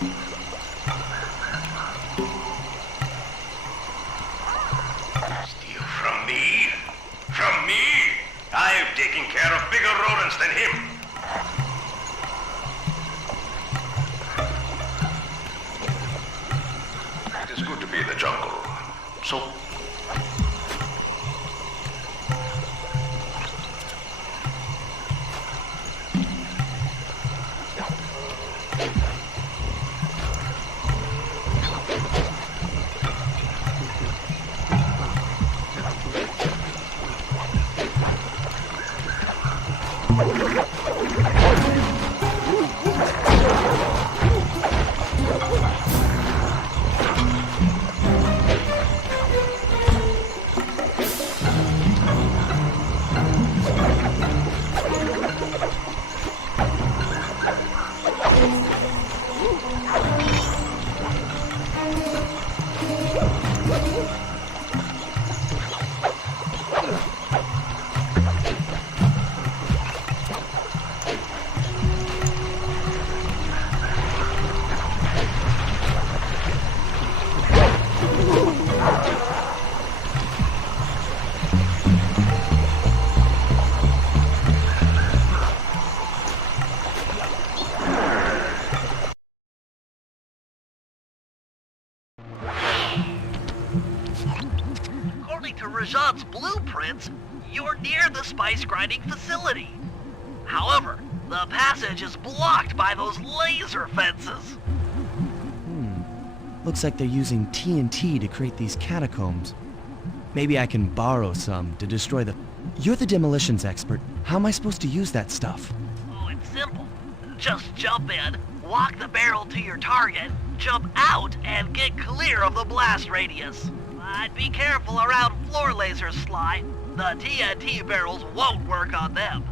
Steal from me? From me? I've taken care of bigger rodents than him. It is good to be in the jungle. So... According to Rajan's blueprints, you're near the spice grinding facility. However, the passage is blocked by those laser fences. Looks like they're using TNT to create these catacombs. Maybe I can borrow some to destroy the... You're the demolitions expert. How am I supposed to use that stuff? Oh, it's simple. Just jump in, walk the barrel to your target, jump out, and get clear of the blast radius. But be careful around floor lasers, Sly. The TNT barrels won't work on them.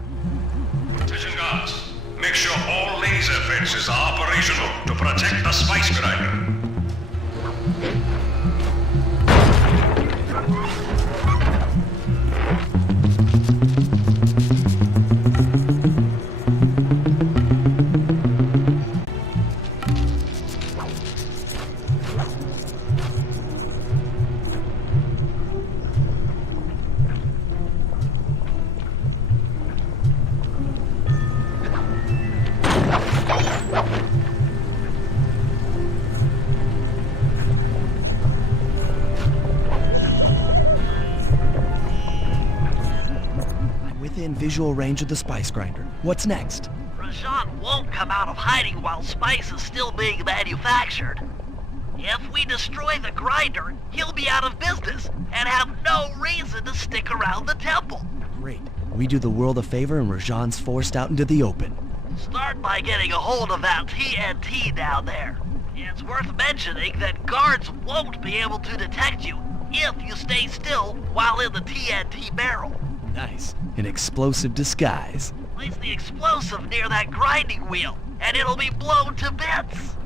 Vision guards, make sure all laser fences are operational to protect the spice grinder. Within visual range of the spice grinder. What's next? Rajan won't come out of hiding while spice is still being manufactured. If we destroy the grinder, he'll be out of business and have no reason to stick around the temple. Great. We do the world a favor and Rajan's forced out into the open. Start by getting a hold of that TNT down there. It's worth mentioning that guards won't be able to detect you if you stay still while in the TNT barrel. Nice. An explosive disguise. Place the explosive near that grinding wheel, and it'll be blown to bits.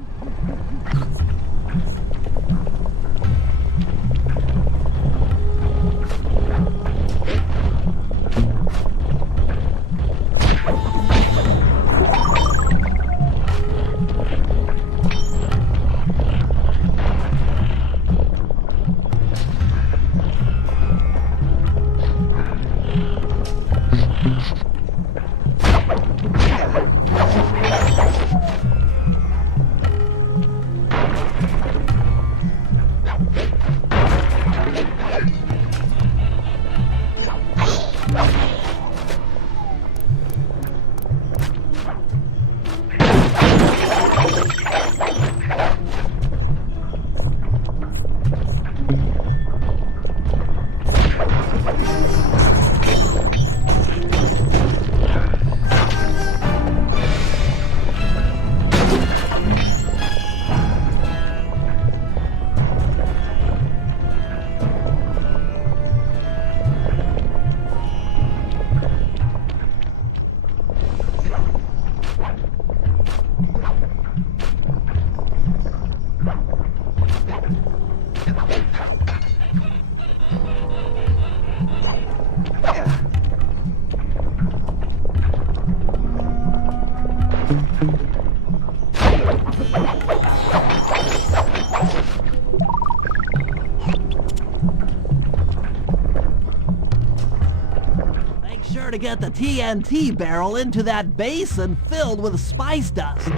to get the TNT barrel into that basin filled with spice dust.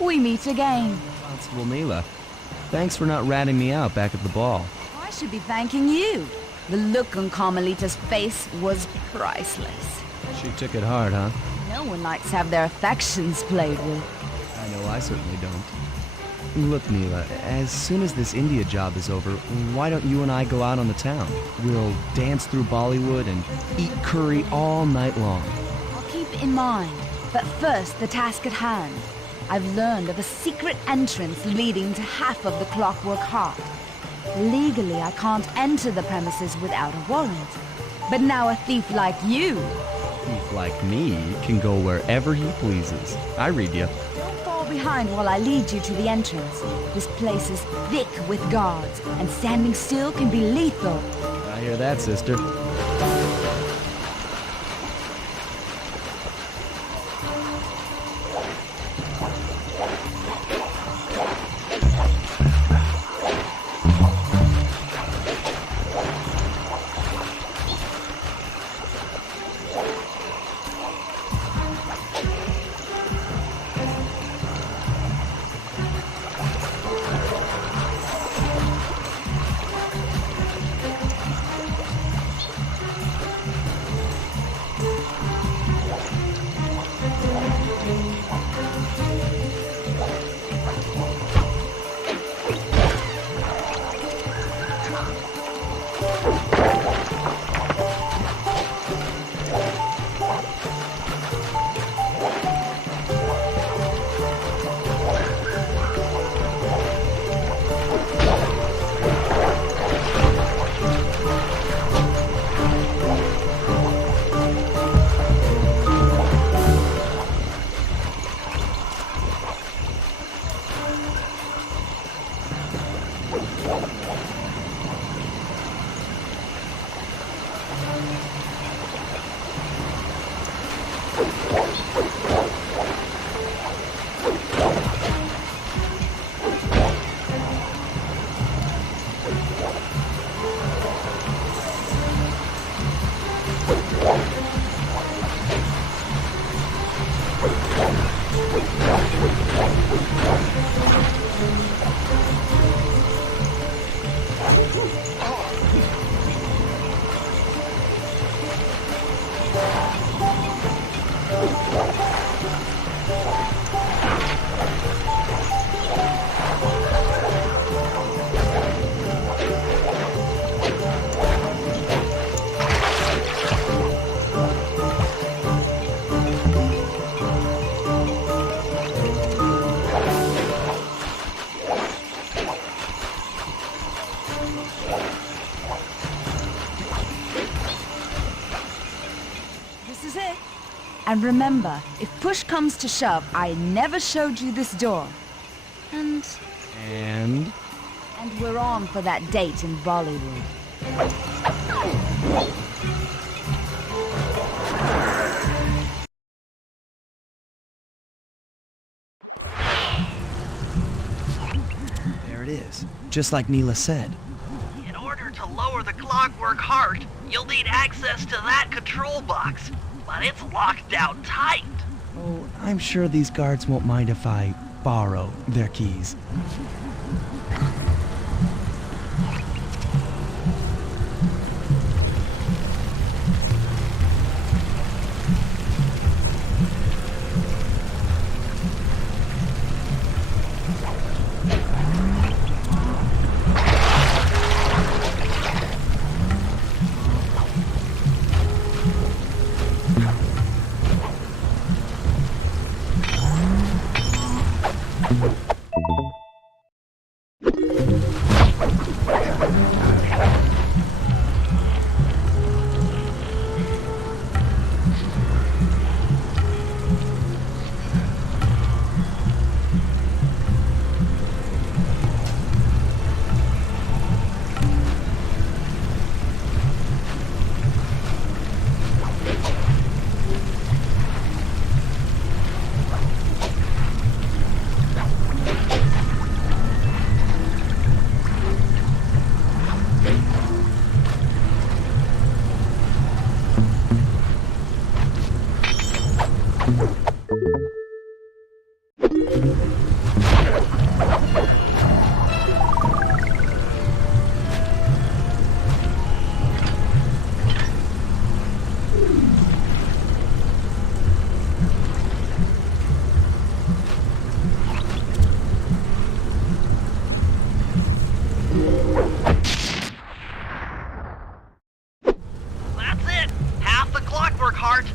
We meet again. Constable Mila, thanks for not ratting me out back at the ball. I should be thanking you. The look on Carmelita's face was priceless. She took it hard, huh? No one likes to have their affections played with. I know I certainly don't. Look, Mila, as soon as this India job is over, why don't you and I go out on the town? We'll dance through Bollywood and eat curry all night long. I'll keep it in mind. But first, the task at hand. I've learned of a secret entrance leading to half of the Clockwork Heart. Legally, I can't enter the premises without a warrant. But now a thief like you... A thief like me can go wherever he pleases. I read you. Don't fall behind while I lead you to the entrance. This place is thick with guards, and standing still can be lethal. I hear that, sister. This is it. And remember, if push comes to shove, I never showed you this door. And And? we're on for that date in Bollywood. There it is. Just like Neela said. In order to lower the clockwork heart, you'll need access to that control box. But it's locked down tight. Oh, I'm sure these guards won't mind if I borrow their keys. That's it. Half the clockwork heart.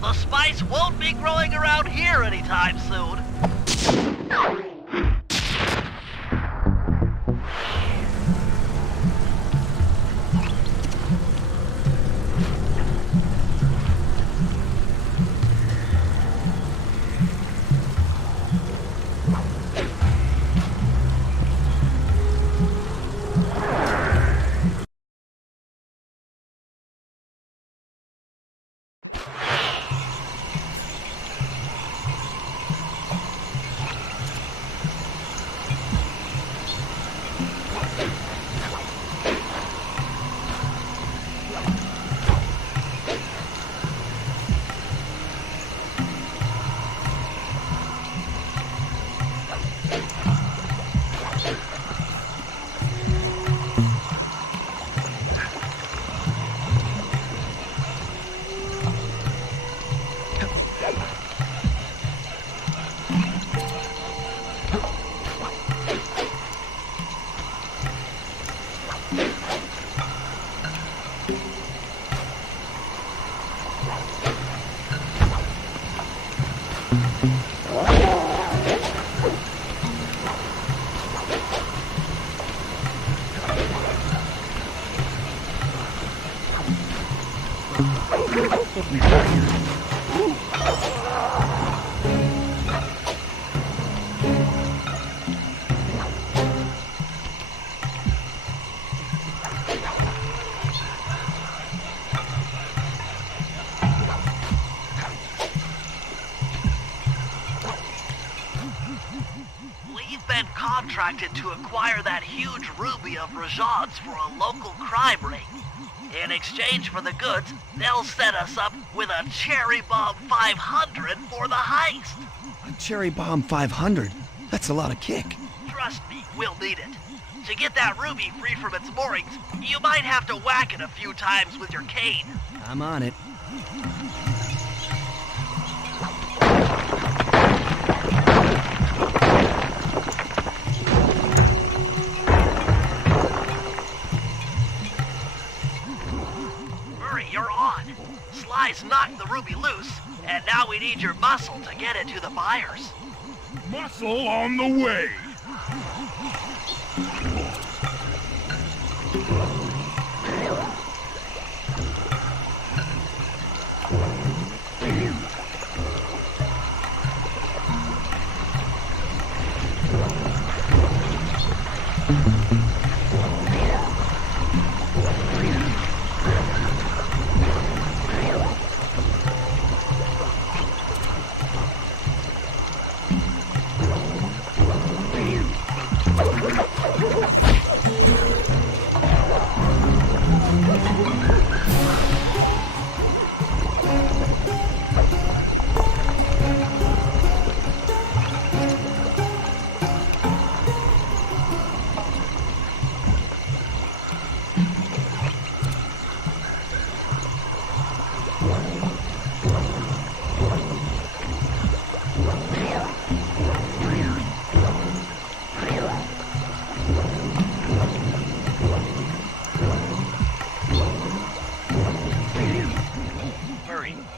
The spice won't be growing around here anytime soon. We've been contracted to acquire that huge ruby of Rajad's for a local crime ring. In exchange for the goods, they'll set us up with a cherry bomb 500 for the heist. Cherry Bomb 500. That's a lot of kick. Trust me, we'll need it. To get that ruby free from its moorings, you might have to whack it a few times with your cane. I'm on it. Hurry, you're on. Sly's knocked the ruby loose, and now we need your muscle to get it to the buyers. Muscle on the way.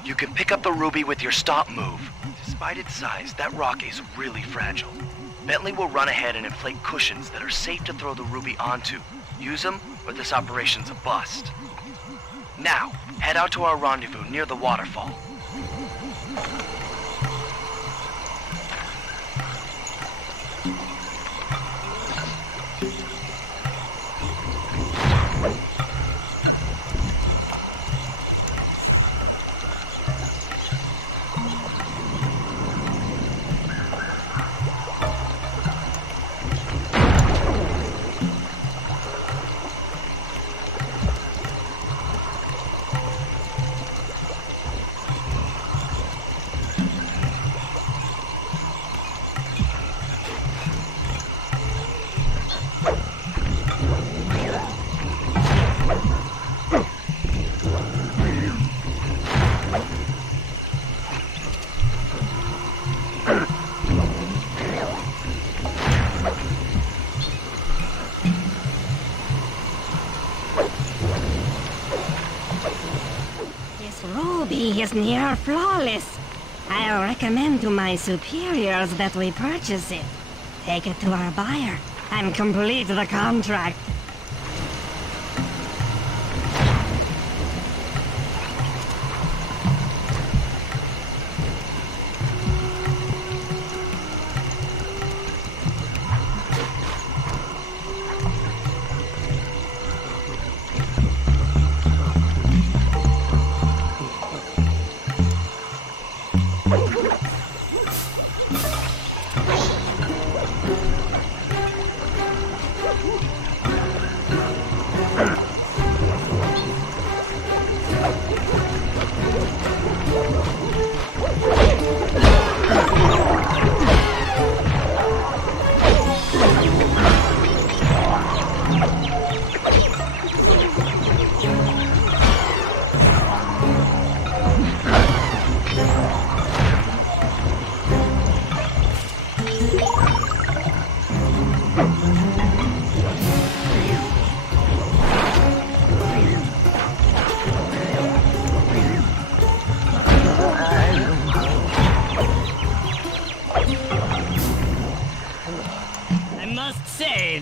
You can pick up the ruby with your stop move. Despite its size, that rock is really fragile. Bentley will run ahead and inflate cushions that are safe to throw the ruby onto. Use them, or this operation's a bust. Now, head out to our rendezvous near the waterfall. Ruby is near flawless. I'll recommend to my superiors that we purchase it. Take it to our buyer and complete the contract.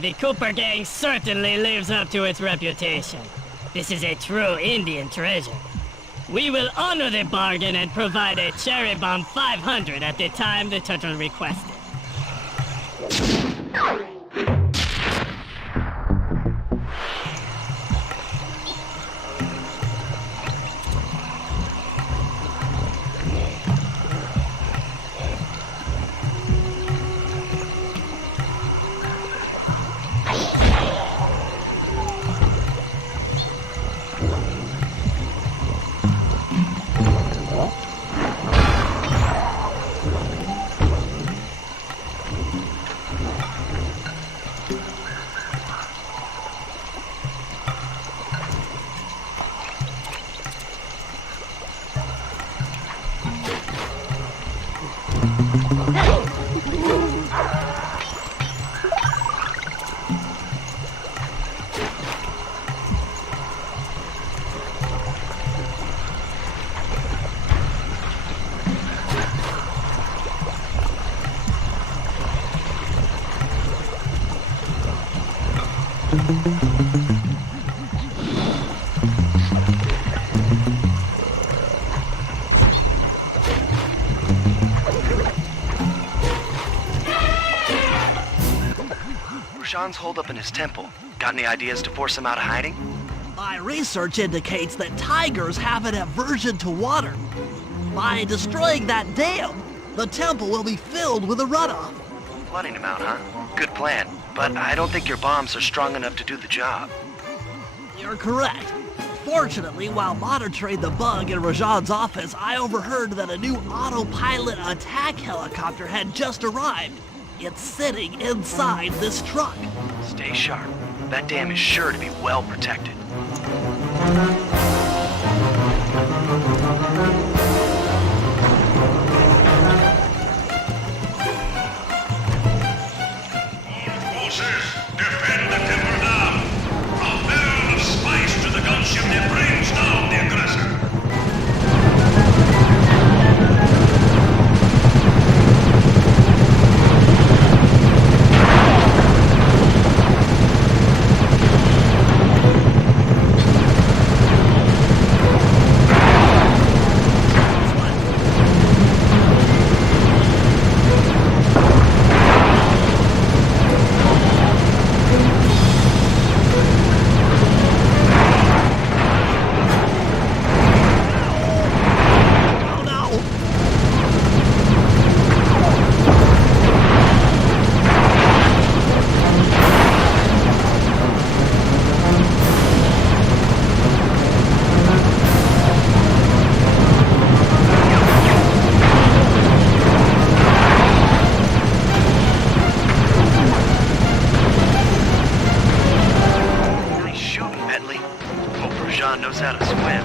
The Cooper gang certainly lives up to its reputation. This is a true Indian treasure. We will honor the bargain and provide a Cherry Bomb 500 at the time the turtle requested. Rajan's holed up in his temple. Got any ideas to force him out of hiding? My research indicates that tigers have an aversion to water. By destroying that dam, the temple will be filled with a runoff. Flooding him out, huh? Good plan. But I don't think your bombs are strong enough to do the job. You're correct. Fortunately, while monitoring the bug in Rajan's office, I overheard that a new autopilot attack helicopter had just arrived. It's sitting inside this truck. Stay sharp. That dam is sure to be well protected. Forces, defend the timber dam. A barrel of spice to the gunship that brings down the aggressor. Knows how to swim.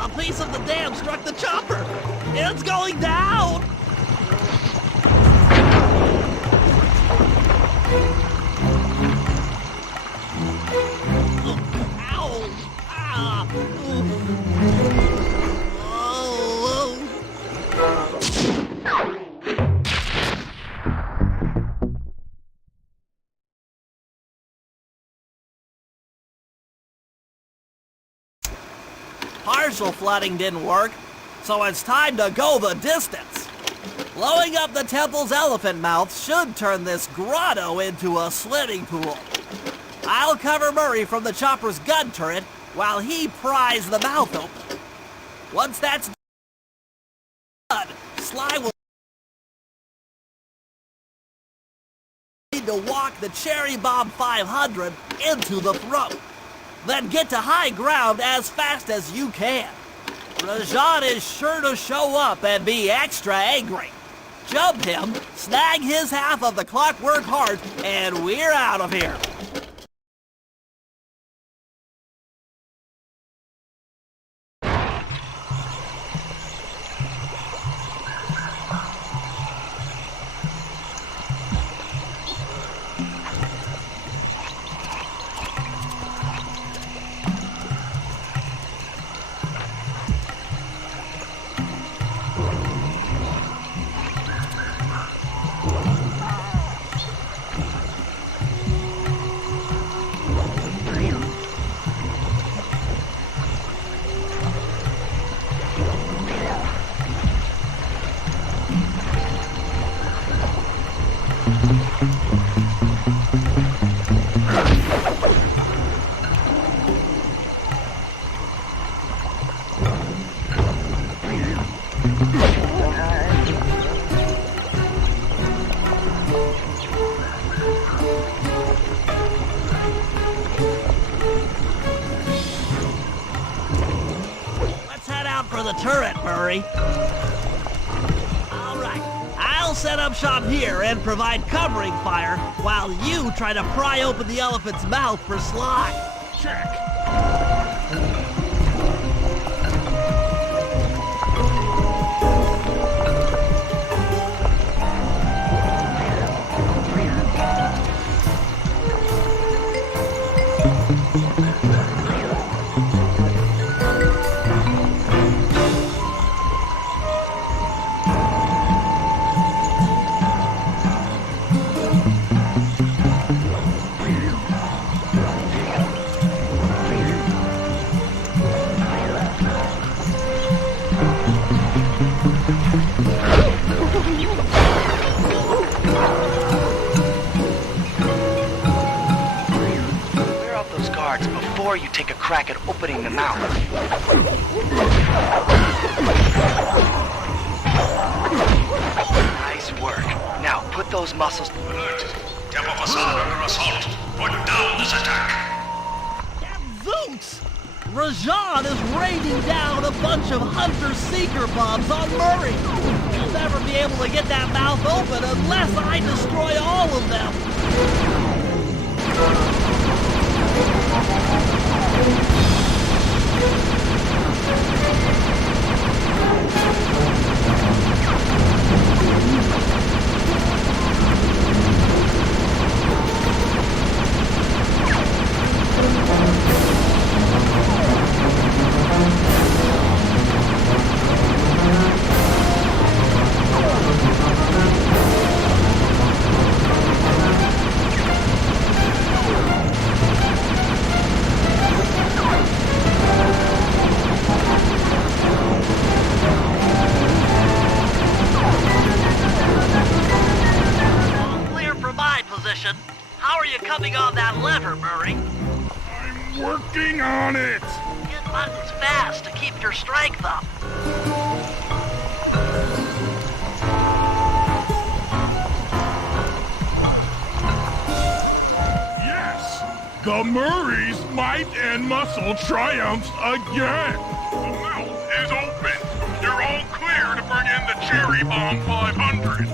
A piece of the dam struck the chopper. It's going down. Ow. Ah. Partial flooding didn't work, so it's time to go the distance. Blowing up the temple's elephant mouth should turn this grotto into a swimming pool. I'll cover Murray from the chopper's gun turret while he pries the mouth open. Once that's done, Sly will need to walk the Cherry Bomb 500 into the throat. Then get to high ground as fast as you can. Rajan is sure to show up and be extra angry. Jump him, snag his half of the clockwork heart, and we're out of here. The turret, Murray. All right, I'll set up shop here and provide covering fire while you try to pry open the elephant's mouth for Sly. Check. Clear out those guards before you take a crack at opening the mouth. Nice work. Now put those muscles... Alert! Temple facade under assault. Put down this attack. Zooks! Rajan is raining down a bunch of hunter-seeker bombs on Murray. He'll never be able to get that mouth open unless I destroy all of them. All clear from my position. How are you coming on that lever, Murray? I'm working on it! Hit buttons fast to keep your strength up. Yes! The Murray's might and muscle triumphs again! The mouth is open! You're all clear to bring in the Cherry Bomb 500!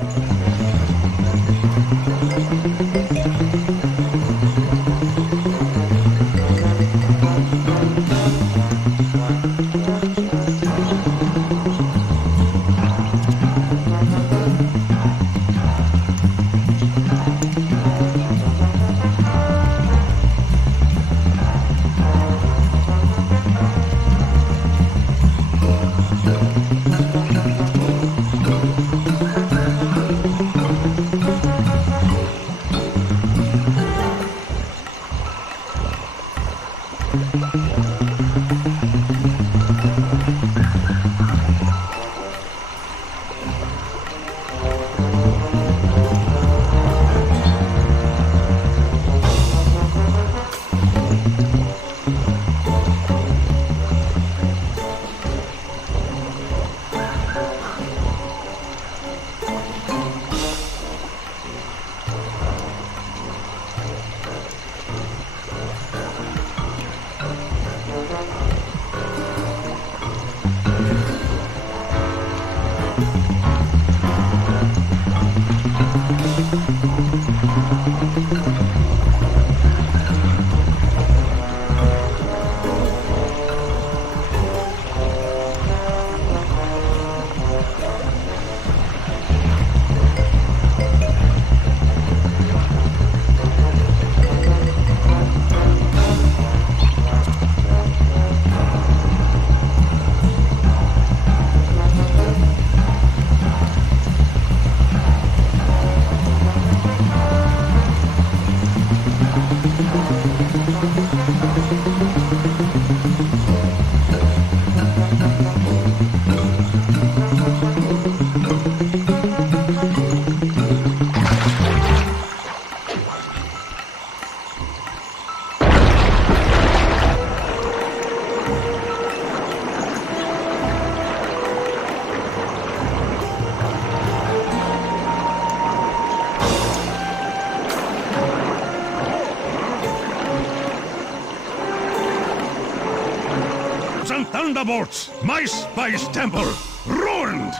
And thunderbolts! My spice temple ruined!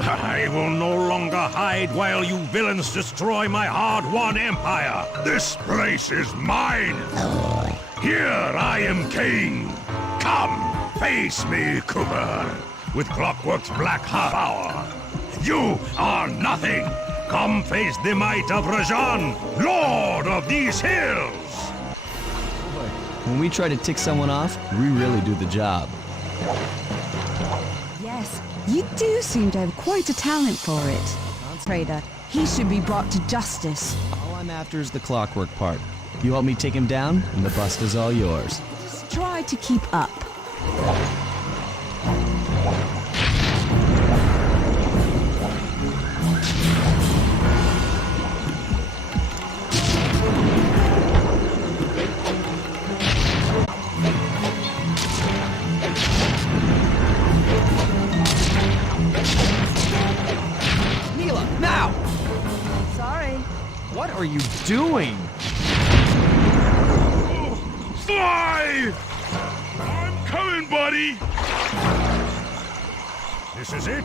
I will no longer hide while you villains destroy my hard-won empire. This place is mine. Here I am king. Come, face me, Cooper. With Clockwork's black half-hour. You are nothing. Come face the might of Rajan, lord of these hills. When we try to tick someone off, we really do the job. Yes, you do seem to have quite a talent for it. Trader, he should be brought to justice. All I'm after is the Clockwork part. You help me take him down, and the bust is all yours. Just try to keep up. are you doing? Sly! I'm coming, buddy! This is it?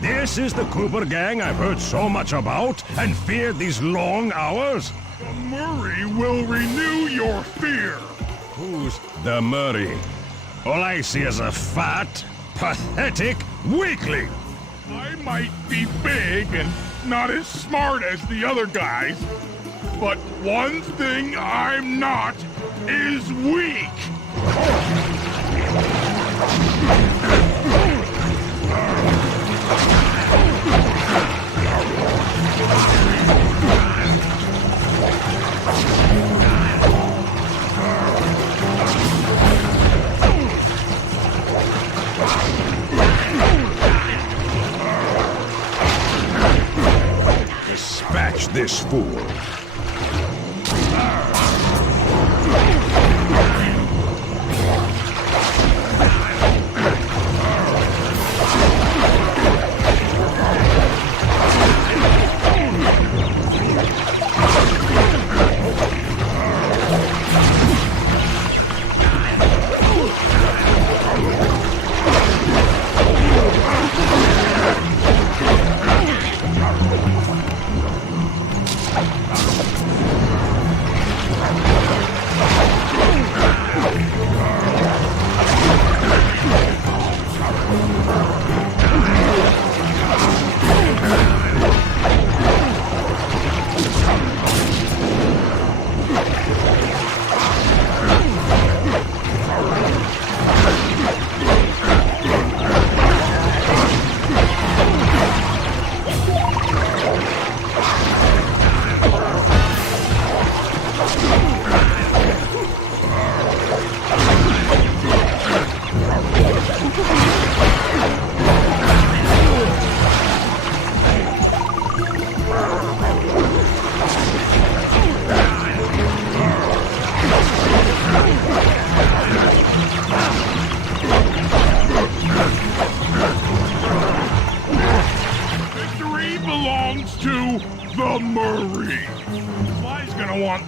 This is the Cooper gang I've heard so much about and feared these long hours? The Murray will renew your fear. Who's the Murray? All I see is a fat, pathetic weakling. I might be big and not as smart as the other guys, but one thing I'm not is weak. Dispatch this fool.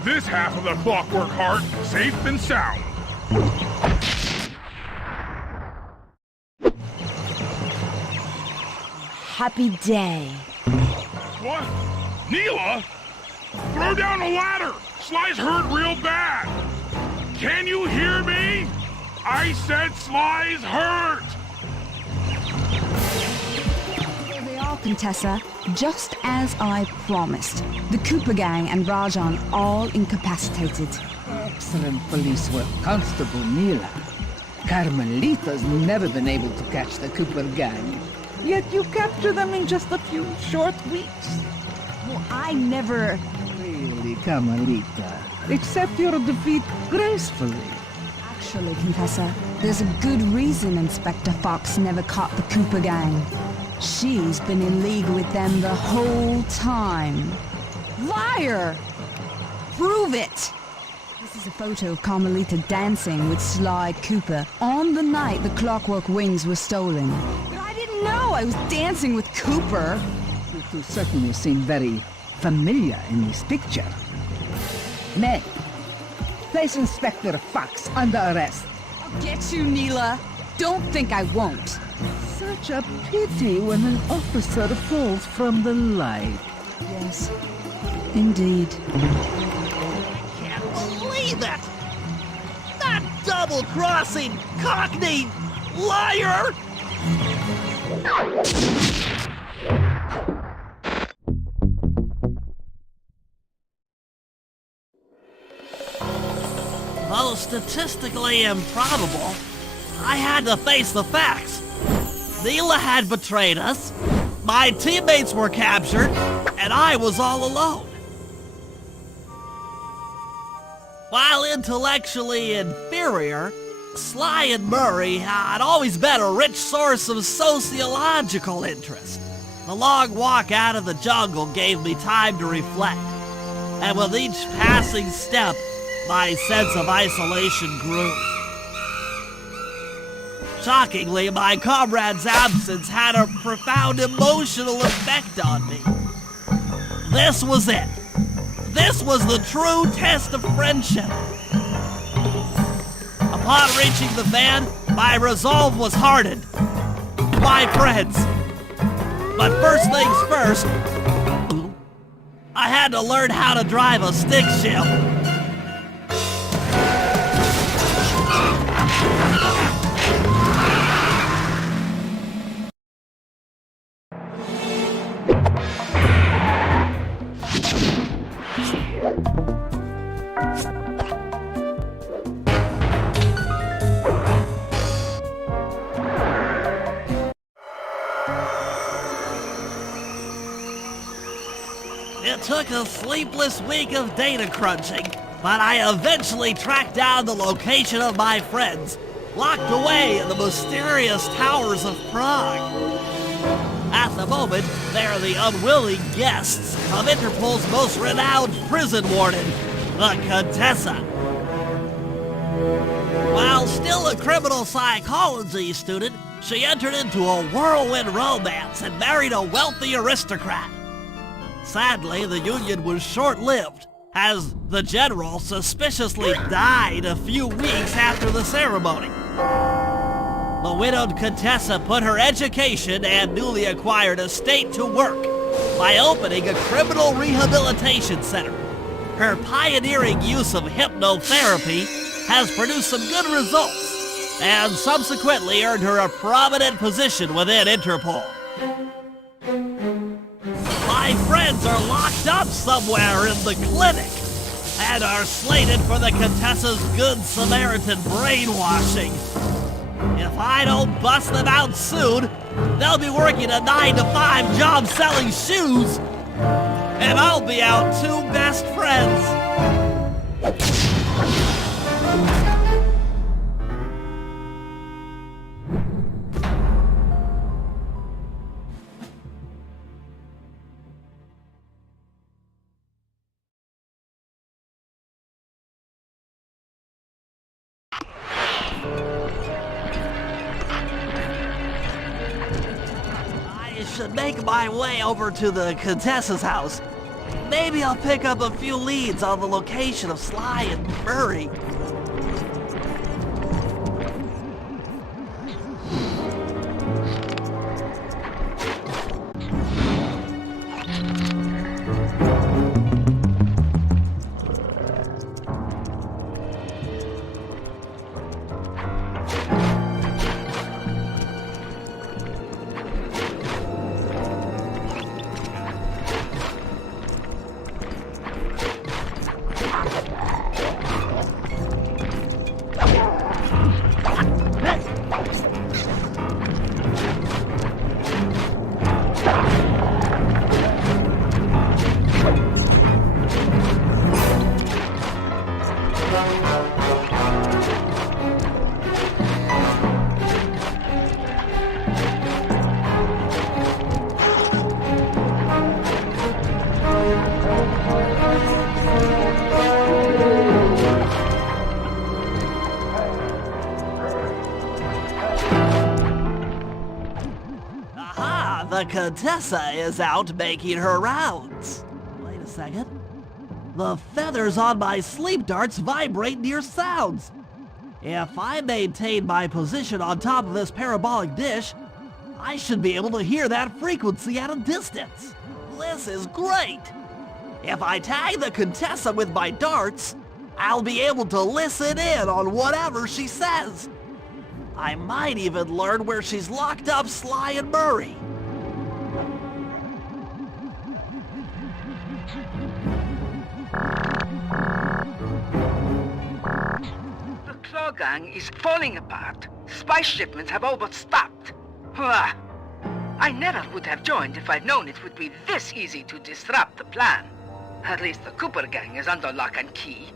This half of the Clockwork Heart safe and sound. Happy day. What? Neela? Throw down the ladder! Sly's hurt real bad! Can you hear me? I said Sly's hurt! Here they are, Contessa. Just as I promised. The Cooper gang and Rajan all incapacitated. Excellent police work, Constable Neela. Carmelita's never been able to catch the Cooper gang. Yet you capture them in just a few short weeks. Well, I never... Really, Carmelita. Accept your defeat gracefully. Actually, Contessa, there's a good reason Inspector Fox never caught the Cooper gang. She's been in league with them the whole time. Liar! Prove it! This is a photo of Carmelita dancing with Sly Cooper on the night the Clockwork Wings were stolen. But I didn't know I was dancing with Cooper. You two certainly seem very familiar in this picture. Men, place Inspector Fox under arrest. I'll get you, Neela. Don't think I won't. Such a pity when an officer falls from the light. Yes, indeed. Can't believe it! That double-crossing, cockney liar! Though statistically improbable, I had to face the facts. Neela had betrayed us, my teammates were captured, and I was all alone. While intellectually inferior, Sly and Murray had always been a rich source of sociological interest. The long walk out of the jungle gave me time to reflect, and with each passing step, my sense of isolation grew. Shockingly, my comrade's absence had a profound emotional effect on me. This was it. This was the true test of friendship. Upon reaching the van, my resolve was hardened. My friends. But first things first, I had to learn how to drive a stick shift. It took a sleepless week of data crunching, but I eventually tracked down the location of my friends, locked away in the mysterious towers of Prague. At the moment, they're the unwilling guests of Interpol's most renowned prison warden, the Contessa. While still a criminal psychology student, she entered into a whirlwind romance and married a wealthy aristocrat. Sadly, the union was short-lived, as the general suspiciously died a few weeks after the ceremony. The widowed Contessa put her education and newly acquired estate to work by opening a criminal rehabilitation center. Her pioneering use of hypnotherapy has produced some good results, and subsequently earned her a prominent position within Interpol. My friends are locked up somewhere in the clinic and are slated for the Contessa's Good Samaritan brainwashing. If I don't bust them out soon, they'll be working a 9-to-5 job selling shoes, and I'll be out two best friends. I should make my way over to the Contessa's house. Maybe I'll pick up a few leads on the location of Sly and Murray. The Contessa is out making her rounds. Wait a second. The feathers on my sleep darts vibrate near sounds. If I maintain my position on top of this parabolic dish, I should be able to hear that frequency at a distance. This is great. If I tag the Contessa with my darts, I'll be able to listen in on whatever she says. I might even learn where she's locked up Sly and Murray. The Claw Gang is falling apart. Spice shipments have all but stopped. Hurrah! I never would have joined if I'd known it would be this easy to disrupt the plan. At least the Cooper Gang is under lock and key.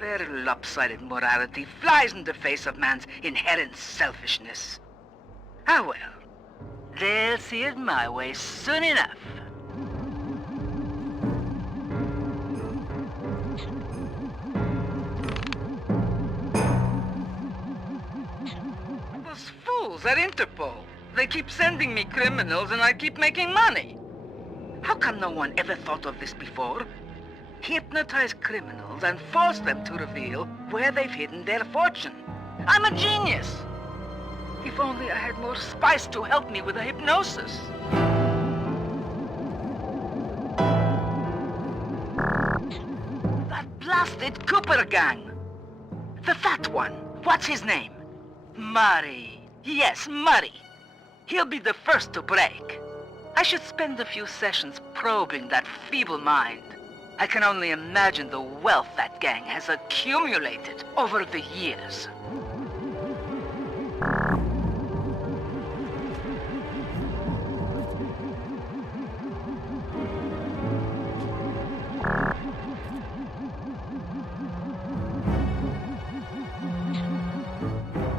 Their lopsided morality flies in the face of man's inherent selfishness. Ah well, they'll see it my way soon enough. Those fools at Interpol. They keep sending me criminals and I keep making money. How come no one ever thought of this before? hypnotize criminals and force them to reveal where they've hidden their fortune. I'm a genius! If only I had more spice to help me with the hypnosis. That blasted Cooper gang! The fat one. What's his name? Murray. Yes, Murray. He'll be the first to break. I should spend a few sessions probing that feeble mind. I can only imagine the wealth that gang has accumulated over the years.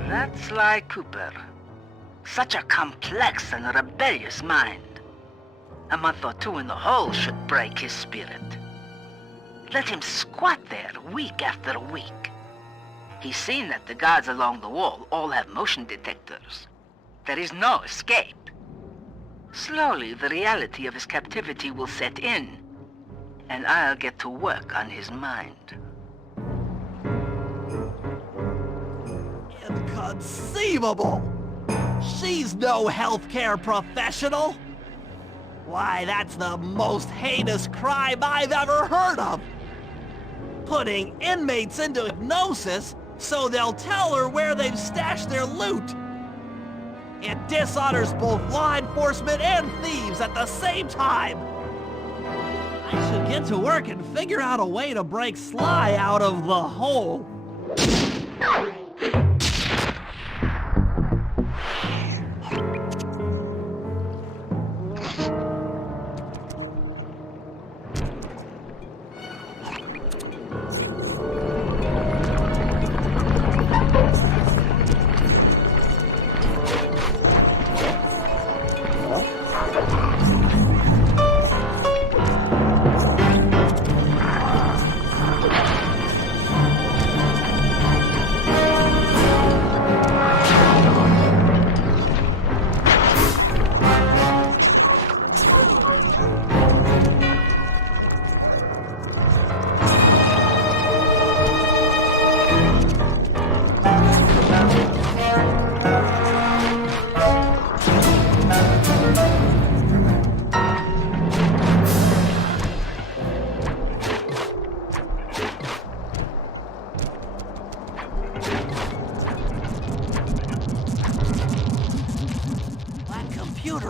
That's Sly Cooper. Such a complex and rebellious mind. A month or two in the hole should break his spirit. Let him squat there week after week. He's seen that the guards along the wall all have motion detectors. There is no escape. Slowly, the reality of his captivity will set in, and I'll get to work on his mind. Inconceivable! She's no healthcare professional! Why, that's the most heinous crime I've ever heard of! Putting inmates into hypnosis so they'll tell her where they've stashed their loot! It dishonors both law enforcement and thieves at the same time! I should get to work and figure out a way to break Sly out of the hole.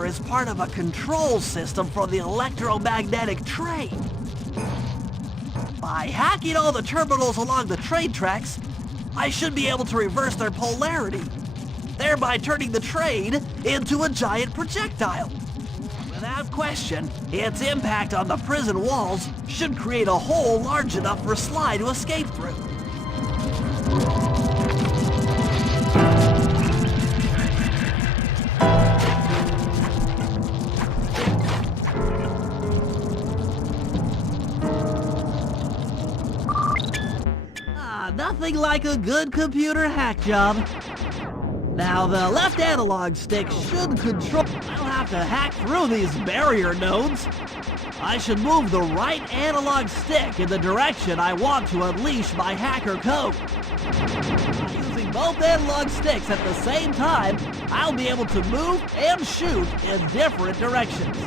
Is part of a control system for the electromagnetic train. By hacking all the terminals along the train tracks, I should be able to reverse their polarity, thereby turning the train into a giant projectile. Without question, its impact on the prison walls should create a hole large enough for Sly to escape through. Nothing like a good computer hack job. Now the left analog stick should control... I'll have to hack through these barrier nodes. I should move the right analog stick in the direction I want to unleash my hacker code. By using both analog sticks at the same time, I'll be able to move and shoot in different directions.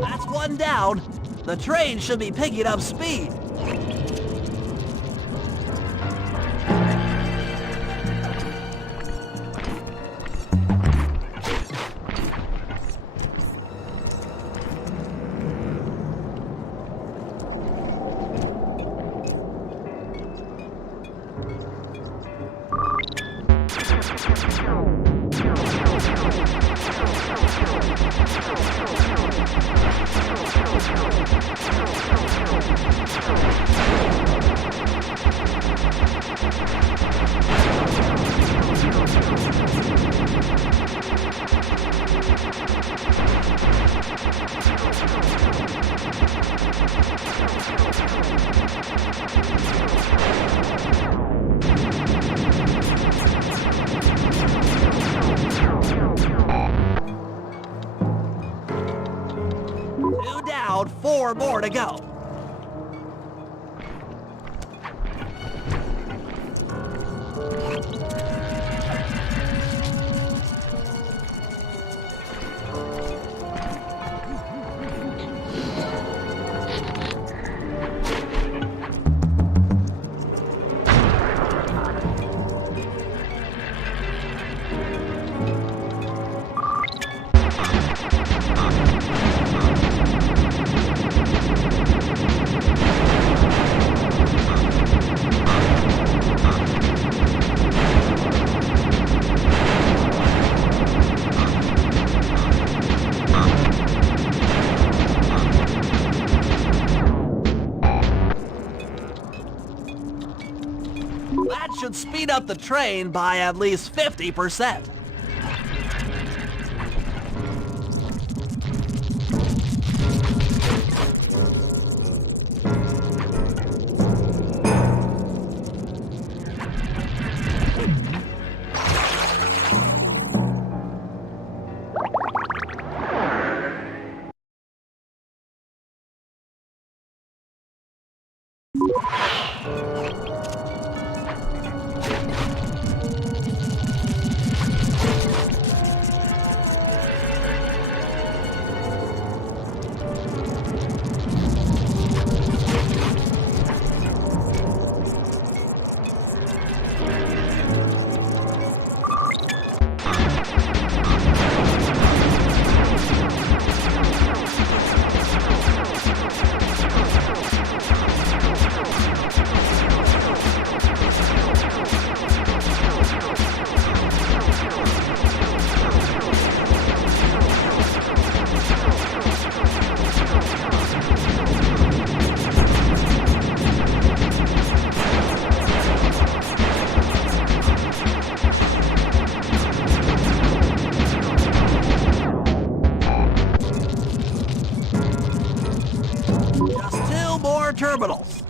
That's one down. The train should be picking up speed. about 4 more to go. That should speed up the train by at least 50%. Just 2 more terminals.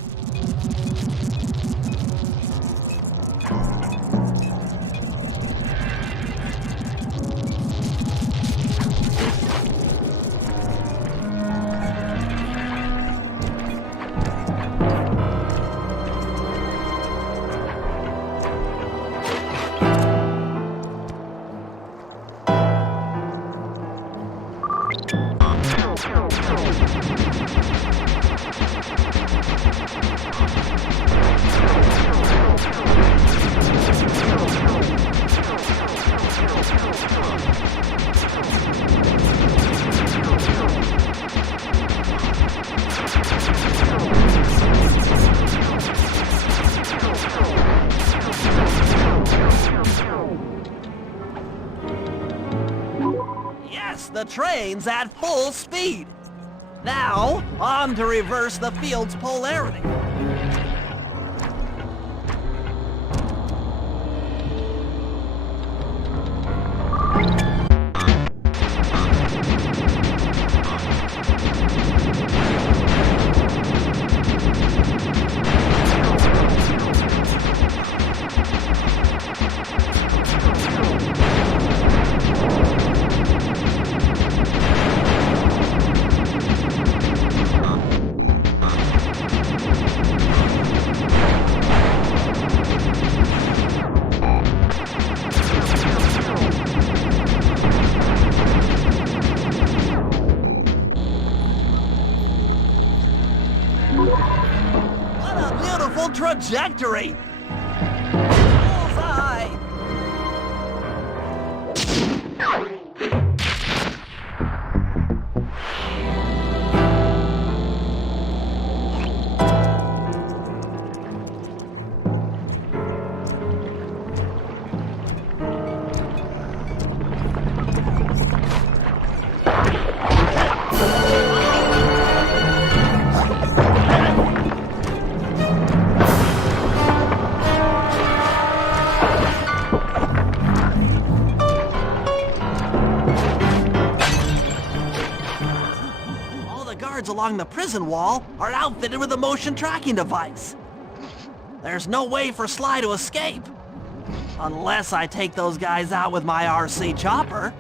Yes, the train's at full speed. Now, on to reverse the field's polarity. What a beautiful trajectory! Bullseye! Along the prison wall are outfitted with a motion tracking device. There's no way for Sly to escape. Unless I take those guys out with my RC chopper.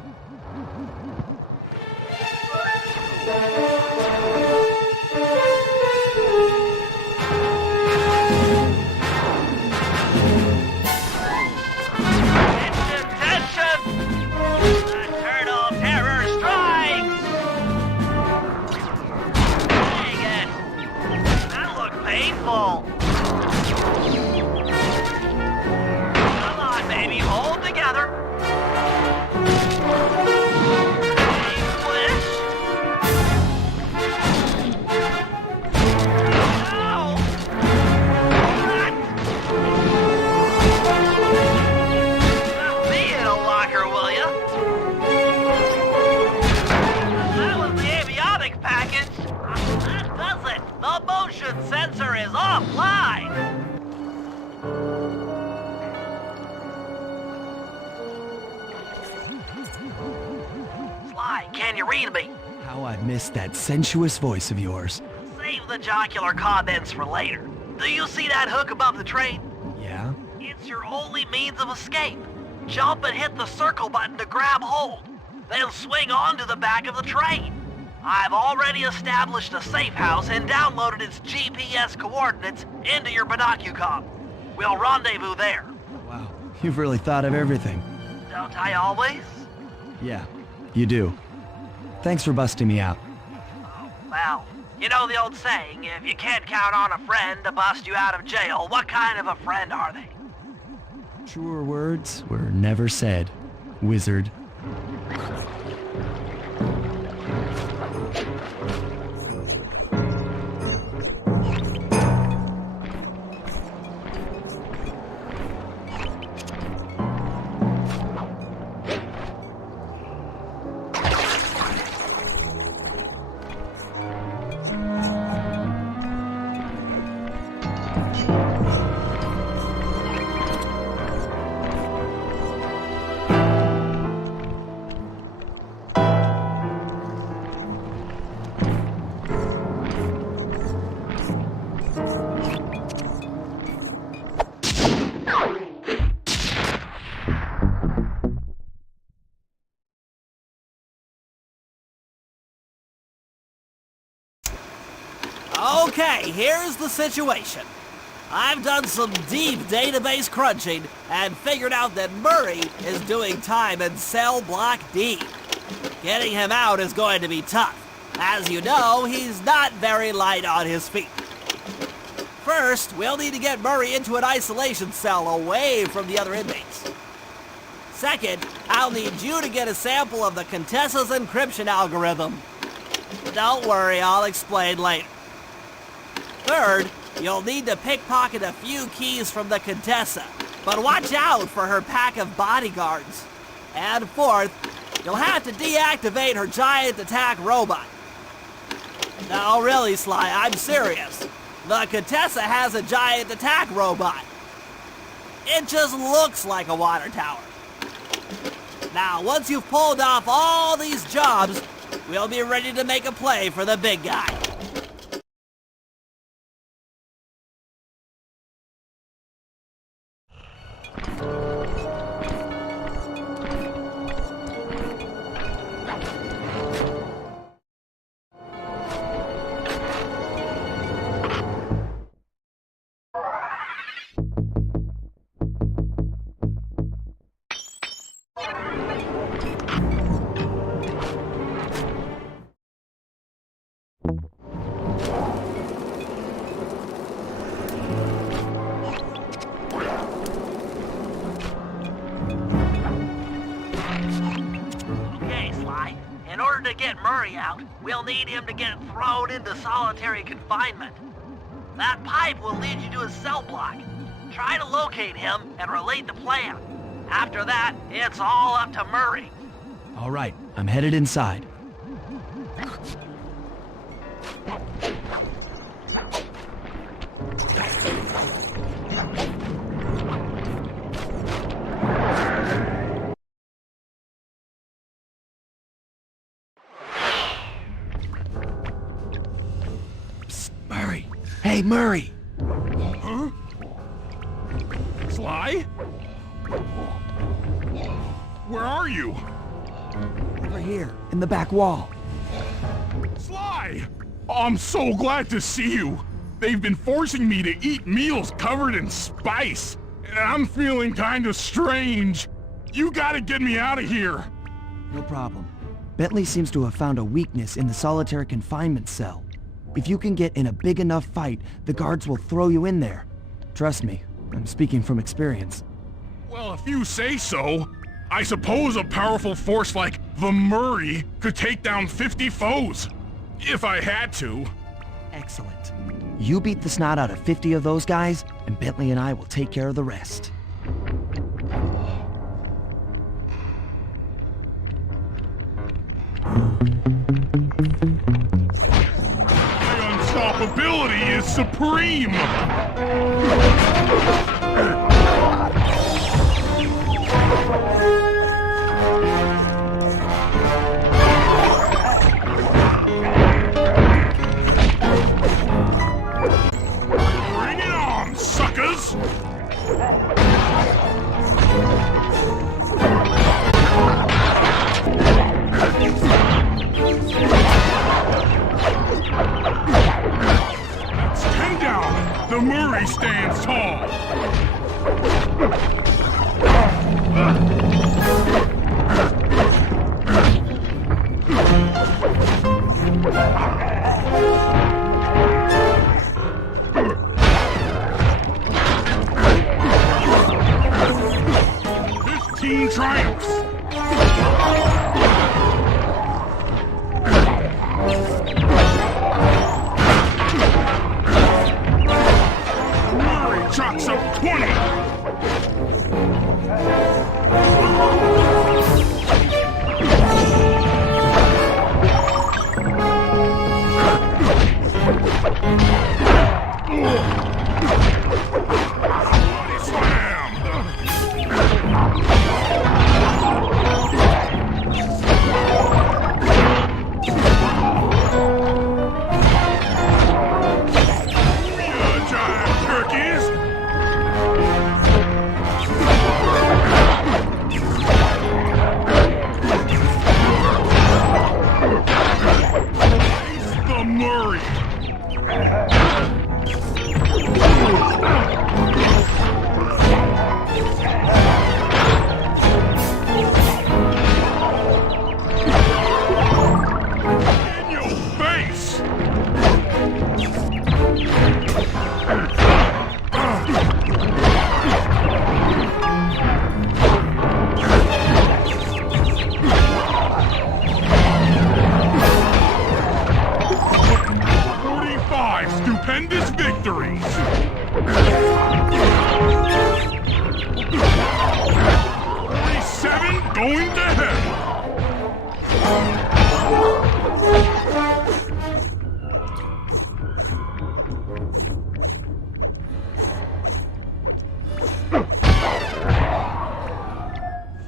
Can you read me? How I missed that sensuous voice of yours. Save the jocular comments for later. Do you see that hook above the train? Yeah? It's your only means of escape. Jump and hit the circle button to grab hold. Then swing onto the back of the train. I've already established a safe house and downloaded its GPS coordinates into your binocucom. We'll rendezvous there. Wow, you've really thought of everything. Don't I always? Yeah, you do. Thanks for busting me out. Well, you know the old saying, if you can't count on a friend to bust you out of jail, what kind of a friend are they? Truer words were never said, wizard. Okay, here's the situation. I've done some deep database crunching and figured out that Murray is doing time in cell block D. Getting him out is going to be tough. As you know, he's not very light on his feet. First, we'll need to get Murray into an isolation cell away from the other inmates. Second, I'll need you to get a sample of the Contessa's encryption algorithm. Don't worry, I'll explain later. Third, you'll need to pickpocket a few keys from the Contessa, but watch out for her pack of bodyguards. And fourth, you'll have to deactivate her giant attack robot. No, really, Sly, I'm serious. The Contessa has a giant attack robot. It just looks like a water tower. Now, once you've pulled off all these jobs, we'll be ready to make a play for the big guy. In order to get Murray out, we'll need him to get thrown into solitary confinement. That pipe will lead you to his cell block. Try to locate him and relate the plan. After that, it's all up to Murray. All right, I'm headed inside. Murray. Hey, Murray! Huh? Sly? Where are you? Over here, in the back wall. Sly! I'm so glad to see you. They've been forcing me to eat meals covered in spice, and I'm feeling kind of strange. You gotta get me out of here. No problem. Bentley seems to have found a weakness in the solitary confinement cell. If you can get in a big enough fight, the guards will throw you in there. Trust me, I'm speaking from experience. Well, if you say so, I suppose a powerful force like the Murray could take down 50 foes. If I had to. Excellent. You beat the snot out of 50 of those guys, and Bentley and I will take care of the rest. My unstoppability is supreme! The Murray stands tall! This team triumphs! Murray chalks up 20! Body slam! Giant turkeys! Face the Murray! In your face! "45 stupendous victories! 47 going to hell!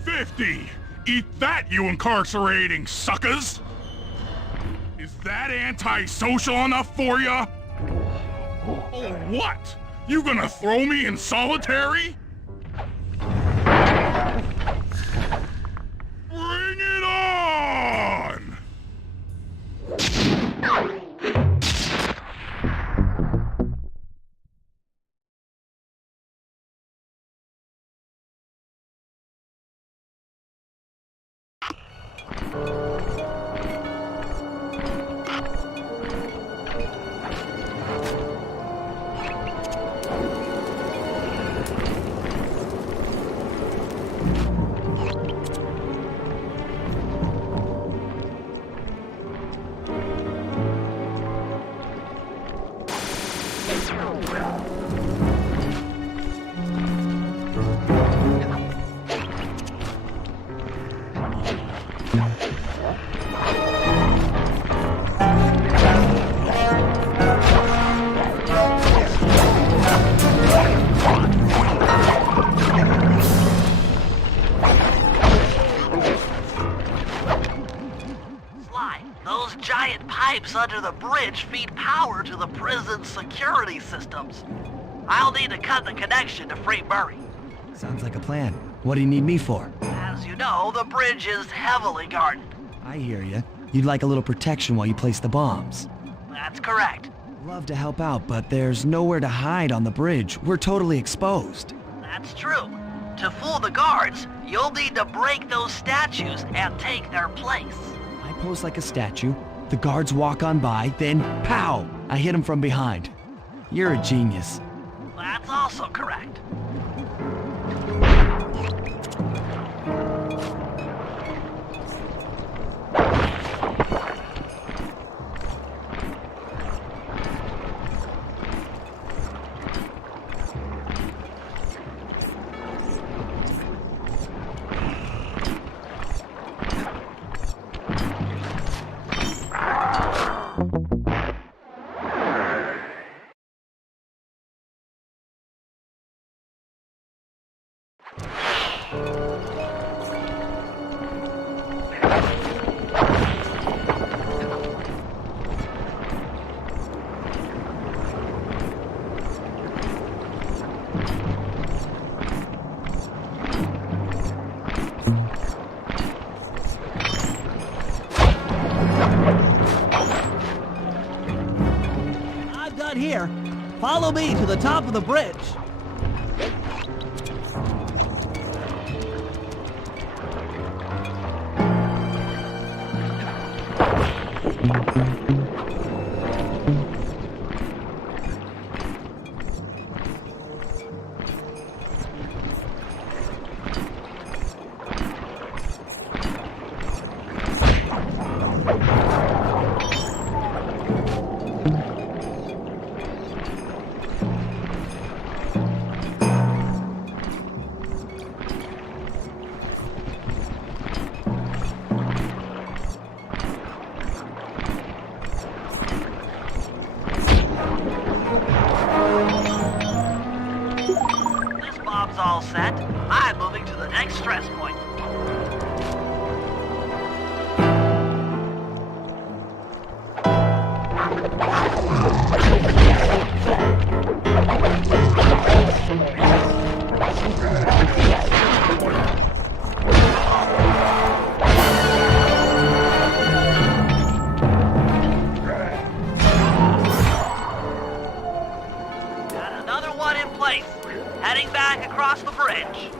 "50! Eat that, you incarcerating suckers! Is that antisocial enough for ya? Oh, what? You gonna throw me in solitary? Bring it on! Sly, those giant pipes under the bridge feed power to the prison's security systems. I'll need to cut the connection to free Murray. Sounds like a plan. What do you need me for? As you know, the bridge is heavily guarded. I hear you. You'd like a little protection while you place the bombs. That's correct. Love to help out, but there's nowhere to hide on the bridge. We're totally exposed. That's true. To fool the guards, you'll need to break those statues and take their place. I pose like a statue, the guards walk on by, then pow! I hit them from behind. You're a genius. That's also correct. Follow me to the top of the bridge. This bob's all set. I'm moving to the next stress point. Got another one in place. Heading back across the bridge.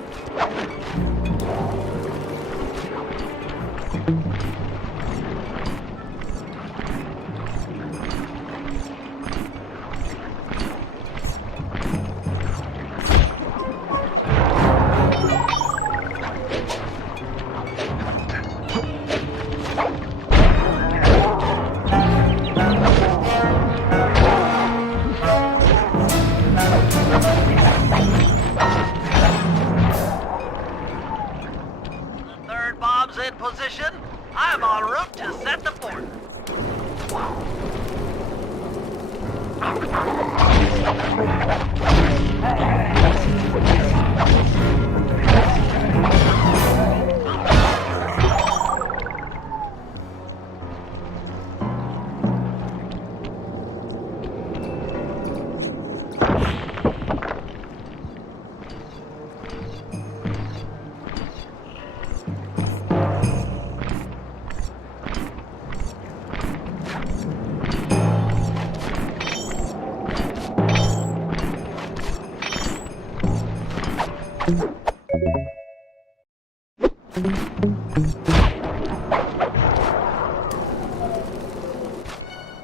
The third bob's in position. I'm en route to set the fort.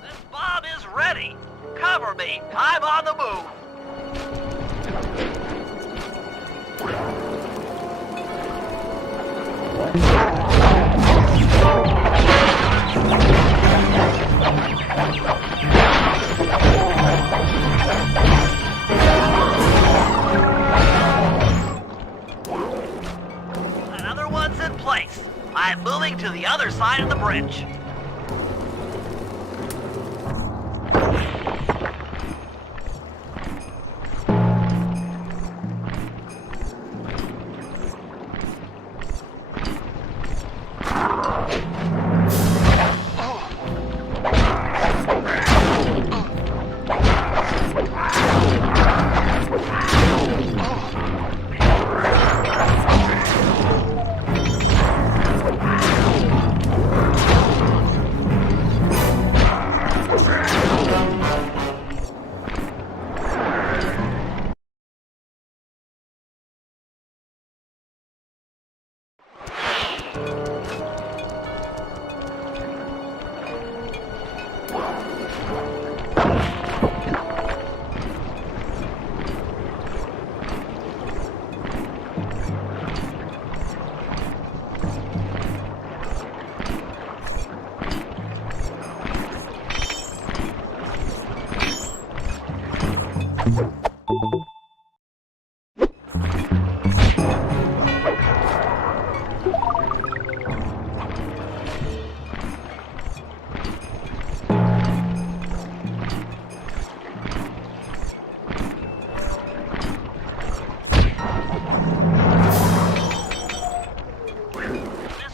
This bob is ready. Cover me. I'm on the move. Another one's in place. I'm moving to the other side of the bridge.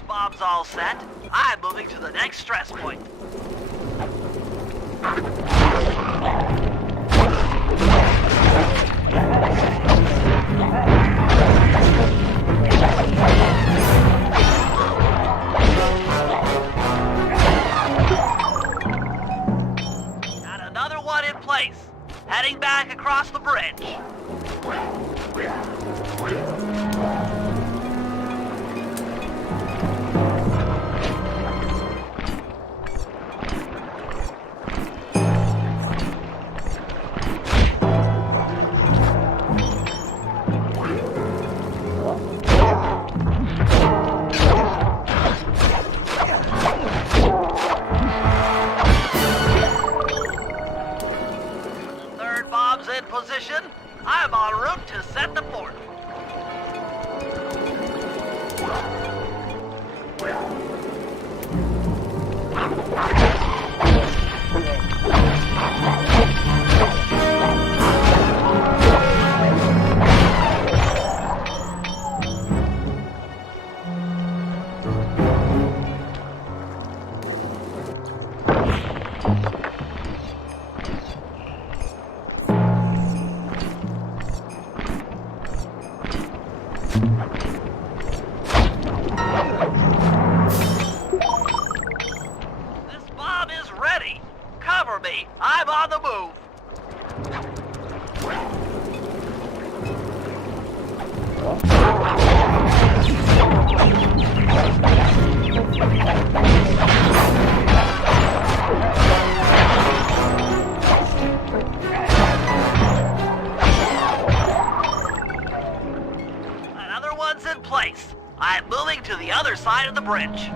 Bob's all set. I'm moving to the next stress point. Got another one in place. Heading back across This bomb is ready. Cover me. I'm on the move. Another one's in place. I'm moving to the other side of the bridge.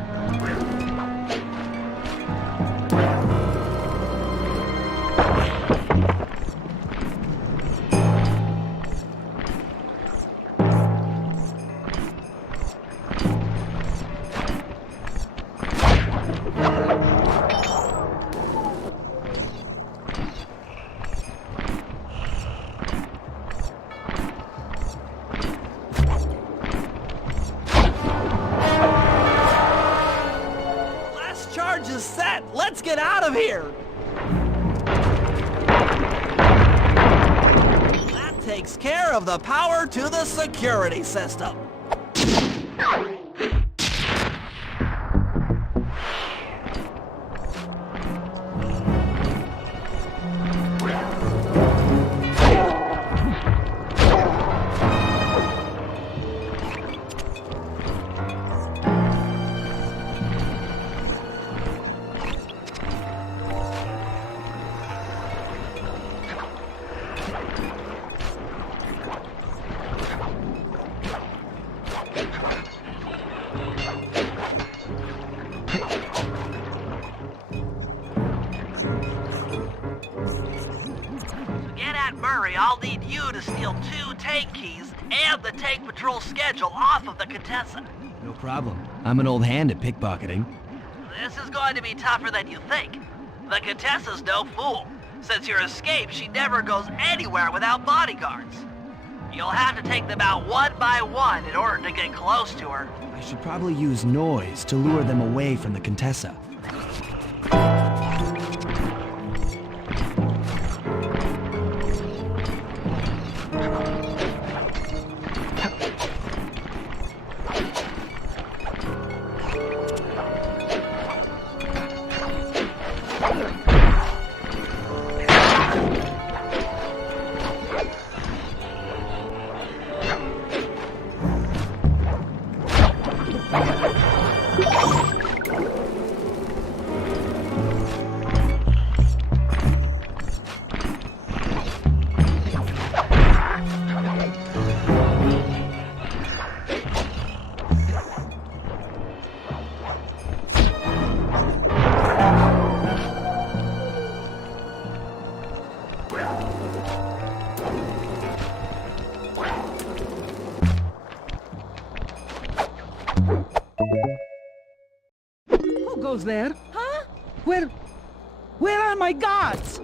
Last charge is set. Let's get out of here. That takes care of the power to the security system. To get at Murray, I'll need you to steal 2 tank keys and the tank patrol schedule off of the Contessa. No problem. I'm an old hand at pickpocketing. This is going to be tougher than you think. The Contessa's no fool. Since your escape, she never goes anywhere without bodyguards. You'll have to take them out one by one in order to get close to her. I should probably use noise to lure them away from the Contessa. Who goes there? Huh? Where are my guards?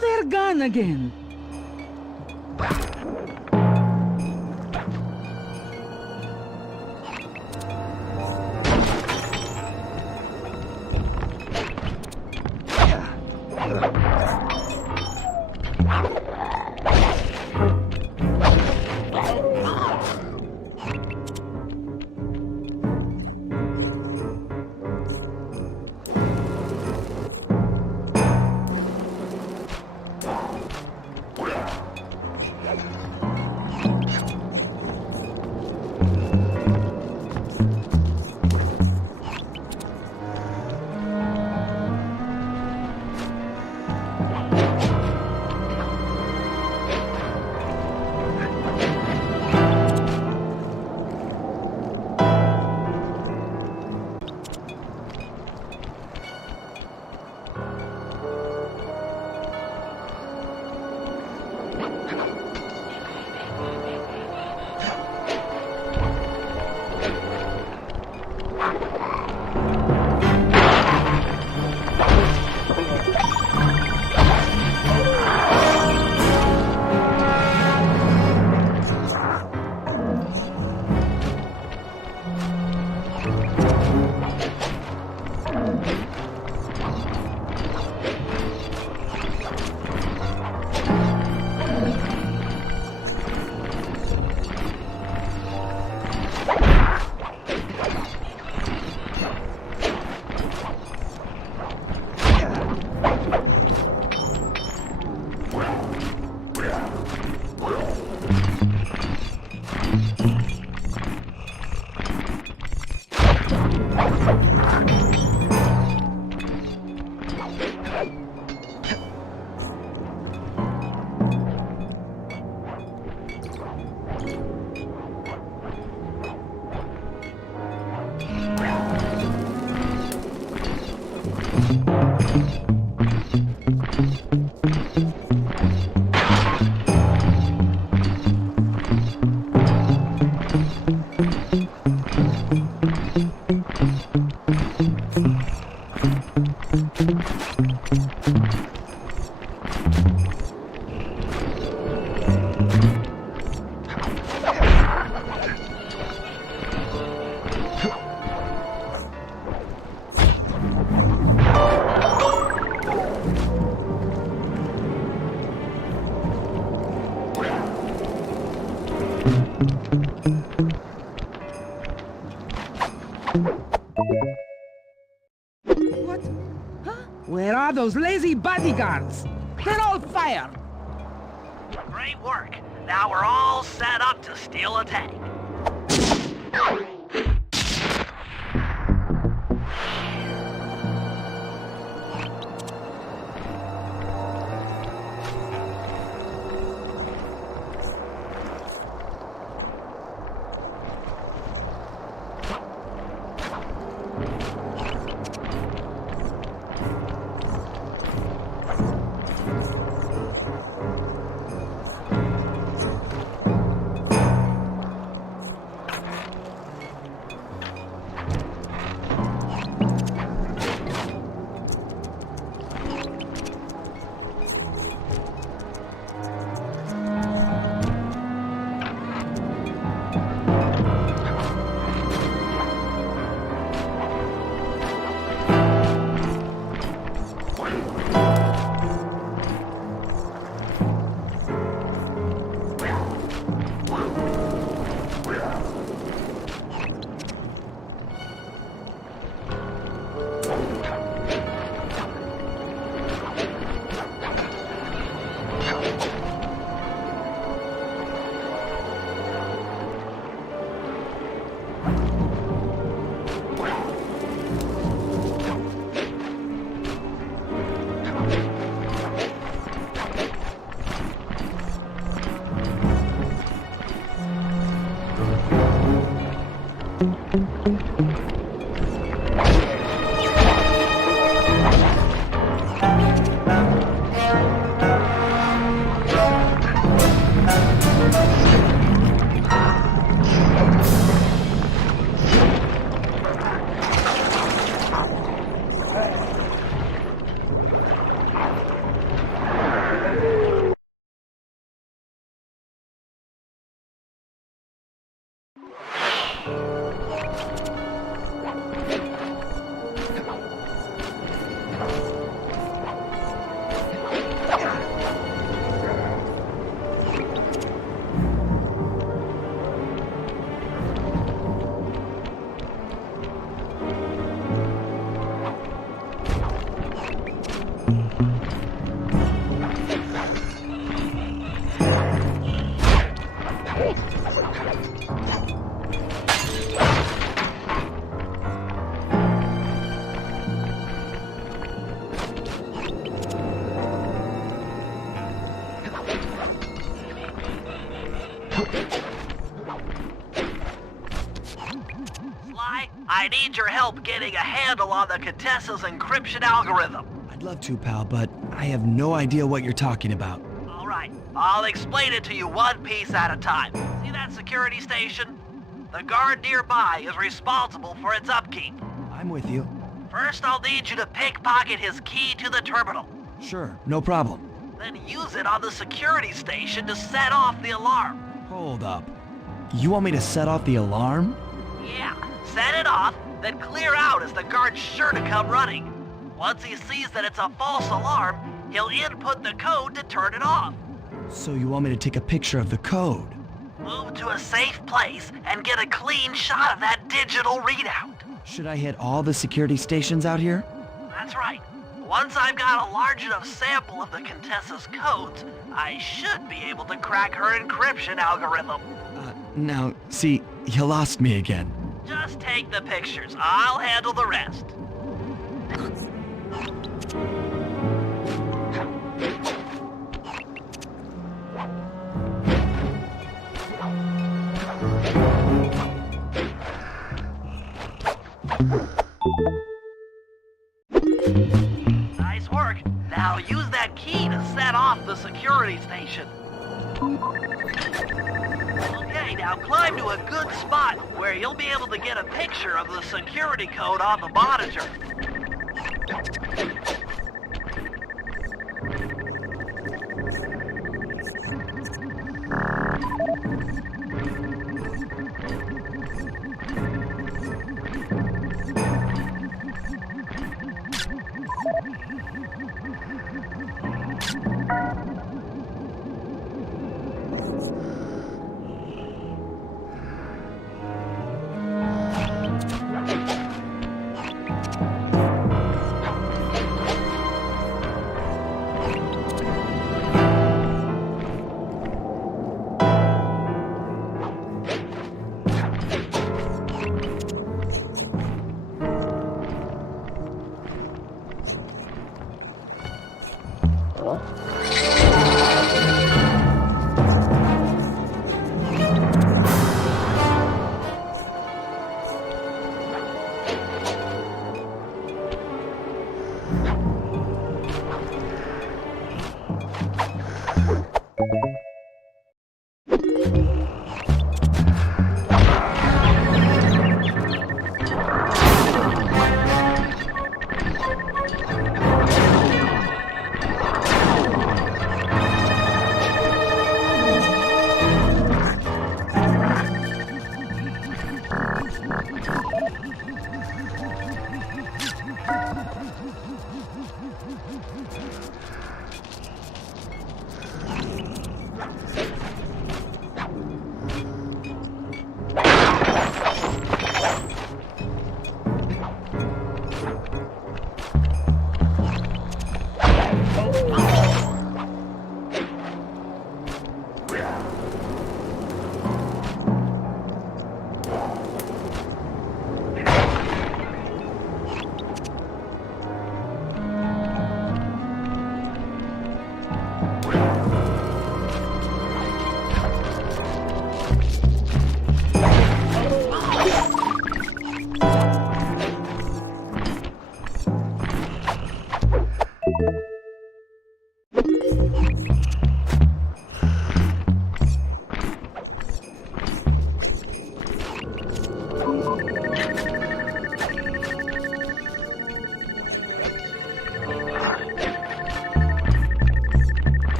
They're gone again. What? Huh? Where are those lazy bodyguards? They're all fired. Great work. Now we're all set up to steal a tank. I need your help getting a handle on the Contessa's encryption algorithm. I'd love to, pal, but I have no idea what you're talking about. All right, I'll explain it to you one piece at a time. See that security station? The guard nearby is responsible for its upkeep. I'm with you. First, I'll need you to pickpocket his key to the terminal. Sure, no problem. Then use it on the security station to set off the alarm. Hold up. You want me to set off the alarm? Yeah, set it off, then clear out as the guard's sure to come running. Once he sees that it's a false alarm, he'll input the code to turn it off. So you want me to take a picture of the code? Move to a safe place and get a clean shot of that digital readout. Should I hit all the security stations out here? That's right. Once I've got a large enough sample of the Contessa's codes, I should be able to crack her encryption algorithm. Now, see, you lost me again. Just take the pictures. I'll handle the rest. Nice work. Now use that key to set off the security station. Okay, now climb to a good spot where you'll be able to get a picture of the security code on the monitor.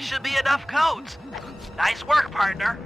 That should be enough codes. Nice work, partner.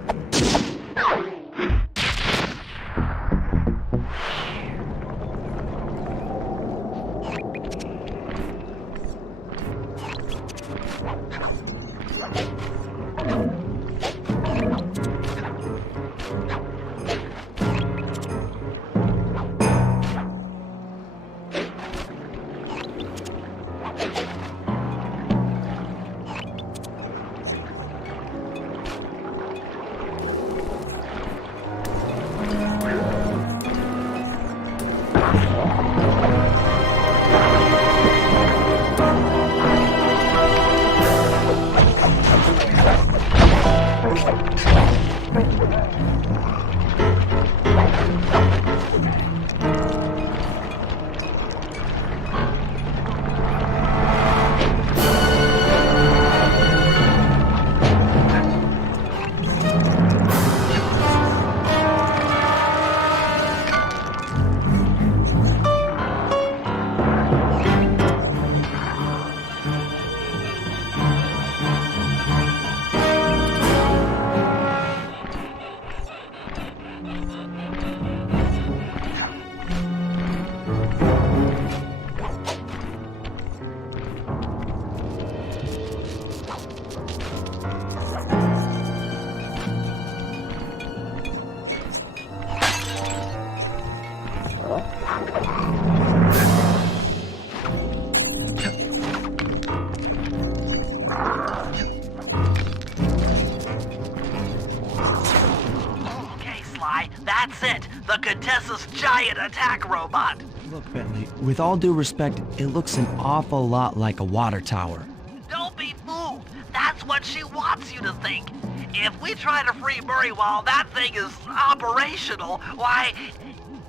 That's it! The Contessa's giant attack robot! Look, Bentley, with all due respect, it looks an awful lot like a water tower. Don't be fooled! That's what she wants you to think! If we try to free Murray while that thing is operational, why...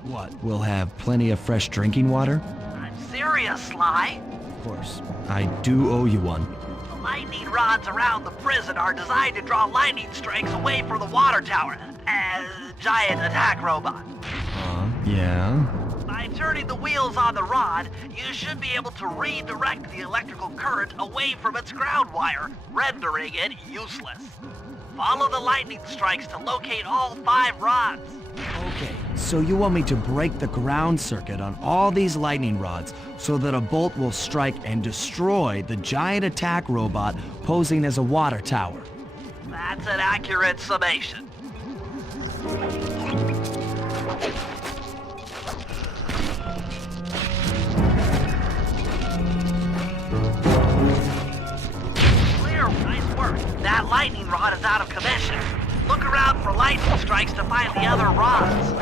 What, we'll have plenty of fresh drinking water? I'm serious, Sly. Of course. I do owe you one. The lightning rods around the prison are designed to draw lightning strikes away from the water tower. Giant attack robot. Yeah? By turning the wheels on the rod, you should be able to redirect the electrical current away from its ground wire, rendering it useless. Follow the lightning strikes to locate all 5 rods. Okay, so you want me to break the ground circuit on all these lightning rods so that a bolt will strike and destroy the giant attack robot posing as a water tower. That's an accurate summation. Clear, nice work. That lightning rod is out of commission. Look around for lightning strikes to find the other rods.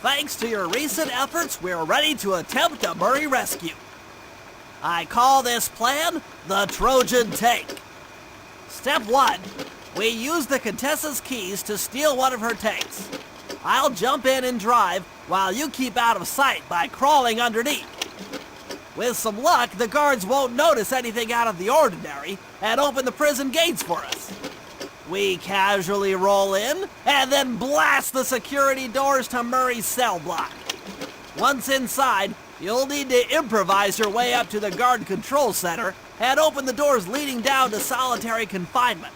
Thanks to your recent efforts, we're ready to attempt a Murray rescue. I call this plan the Trojan Tank. Step 1. We use the Contessa's keys to steal one of her tanks. I'll jump in and drive while you keep out of sight by crawling underneath. With some luck, the guards won't notice anything out of the ordinary and open the prison gates for us. We casually roll in and then blast the security doors to Murray's cell block. Once inside, you'll need to improvise your way up to the guard control center and open the doors leading down to solitary confinement.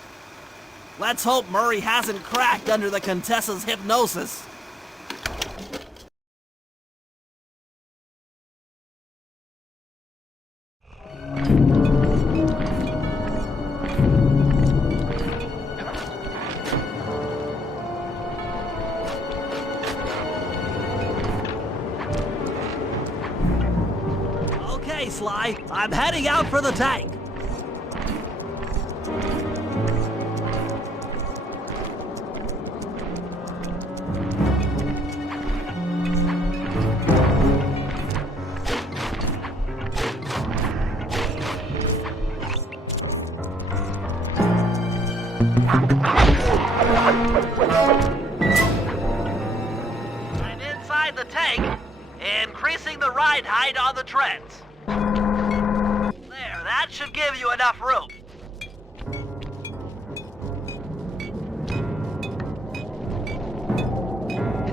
Let's hope Murray hasn't cracked under the Contessa's hypnosis. Okay, Sly, I'm heading out for the tank. I'm inside the tank, increasing the ride height on the treads. There, that should give you enough room.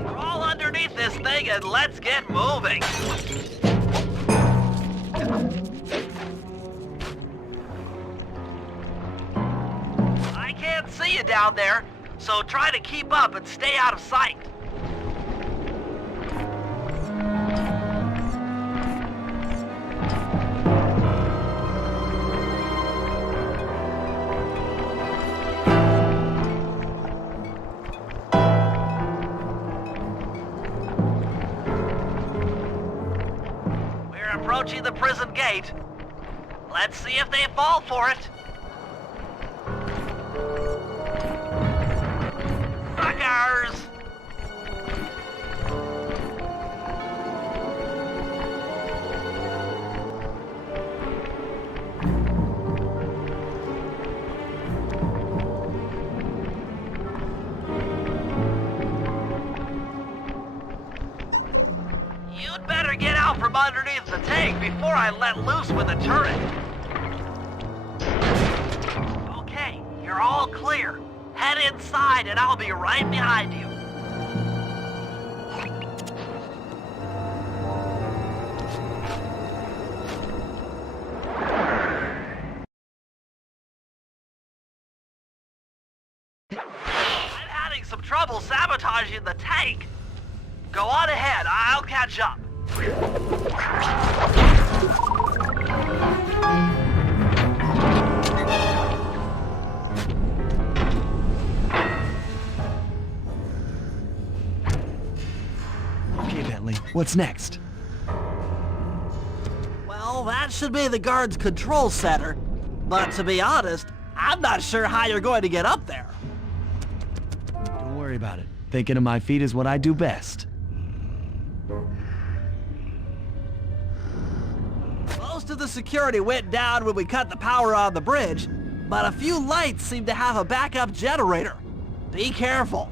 Crawl underneath this thing and let's get moving. I can't see you down there, so try to keep up and stay out of sight. We're approaching the prison gate. Let's see if they fall for it. Suckers! You'd better get out from underneath the tank before I let loose with the turret. Okay, you're all clear. Head inside and I'll be right behind you. I'm having some trouble sabotaging the tank. Go on ahead, I'll catch up. Okay, Bentley, what's next? Well, that should be the guard's control center. But to be honest, I'm not sure how you're going to get up there. Don't worry about it. Thinking of my feet is what I do best. Most of the security went down when we cut the power on the bridge, but a few lights seem to have a backup generator. Be careful.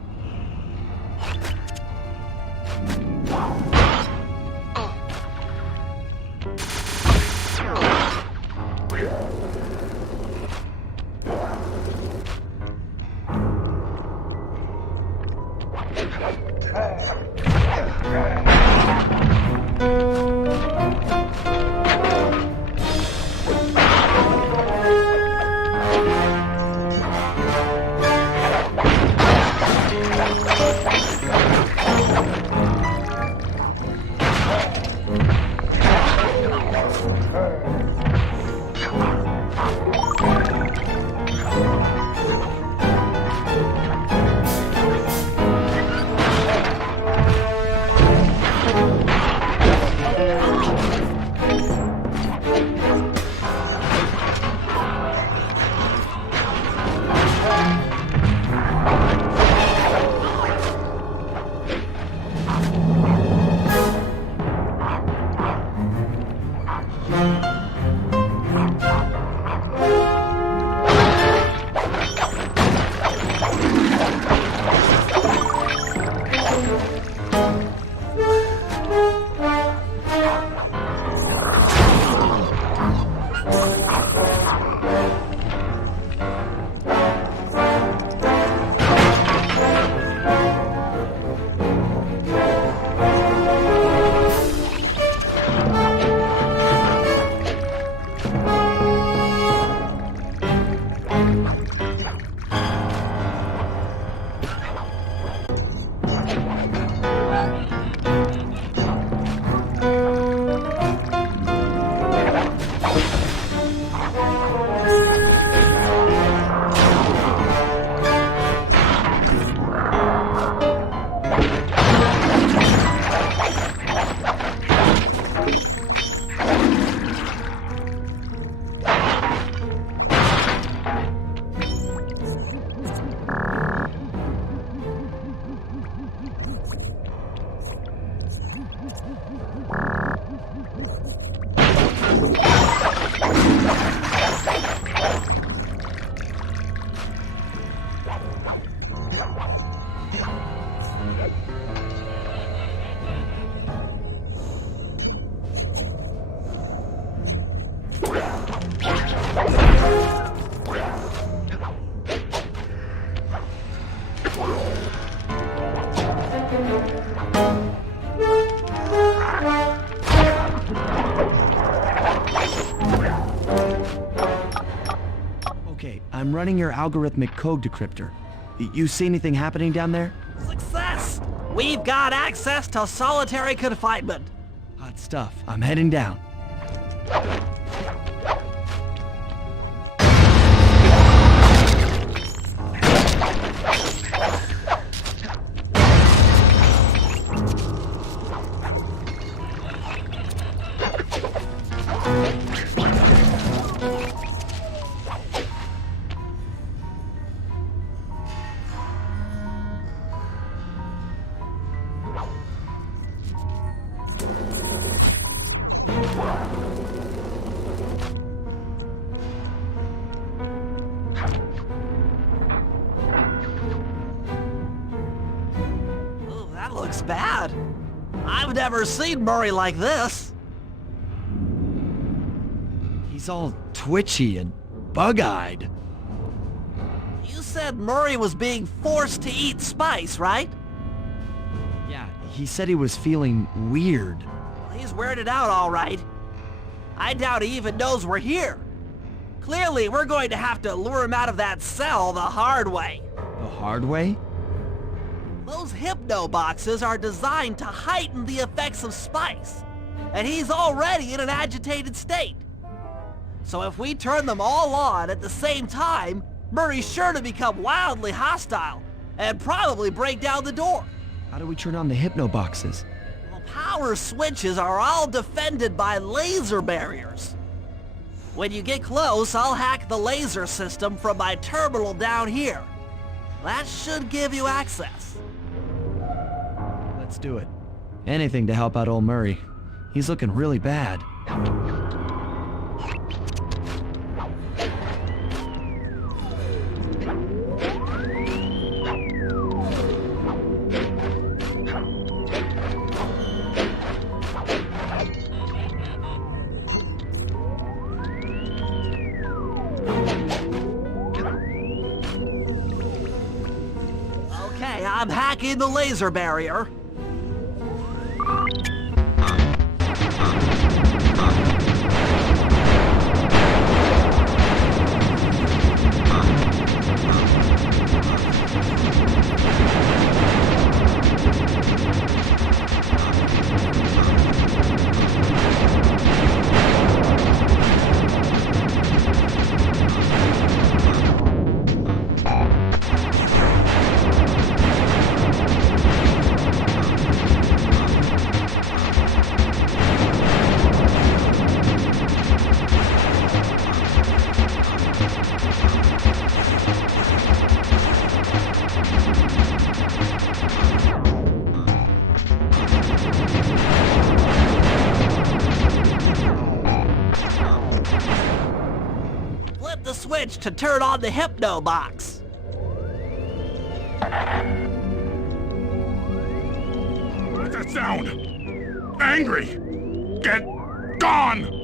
running your algorithmic code decryptor. You see anything happening down there? Success! We've got access to solitary confinement. Hot stuff. I'm heading down. Ooh, that looks bad. I've never seen Murray like this. He's all twitchy and bug-eyed. You said Murray was being forced to eat spice, right? Yeah, he said he was feeling weird. Well, he's weirded out all right. I doubt he even knows we're here. Clearly, we're going to have to lure him out of that cell the hard way. The hard way? Those hypno boxes are designed to heighten the effects of spice, and he's already in an agitated state. So if we turn them all on at the same time, Murray's sure to become wildly hostile and probably break down the door. How do we turn on the hypno boxes? The power switches are all defended by laser barriers. When you get close, I'll hack the laser system from my terminal down here. That should give you access. Let's do it. Anything to help out old Murray. He's looking really bad. Okay, I'm hacking the laser barrier. Flip the switch to turn on the hypno box. What's that sound? Angry! Get gone!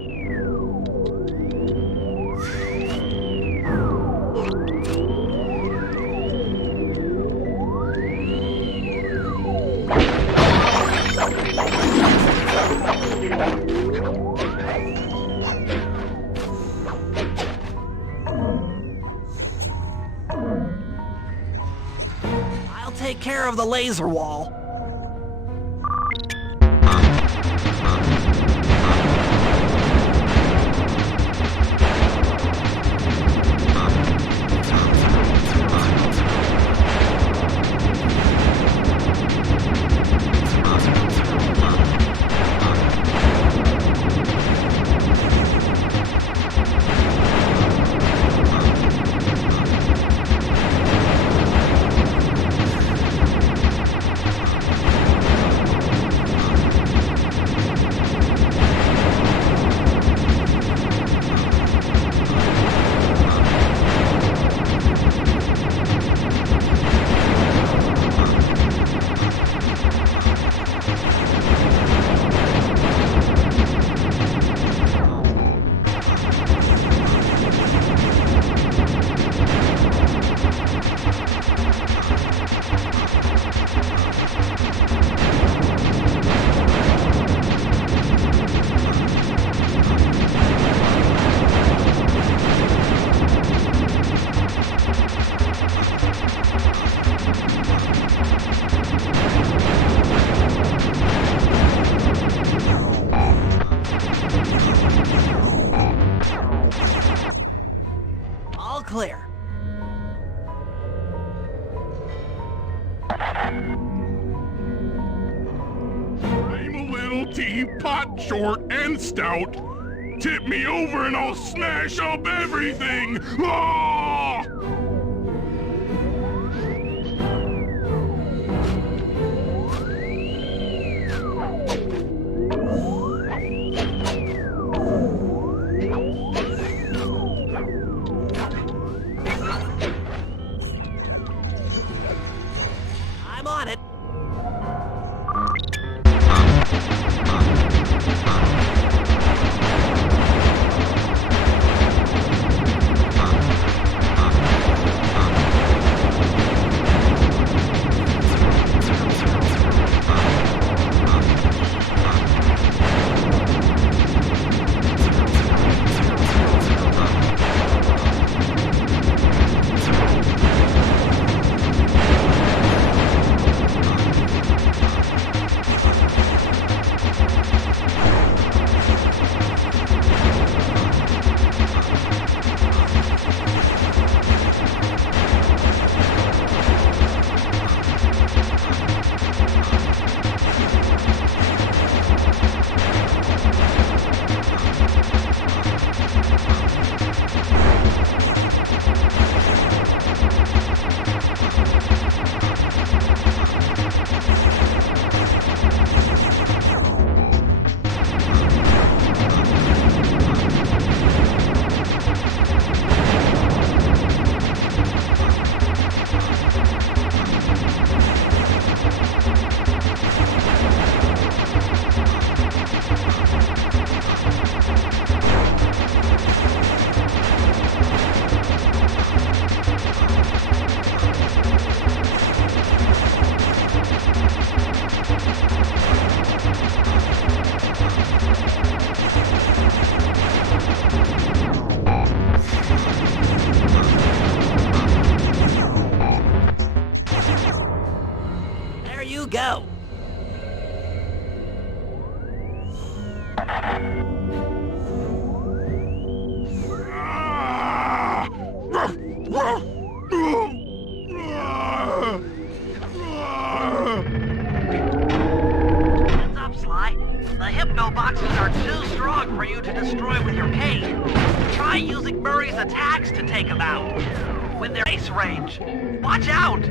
I'll take care of the laser wall. I'm a little teapot, short and stout. Tip me over and I'll smash up everything! Ah! I'm on it. There you go. Heads up, Sly. The hypno boxes are too strong for you to destroy with your cane. Try using Murray's attacks to take them out. When they're ace range. Watch out!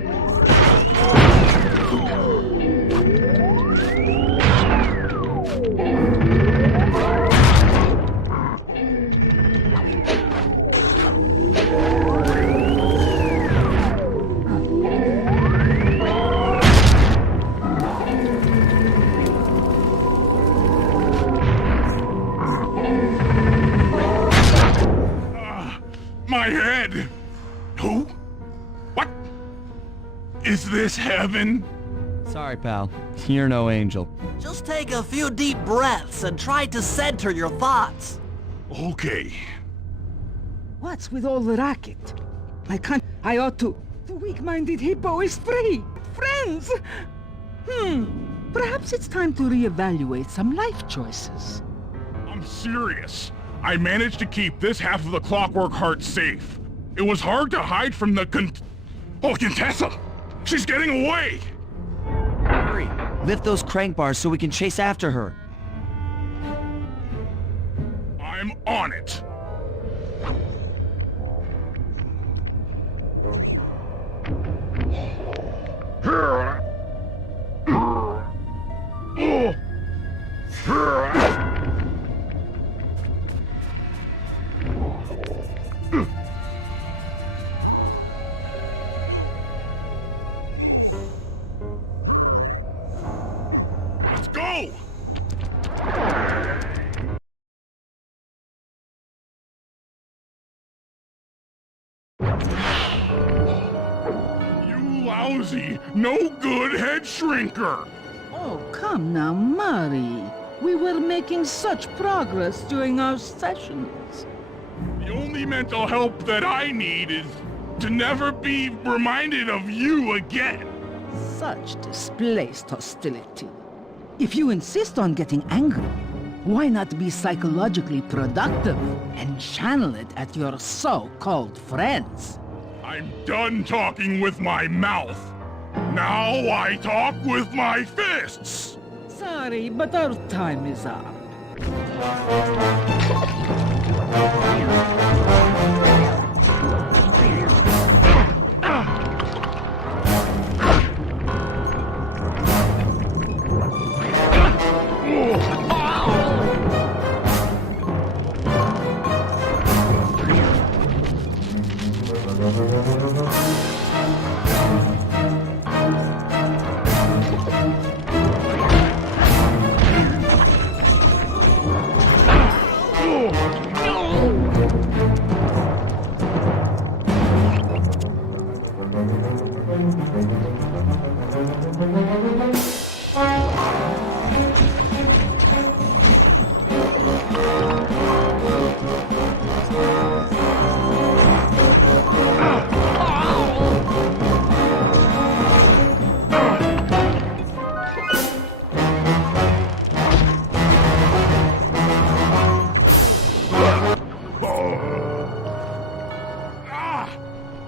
My head! Who? What? Is this heaven? Sorry, pal. You're no angel. Just take a few deep breaths and try to center your thoughts. Okay. What's with all the racket? I ought to... The weak-minded hippo is free! Friends! Perhaps it's time to reevaluate some life choices. I'm serious. I managed to keep this half of the Clockwork Heart safe. It was hard to hide from the Contessa! She's getting away! Hurry, lift those crank bars so we can chase after her. I'm on it! Let's go! You lousy, no good head shrinker! Oh, come now, Murray. We were making such progress during our sessions. The only mental help that I need is to never be reminded of you again. Such displaced hostility. If you insist on getting angry, why not be psychologically productive and channel it at your so-called friends? I'm done talking with my mouth. Now I talk with my fists! Sorry, but our time is up.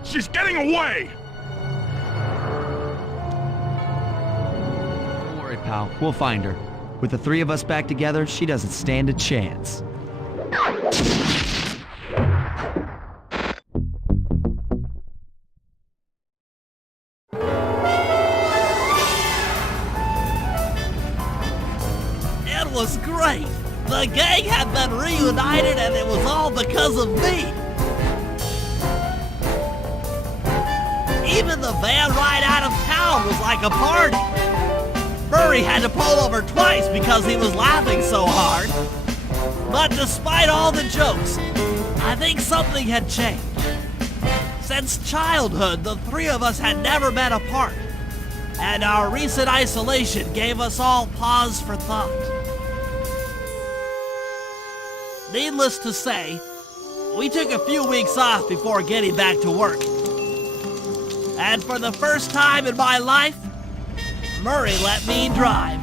She's getting away! Don't worry, pal. We'll find her. With the three of us back together, she doesn't stand a chance. It was great! The gang had been reunited and it was all because of me! Even the van ride out of town was like a party! Murray had to pull over twice because he was laughing so hard. But despite all the jokes, I think something had changed. Since childhood, the three of us had never been apart, and our recent isolation gave us all pause for thought. Needless to say, we took a few weeks off before getting back to work. And for the first time in my life, Murray let me drive.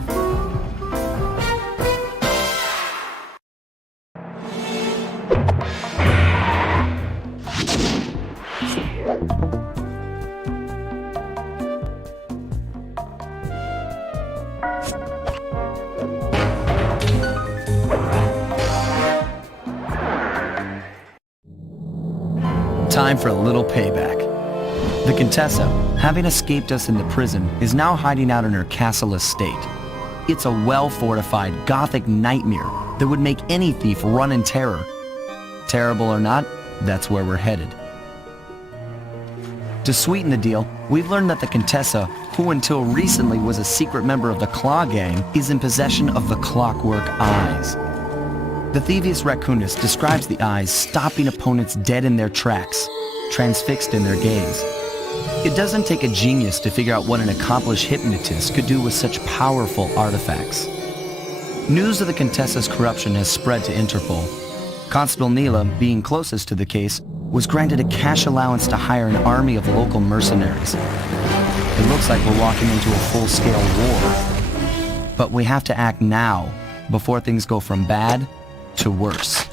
Time for a little payback. The Contessa, having escaped us in the prison, is now hiding out in her castle estate. It's a well-fortified Gothic nightmare that would make any thief run in terror. Terrible or not, that's where we're headed. To sweeten the deal, we've learned that the Contessa, who until recently was a secret member of the Claw Gang, is in possession of the Clockwork Eyes. The Thievius Raccoonus describes the eyes stopping opponents dead in their tracks, transfixed in their gaze. It doesn't take a genius to figure out what an accomplished hypnotist could do with such powerful artifacts. News of the Contessa's corruption has spread to Interpol. Constable Neela, being closest to the case, was granted a cash allowance to hire an army of local mercenaries. It looks like we're walking into a full-scale war. But we have to act now, before things go from bad to worse.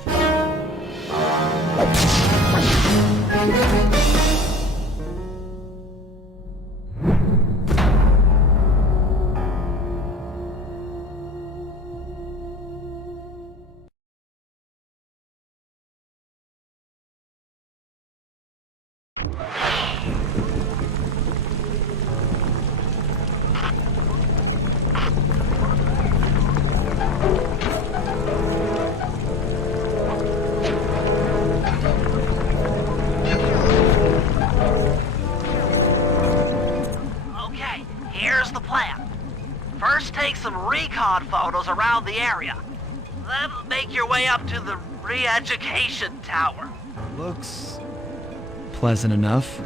First, take some recon photos around the area. Then make your way up to the re-education tower. Looks pleasant enough.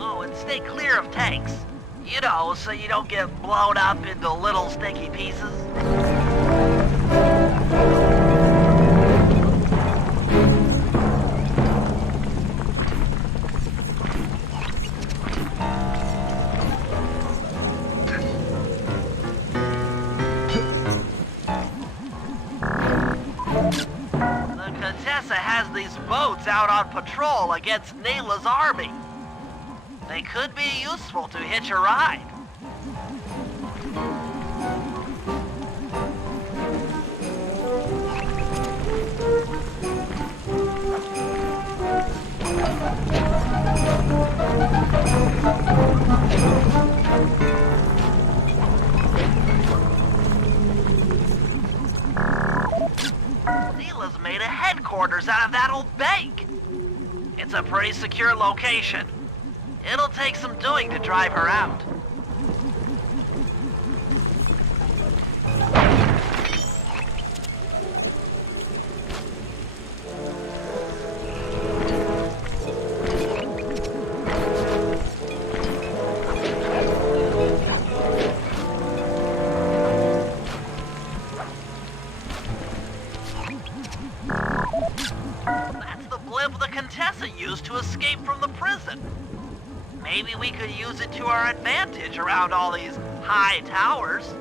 Oh, and stay clear of tanks. You know, so you don't get blown up into little sticky pieces. These boats out on patrol against Neela's army. They could be useful to hitch a ride. Neela's made a headquarters out of that old bank. It's a pretty secure location. It'll take some doing to drive her out. That's the blimp the Contessa used to escape from the prison. Maybe we could use it to our advantage around all these high towers.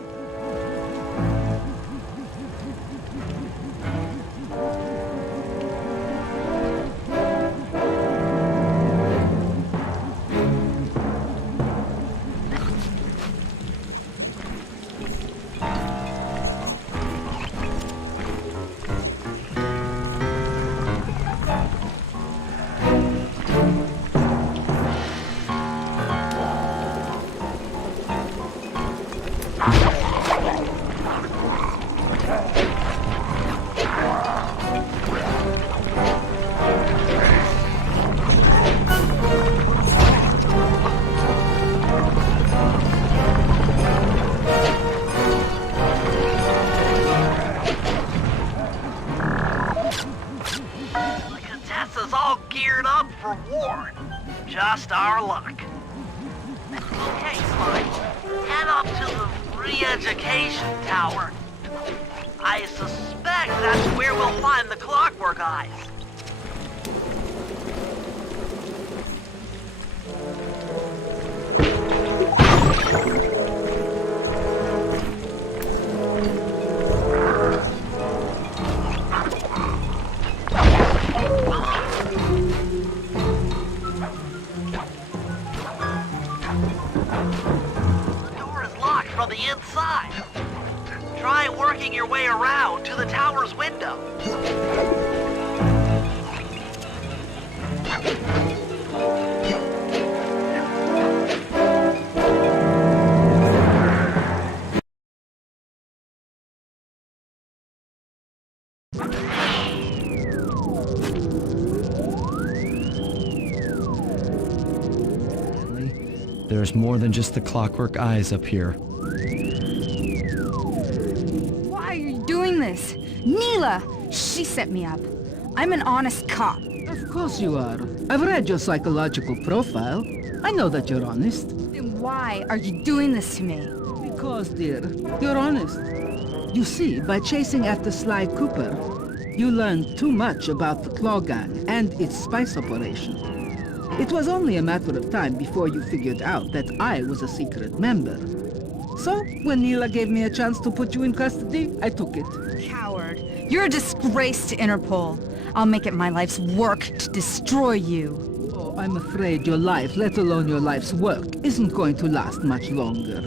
For war. Just our luck. Okay, Sly. Head up to the re-education tower. I suspect that's where we'll find the Clockwork Eyes. From the inside. Try working your way around to the tower's window. There's more than just the Clockwork Eyes up here. Why are you doing this? Neela! She set me up. I'm an honest cop. Of course you are. I've read your psychological profile. I know that you're honest. Then why are you doing this to me? Because, dear, you're honest. You see, by chasing after Sly Cooper, you learned too much about the Claw Gang and its spice operation. It was only a matter of time before you figured out that I was a secret member. So, when Neela gave me a chance to put you in custody, I took it. Coward. You're a disgrace to Interpol. I'll make it my life's work to destroy you. Oh, I'm afraid your life, let alone your life's work, isn't going to last much longer.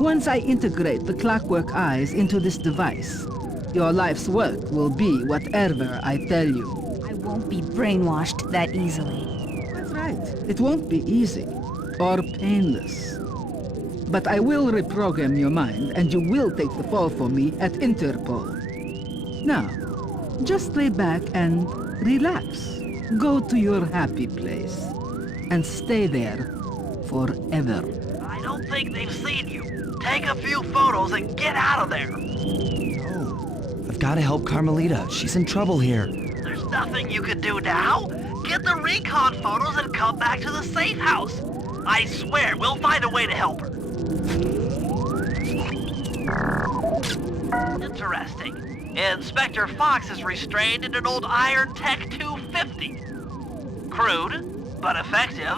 Once I integrate the Clockwork Eyes into this device, your life's work will be whatever I tell you. I won't be brainwashed that easily. That's right. It won't be easy or painless. But I will reprogram your mind, and you will take the fall for me at Interpol. Now, just lay back and relax. Go to your happy place. And stay there forever. I don't think they've seen you. Take a few photos and get out of there. Oh, I've got to help Carmelita. She's in trouble here. There's nothing you can do now. Get the recon photos and come back to the safe house. I swear, we'll find a way to help her. Interesting. Inspector Fox is restrained in an old Iron Tech 250. Crude, but effective.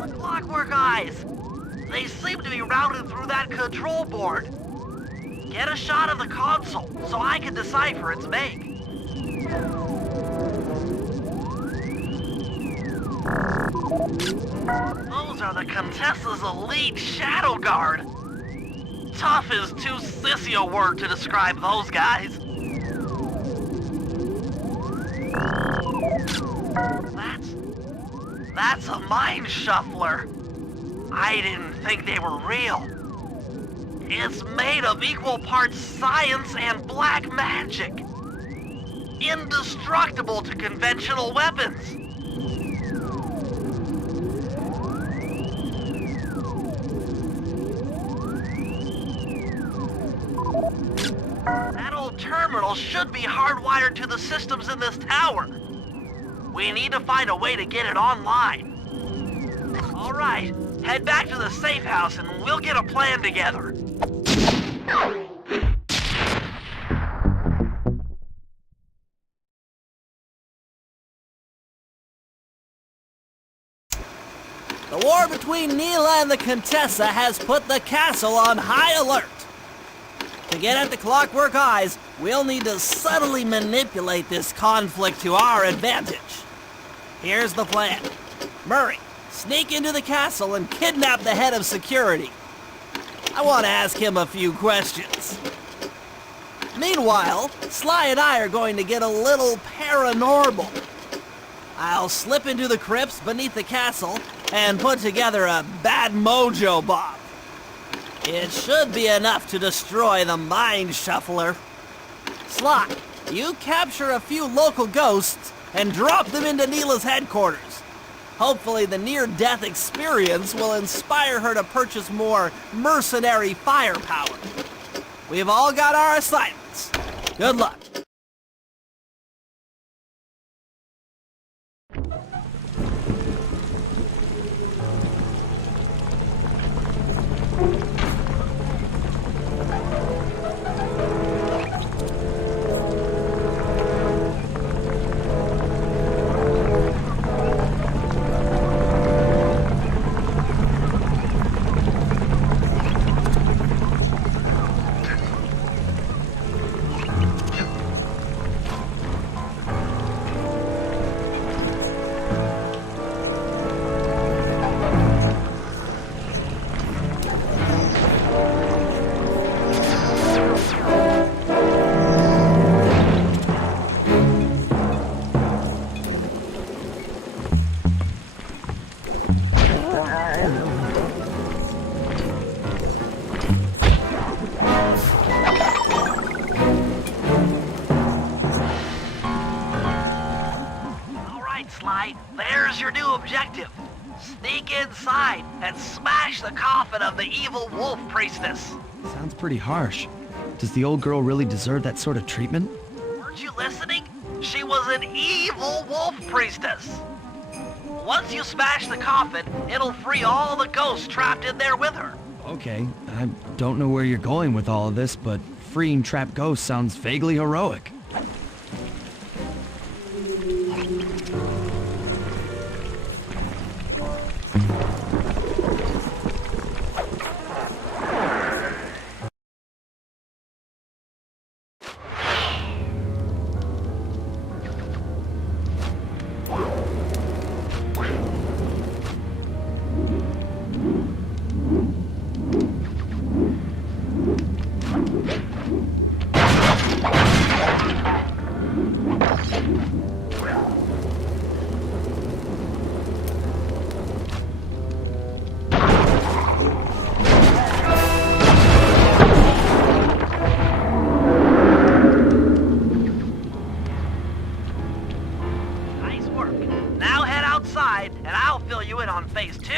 The Clockwork Eyes. They seem to be routed through that control board. Get a shot of the console so I can decipher its make. Those are the Contessa's elite shadow guard. Tough is too sissy a word to describe those guys. That's a mind shuffler. I didn't think they were real. It's made of equal parts science and black magic. Indestructible to conventional weapons. That old terminal should be hardwired to the systems in this tower. We need to find a way to get it online. All right, head back to the safe house and we'll get a plan together. The war between Neela and the Contessa has put the castle on high alert. To get at the Clockwork Eyes, we'll need to subtly manipulate this conflict to our advantage. Here's the plan. Murray, sneak into the castle and kidnap the head of security. I want to ask him a few questions. Meanwhile, Sly and I are going to get a little paranormal. I'll slip into the crypts beneath the castle and put together a bad mojo bomb. It should be enough to destroy the mind shuffler. Sly, you capture a few local ghosts and drop them into Neela's headquarters. Hopefully the near-death experience will inspire her to purchase more mercenary firepower. We've all got our assignments. Good luck. There's your new objective. Sneak inside and smash the coffin of the evil wolf priestess. Sounds pretty harsh. Does the old girl really deserve that sort of treatment? Weren't you listening? She was an evil wolf priestess. Once you smash the coffin, it'll free all the ghosts trapped in there with her. Okay, I don't know where you're going with all of this, but freeing trapped ghosts sounds vaguely heroic. And I'll fill you in on phase 2.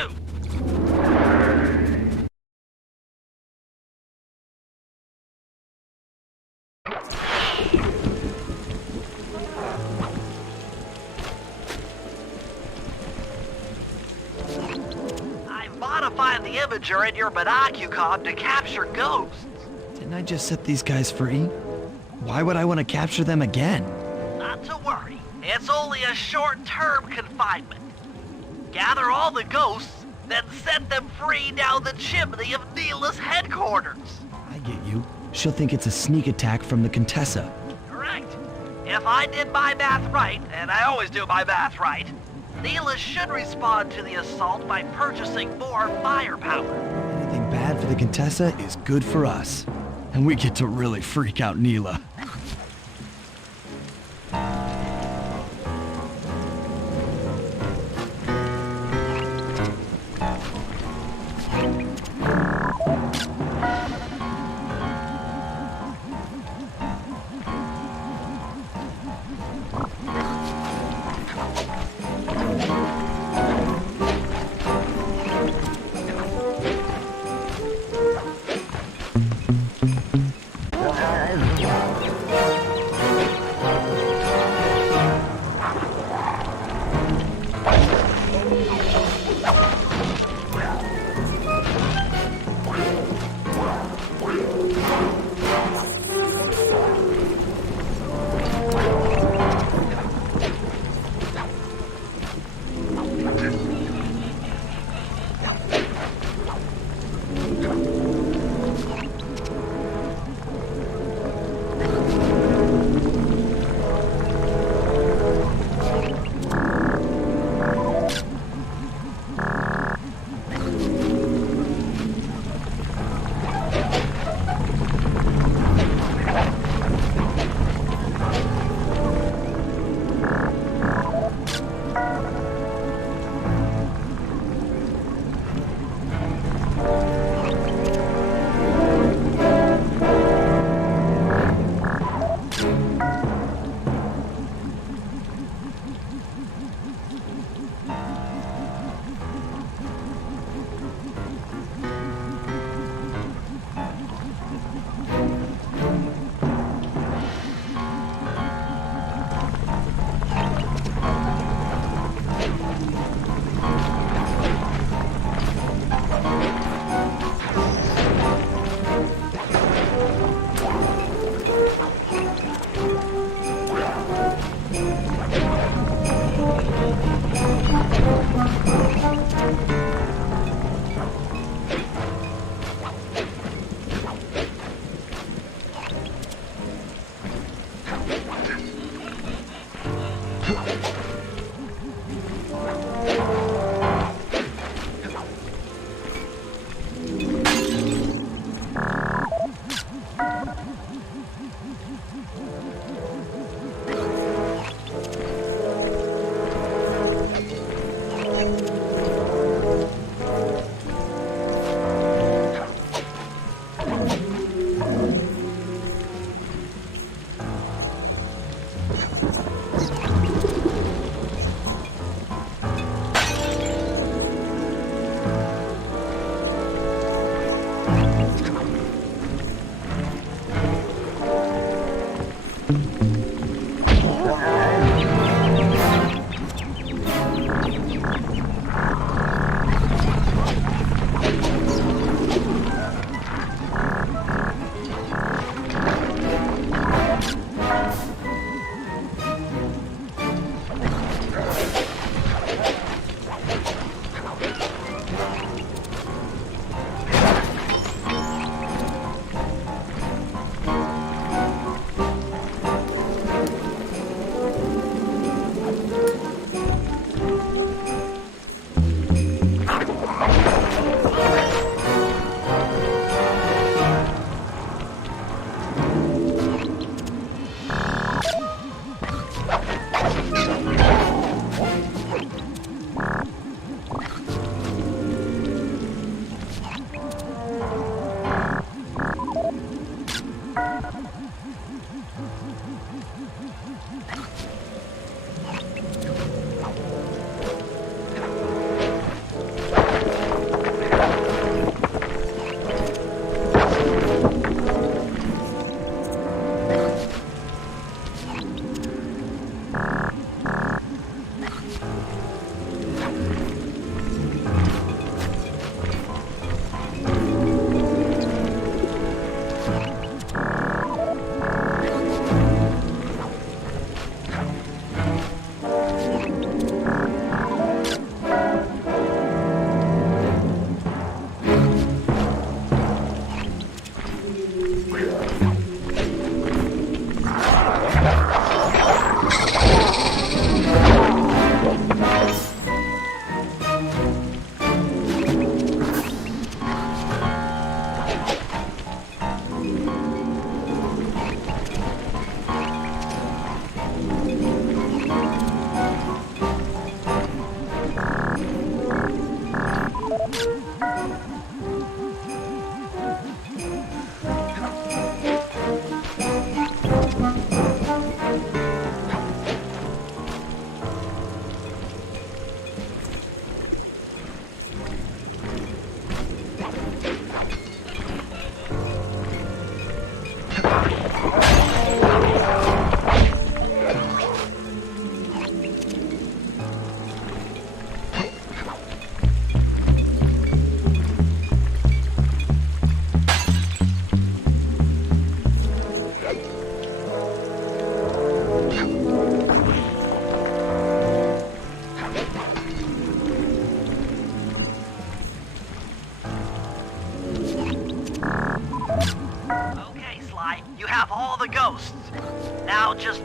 I've modified the imager in your binocucom to capture ghosts. Didn't I just set these guys free? Why would I want to capture them again? Not to worry. It's only a short-term confinement. Gather all the ghosts, then set them free down the chimney of Neela's headquarters. I get you. She'll think it's a sneak attack from the Contessa. Correct. If I did my math right, and I always do my math right, Neela should respond to the assault by purchasing more firepower. Anything bad for the Contessa is good for us. And we get to really freak out Neela.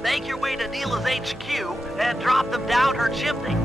Make your way to Neela's HQ and drop them down her chimney.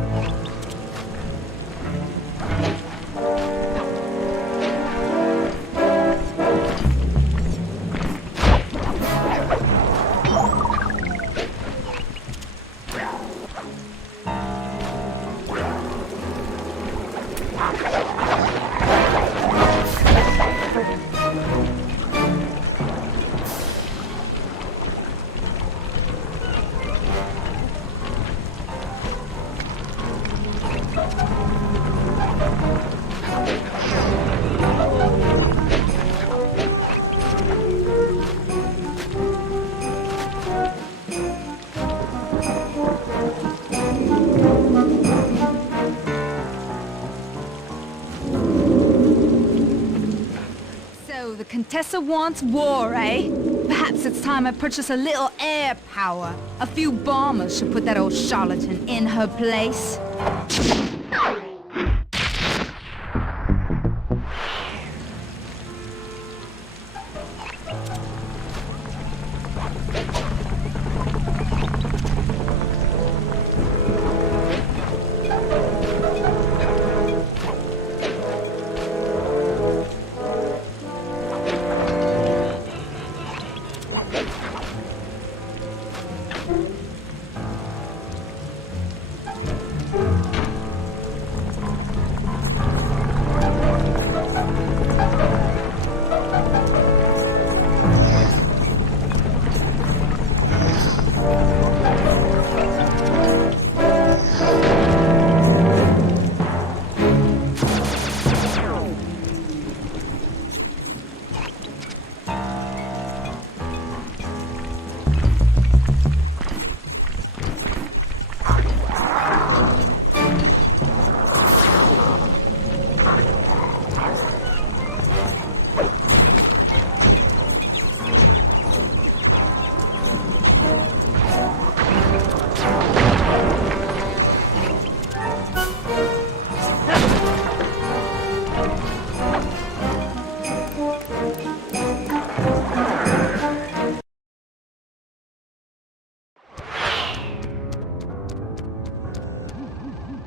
The Contessa wants war, eh? Perhaps it's time I purchase a little air power. A few bombers should put that old charlatan in her place.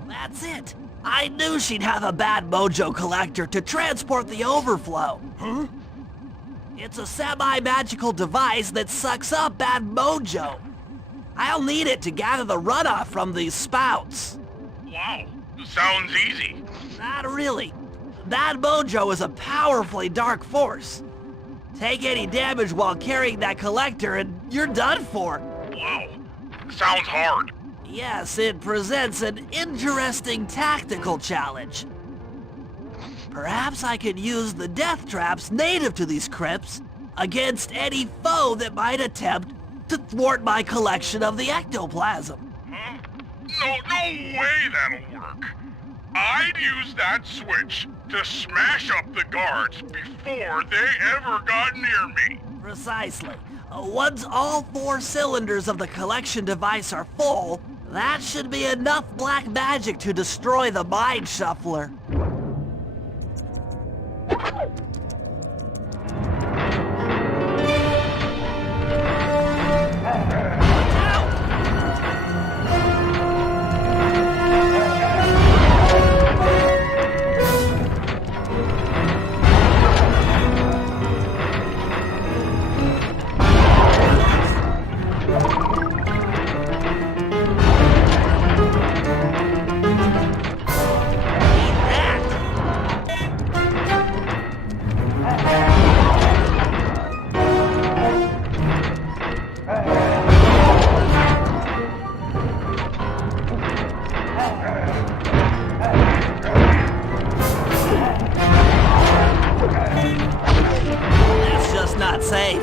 That's it! I knew she'd have a bad mojo collector to transport the overflow. Huh? It's a semi-magical device that sucks up bad mojo. I'll need it to gather the runoff from these spouts. Wow, sounds easy. Not really. Bad mojo is a powerfully dark force. Take any damage while carrying that collector and you're done for. Wow, sounds hard. Yes, it presents an interesting tactical challenge. Perhaps I could use the death traps native to these crypts against any foe that might attempt to thwart my collection of the ectoplasm. Huh? No way that'll work. I'd use that switch to smash up the guards before they ever got near me. Precisely. Once all 4 cylinders of the collection device are full, that should be enough black magic to destroy the Mind Shuffler. Safe.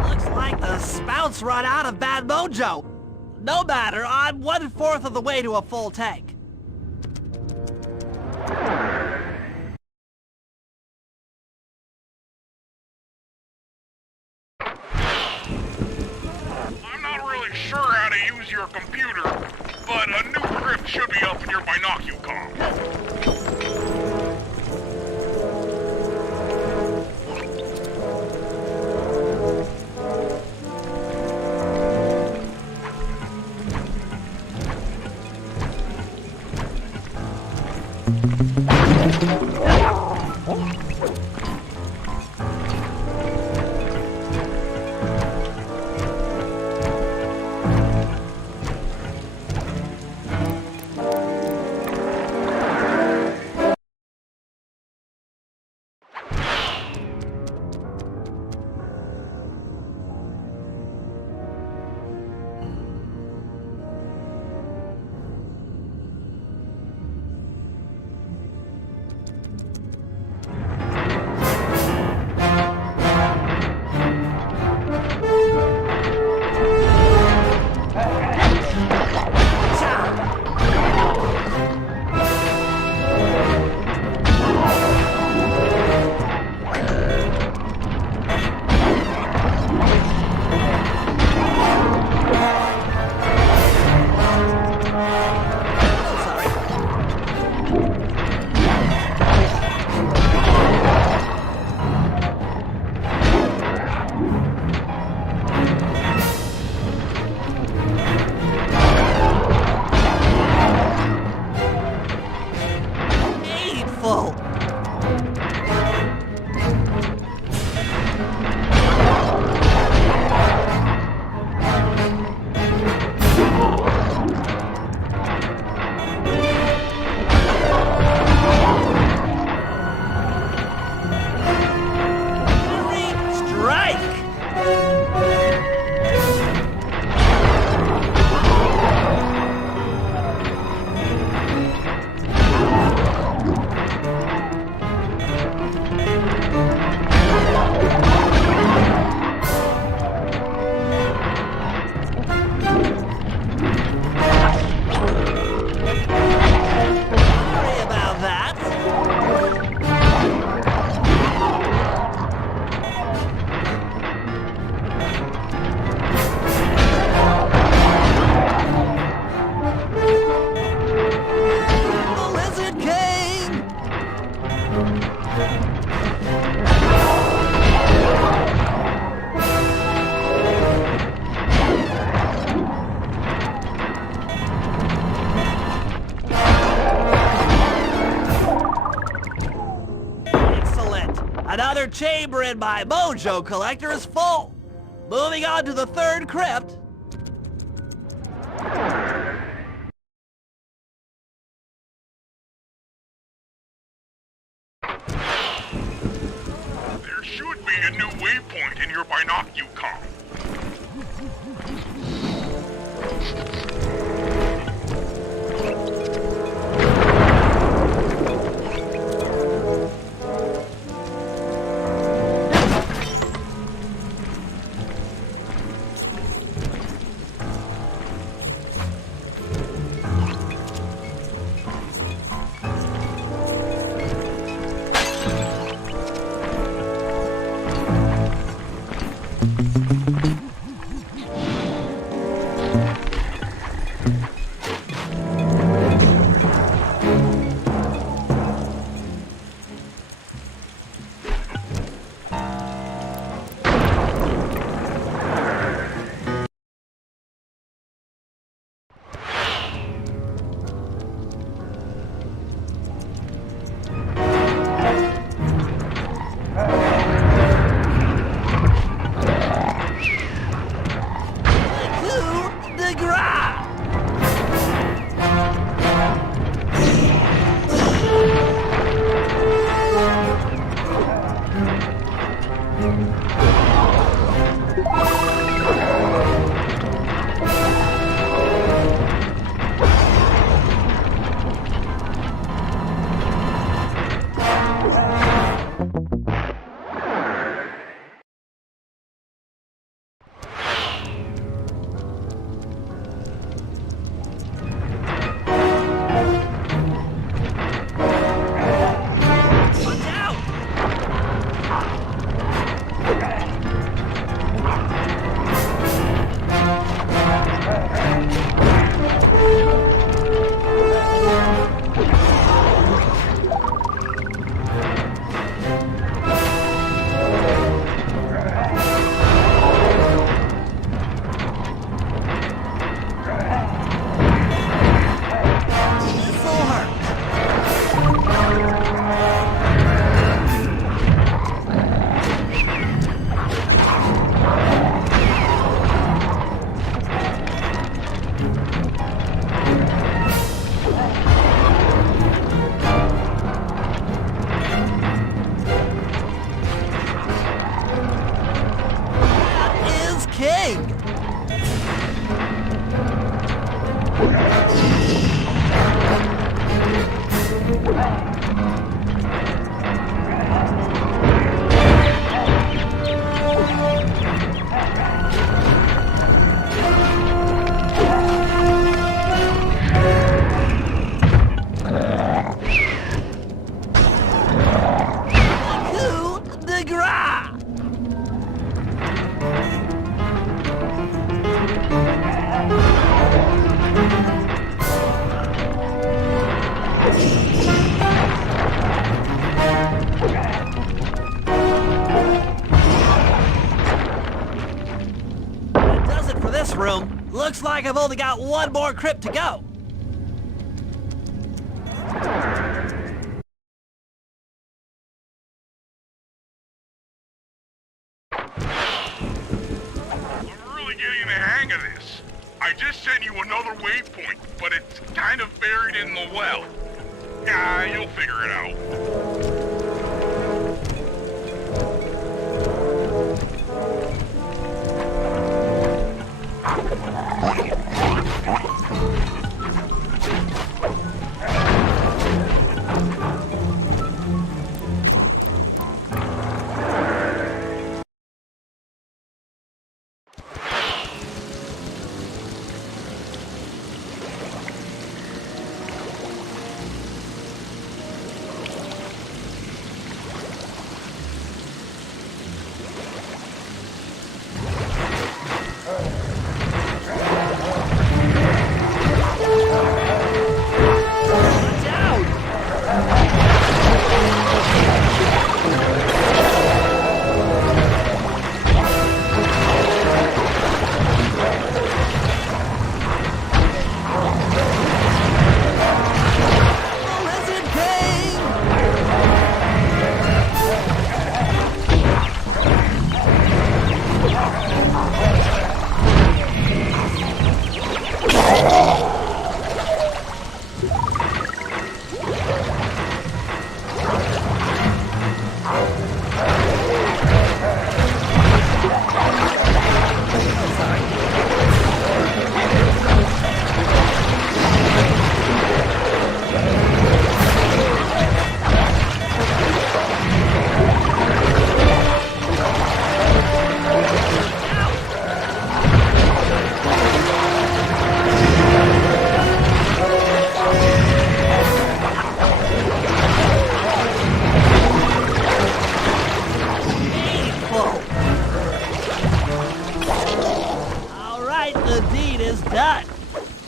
Looks like the spouts run out of bad mojo. No matter, I'm 1/4 of the way to a full tank. Sure how to use your computer, but Another chamber in my mojo collector is full. Moving on to the third crypt. There should be a new waypoint in your binocucom. Room. Looks like I've only got one more crypt to go. I'm really getting the hang of this. I just sent you another waypoint, but it's kind of buried in the well. Yeah, you'll figure it out.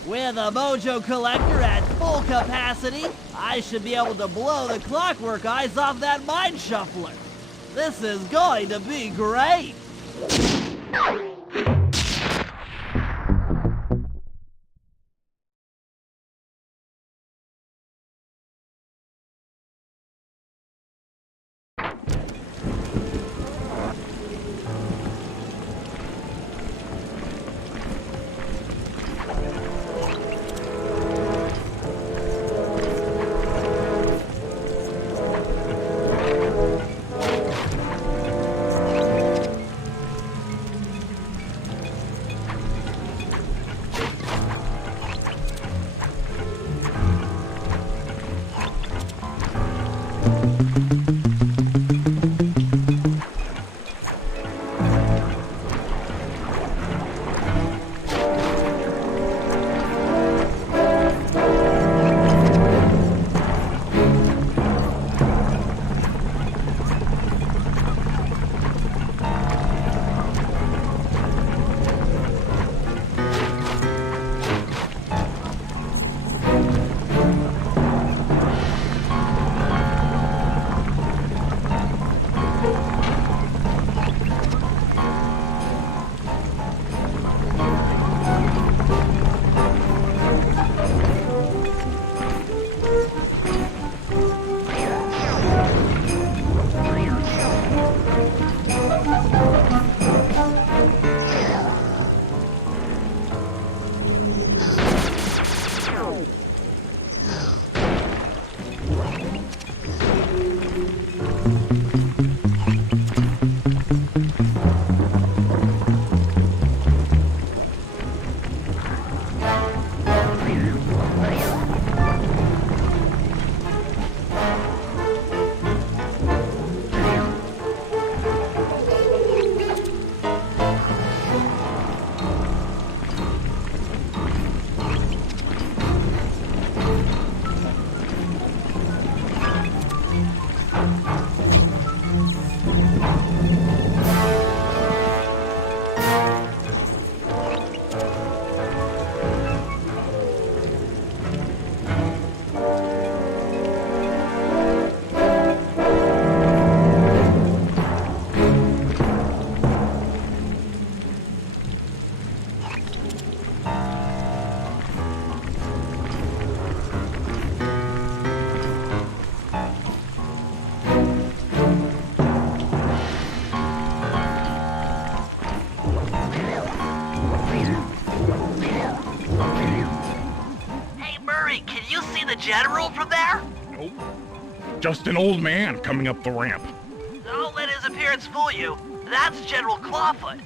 With a mojo collector at full capacity, I should be able to blow the clockwork eyes off that mind shuffler. This is going to be great! Just an old man coming up the ramp. Don't let his appearance fool you. That's General Clawfoot,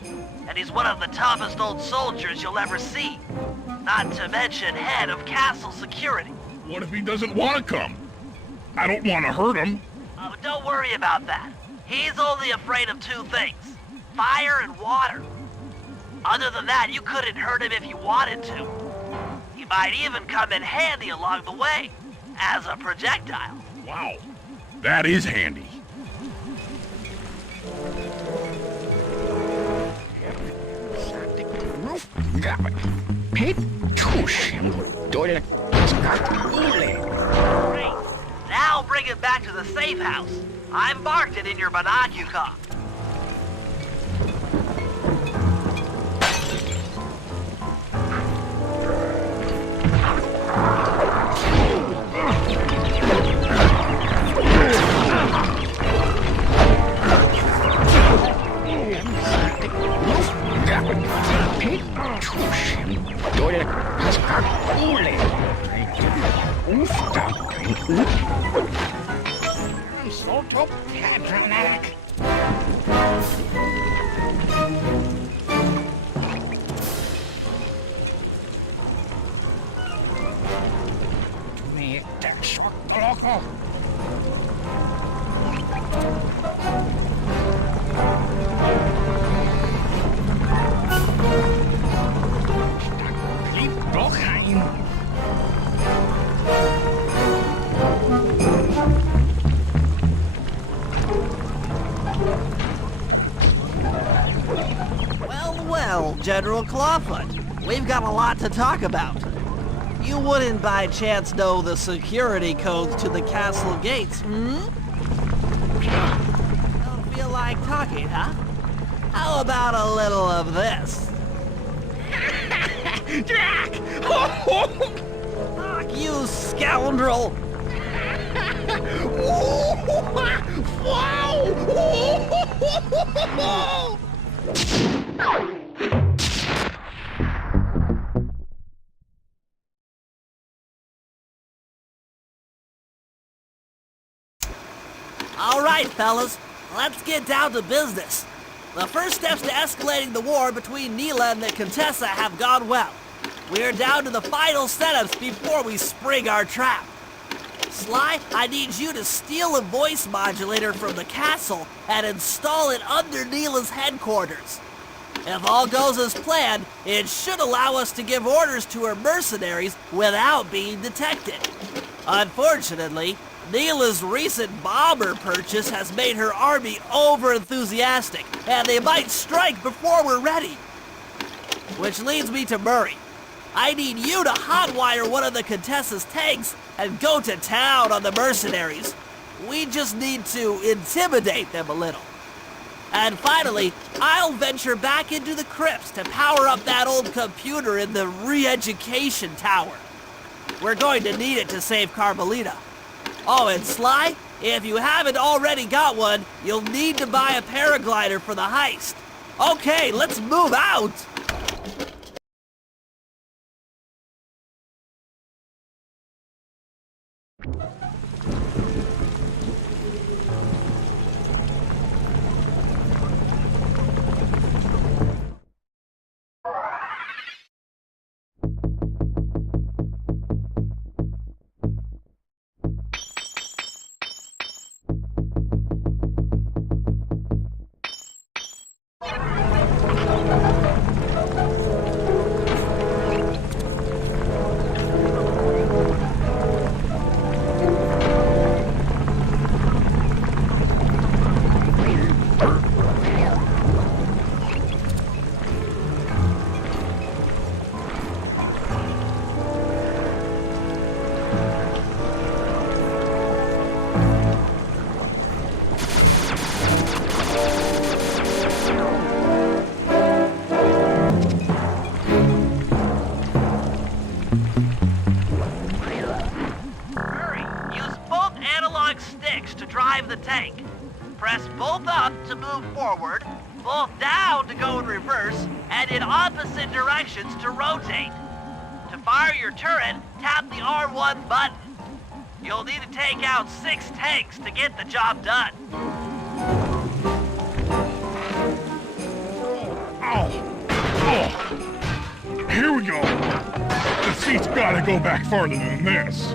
and he's one of the toughest old soldiers you'll ever see. Not to mention head of castle security. What if he doesn't want to come? I don't want to hurt him. Oh, don't worry about that. He's only afraid of two things, fire and water. Other than that, you couldn't hurt him if you wanted to. He might even come in handy along the way, as a projectile. Wow, that is handy. Great. Now bring it back to the safe house. I marked it in your binocular. Well, General Clawfoot, we've got a lot to talk about. You wouldn't by chance know the security codes to the castle gates, hmm? Don't feel like talking, huh? How about a little of this? Jack! Fuck you, scoundrel! All right, fellas, let's get down to business. The first steps to escalating the war between Neela and the Contessa have gone well. We're down to the final setups before we spring our trap. Sly, I need you to steal a voice modulator from the castle and install it under Neela's headquarters. If all goes as planned, it should allow us to give orders to her mercenaries without being detected. Unfortunately, Neela's recent bomber purchase has made her army over-enthusiastic, and they might strike before we're ready. Which leads me to Murray. I need you to hotwire one of the Contessa's tanks and go to town on the mercenaries. We just need to intimidate them a little. And finally, I'll venture back into the crypts to power up that old computer in the re-education tower. We're going to need it to save Carmelita. Oh, and Sly, if you haven't already got one, you'll need to buy a paraglider for the heist. Okay, let's move out! The tank. Press both up to move forward, both down to go in reverse, and in opposite directions to rotate. To fire your turret, tap the R1 button. You'll need to take out 6 tanks to get the job done. Oh. Here we go. The seat's gotta go back farther than this.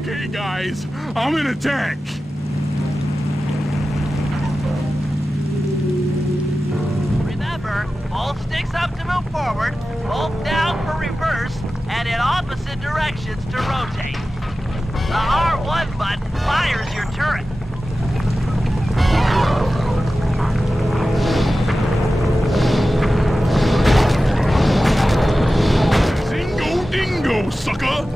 Okay, guys, I'm in a tank. Remember, hold sticks up to move forward, hold down for reverse, and in opposite directions to rotate. The R1 button fires your turret. Zingo dingo, sucker!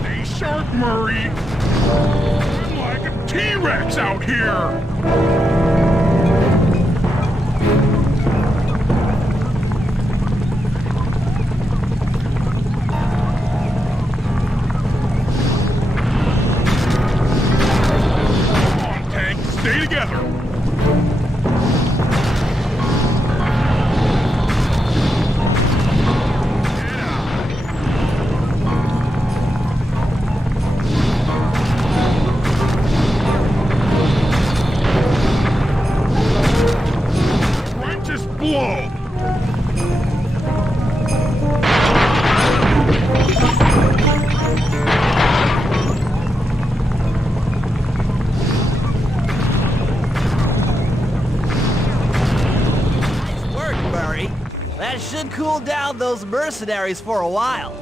Stay sharp, Murray! I'm like a T-Rex out here! Stay together! Watch us blow! That should cool down those mercenaries for a while.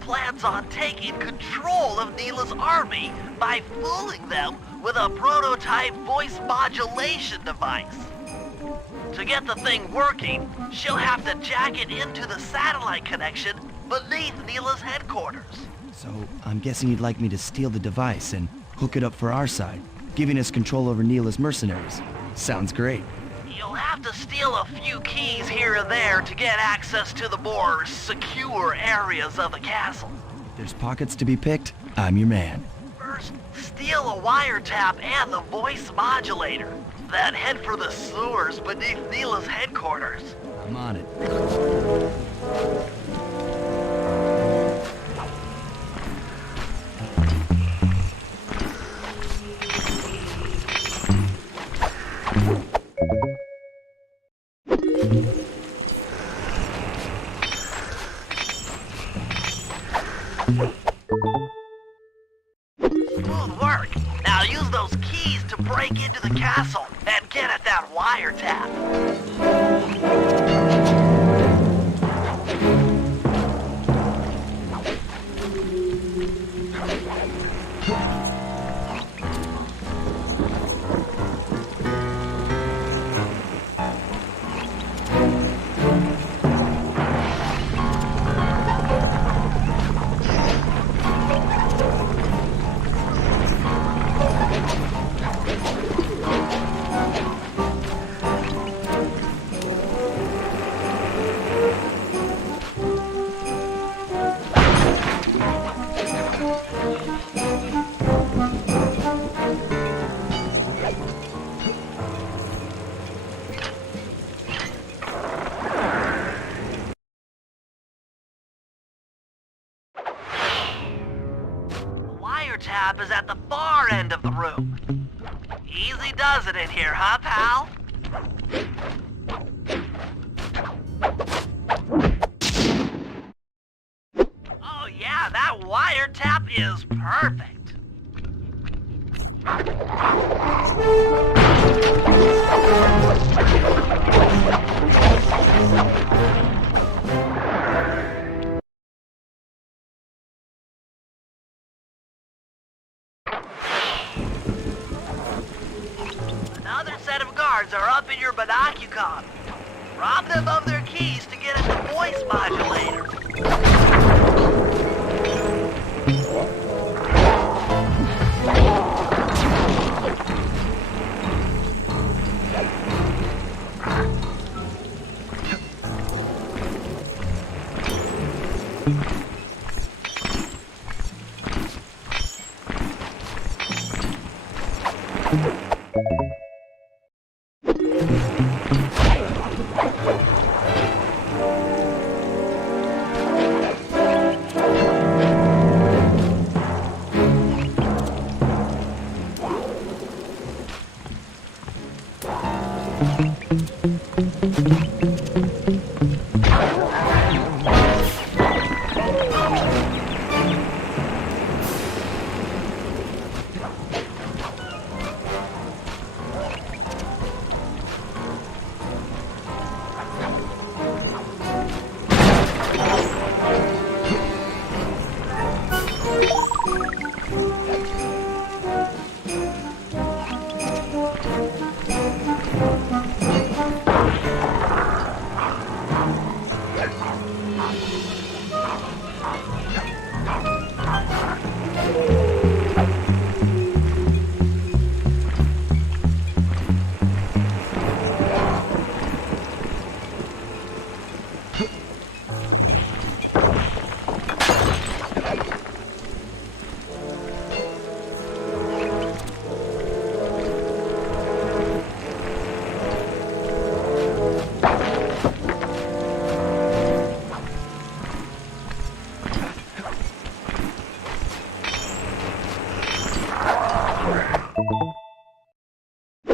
Plans on taking control of Neela's army by fooling them with a prototype voice modulation device. To get the thing working, she'll have to jack it into the satellite connection beneath Neela's headquarters. So, I'm guessing you'd like me to steal the device and hook it up for our side, giving us control over Neela's mercenaries. Sounds great. You'll have to steal a few keys here and there to get access to the more secure areas of the castle. If there's pockets to be picked, I'm your man. First, steal a wiretap and the voice modulator. Then head for the sewers beneath Neela's headquarters. I'm on it. Smooth work. Now use those keys to break into the castle and get at that wiretap. wiretap is at the far end of the room. Easy does it in here, huh, pal? Oh yeah, that wiretap is perfect. Another set of guards are up in your binocular. Rob them of their keys to get at the voice modulator.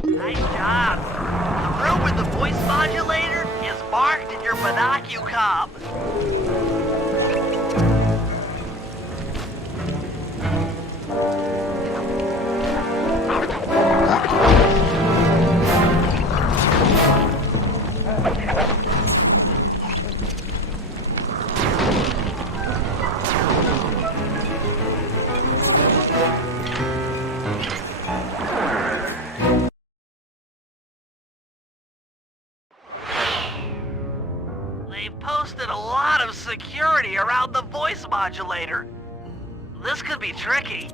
Nice job. The room with the voice modulator is marked in your binocular. They've posted a lot of security around the voice modulator. This could be tricky.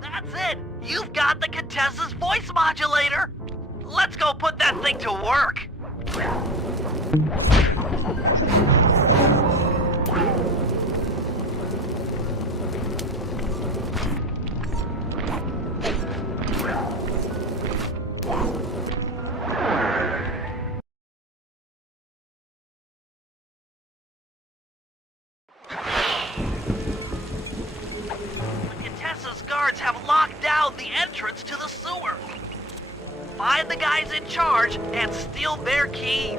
That's it! You've got the Contessa's voice modulator! Let's go put that thing to work! Guards have locked down the entrance to the sewer. Find the guys in charge and steal their keys.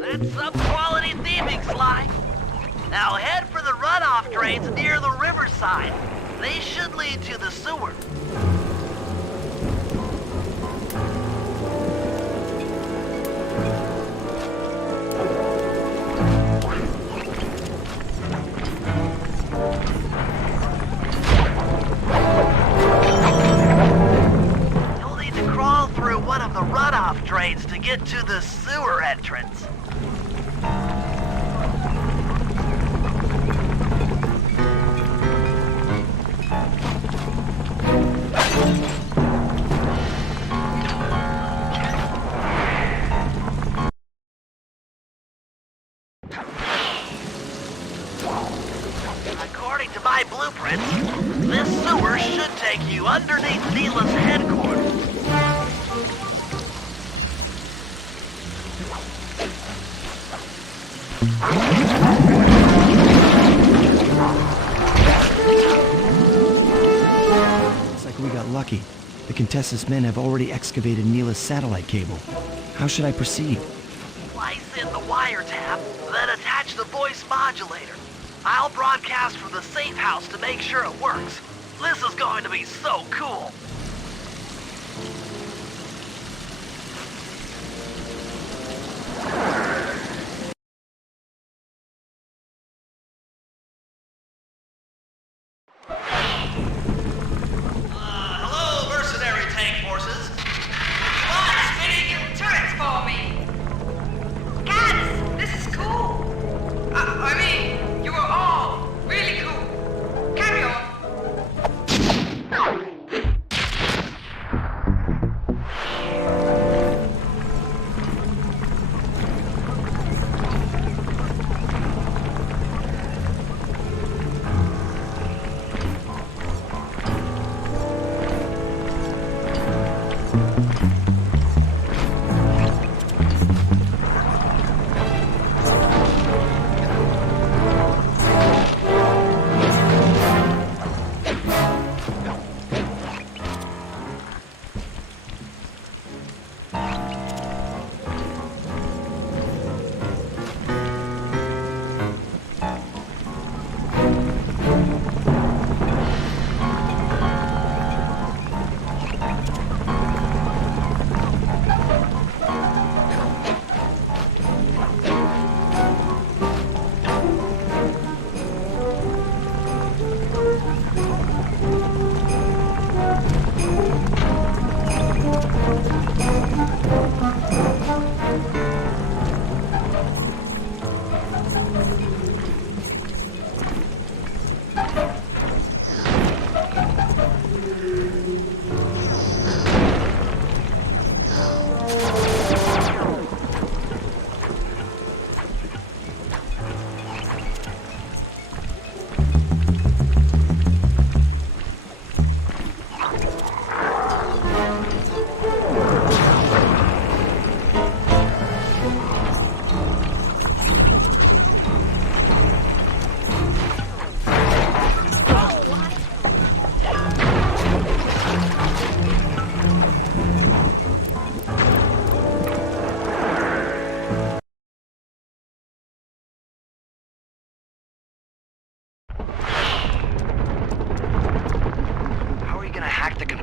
That's some quality thieving, Sly. Now head for the runoff drains near the riverside. They should lead to the sewer. You'll need to crawl through one of the runoff drains to get to the sewer entrance. According to my blueprints, this sewer should take you underneath Neela's headquarters. Looks like we got lucky. The Contessa's men have already excavated Neela's satellite cable. How should I proceed? Slice in the wiretap, then attach the voice modulator. I'll broadcast from the safe house to make sure it works. This is going to be so cool. Hello, mercenary tank forces. What's spinning your turrets for me? Guys, this is cool. I mean, you are all really cool. Carry on.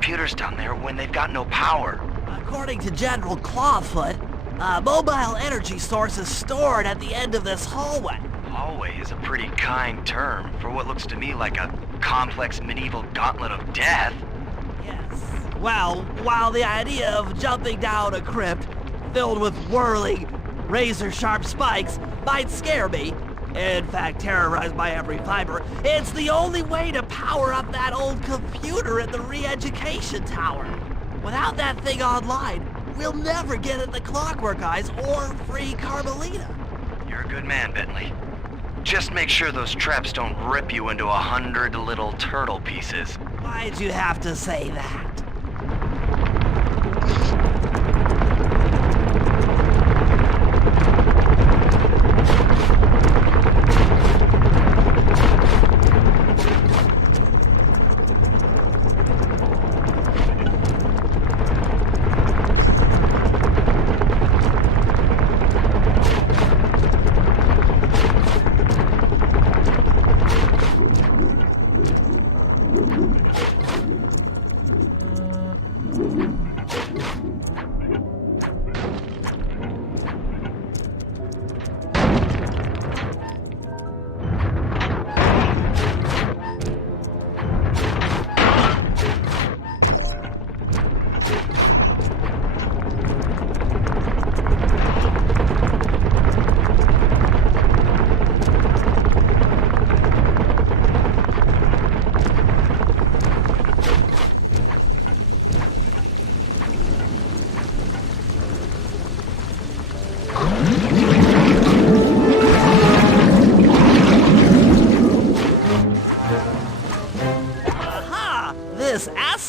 computers down there when they've got no power? According to General Clawfoot, a mobile energy source is stored at the end of this hallway. Hallway is a pretty kind term for what looks to me like a complex medieval gauntlet of death. Yes. Well, while the idea of jumping down a crypt filled with whirling, razor-sharp spikes might scare me, in fact terrorize my every fiber, it's the only way to power up that old computer at the re-education tower. Without that thing online, we'll never get at the Clockwork Eyes or free Carmelita. You're a good man, Bentley. Just make sure those traps don't rip you into 100 little turtle pieces. Why'd you have to say that?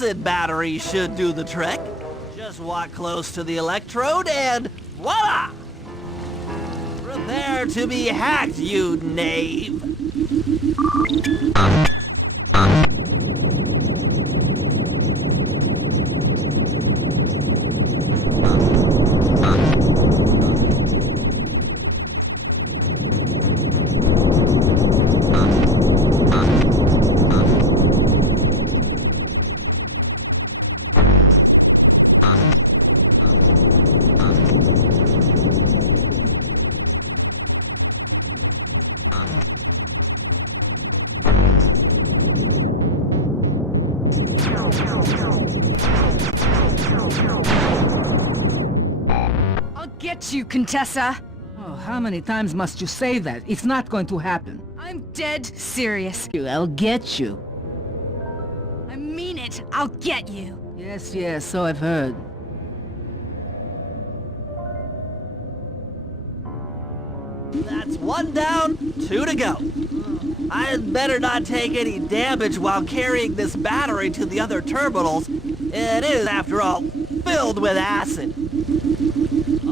solid battery should do the trick. Just walk close to the electrode and voila! Prepare to be hacked, you knave! I'll get you, Contessa. Oh, how many times must you say that? It's not going to happen. I'm dead serious. I'll get you. I mean it. I'll get you. Yes, yes, so I've heard. That's 1 down, 2 to go. I'd better not take any damage while carrying this battery to the other terminals. It is, after all, filled with acid.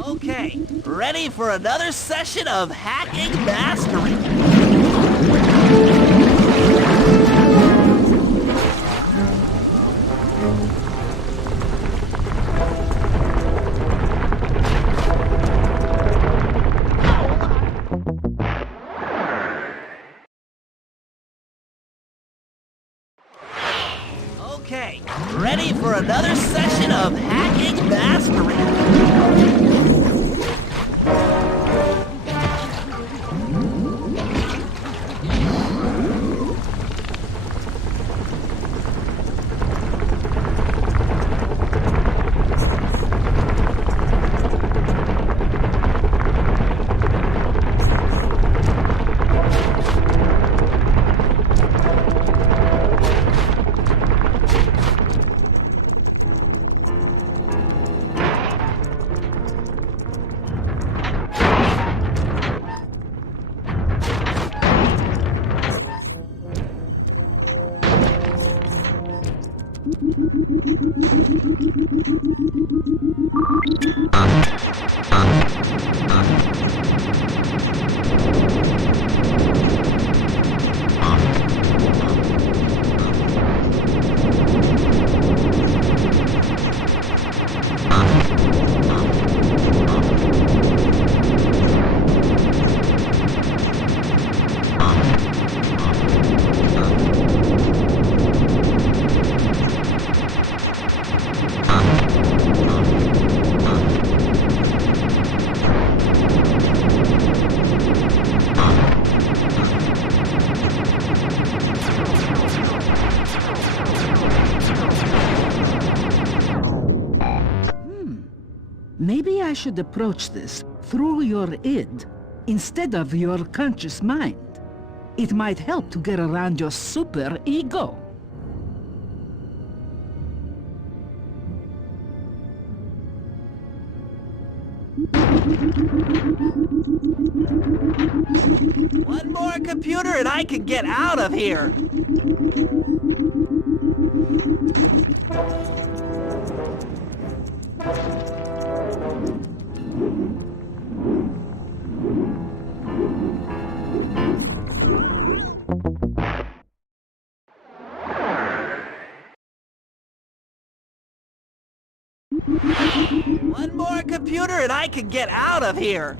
Okay, ready for another session of hacking mastery. Okay, ready for another session of hacking mastery. Maybe I should approach this through your id instead of your conscious mind. It might help to get around your super ego. One more computer and I can get out of here. One more computer and I can get out of here.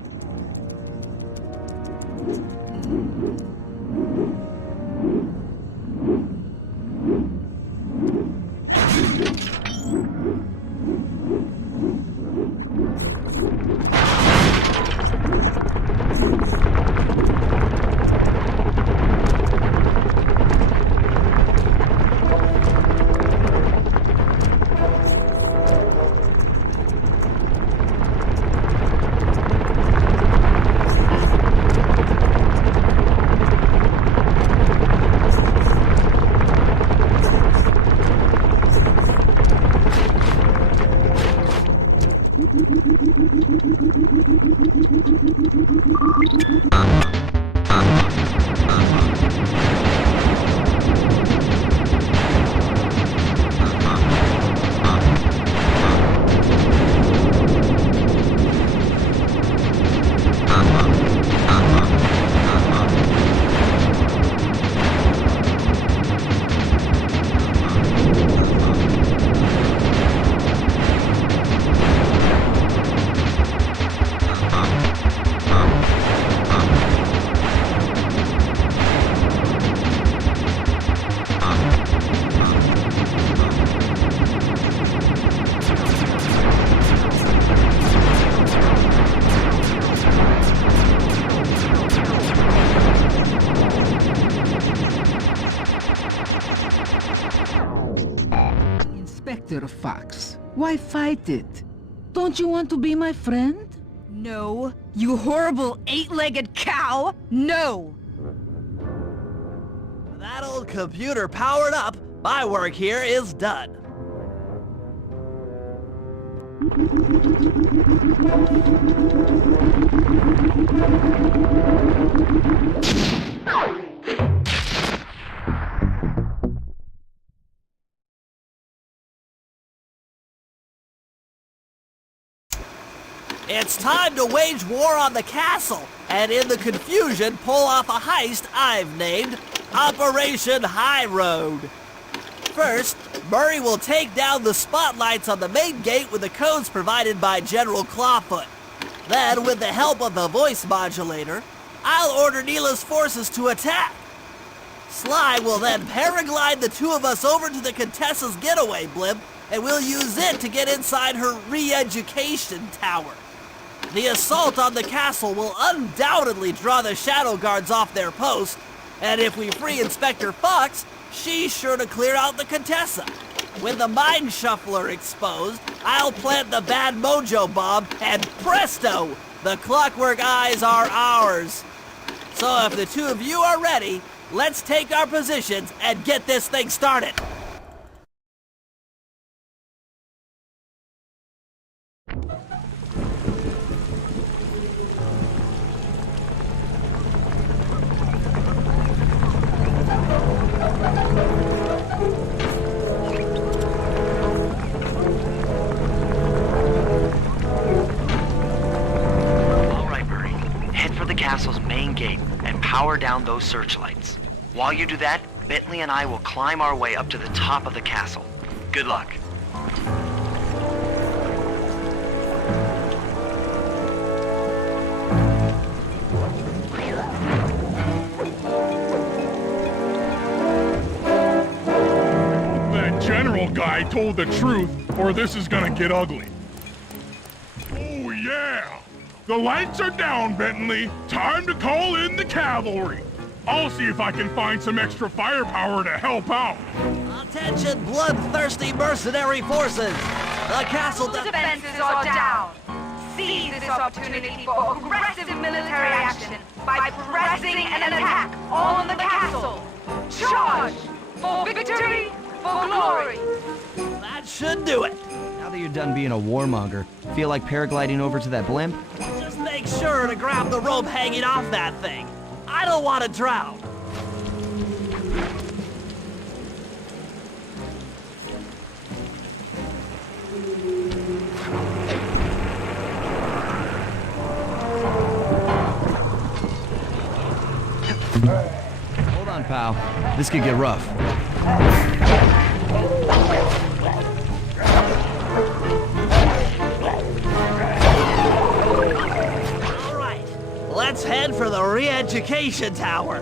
a fox. Why fight it? Don't you want to be my friend? No, you horrible eight-legged cow! No! That old computer powered up, my work here is done. It's time to wage war on the castle, and in the confusion, pull off a heist I've named Operation High Road. First, Murray will take down the spotlights on the main gate with the codes provided by General Clawfoot. Then, with the help of the voice modulator, I'll order Neela's forces to attack. Sly will then paraglide the two of us over to the Contessa's getaway blimp, and we'll use it to get inside her re-education tower. The assault on the castle will undoubtedly draw the Shadow Guards off their post, and if we free Inspector Fox, she's sure to clear out the Contessa. With the Mind Shuffler exposed, I'll plant the Bad Mojo bomb, and presto! The Clockwork Eyes are ours. So if the two of you are ready, let's take our positions and get this thing started. Castle's main gate and power down those searchlights. While you do that, Bentley and I will climb our way up to the top of the castle. Good luck. That general guy told the truth, or this is gonna get ugly. Oh yeah! The lights are down, Bentley. Time to call in the cavalry. I'll see if I can find some extra firepower to help out. Attention, bloodthirsty mercenary forces! The castle Defenses are down. Seize this opportunity for aggressive military action by pressing an attack on the castle. Charge! For victory, for glory! That should do it. Now that you're done being a warmonger, feel like paragliding over to that blimp? Just make sure to grab the rope hanging off that thing. I don't want to drown. Hold on, pal. This could get rough. Let's head for the re-education tower.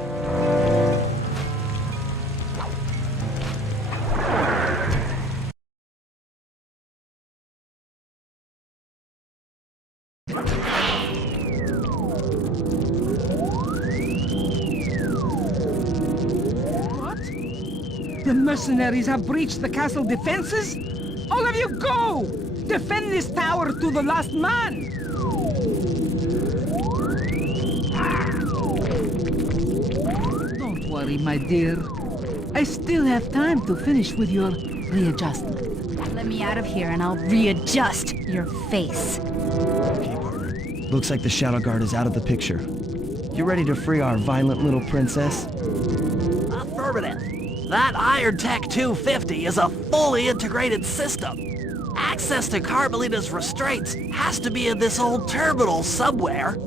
What? The mercenaries have breached the castle defenses? All of you go! Defend this tower to the last man! Don't worry, my dear. I still have time to finish with your readjustment. Let me out of here and I'll readjust your face. Looks like the Shadow Guard is out of the picture. You ready to free our violent little princess? Affirmative. That Iron Tech 250 is a fully integrated system. Access to Carmelita's restraints has to be in this old terminal somewhere.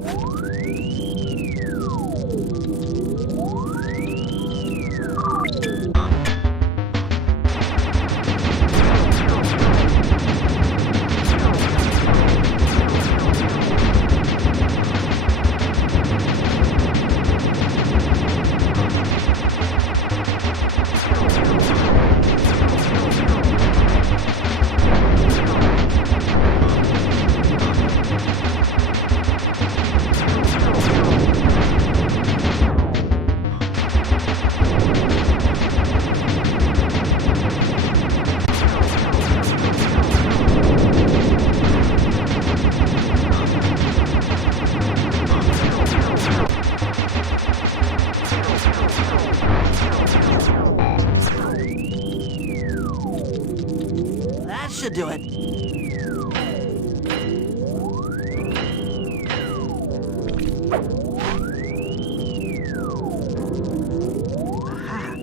Aha!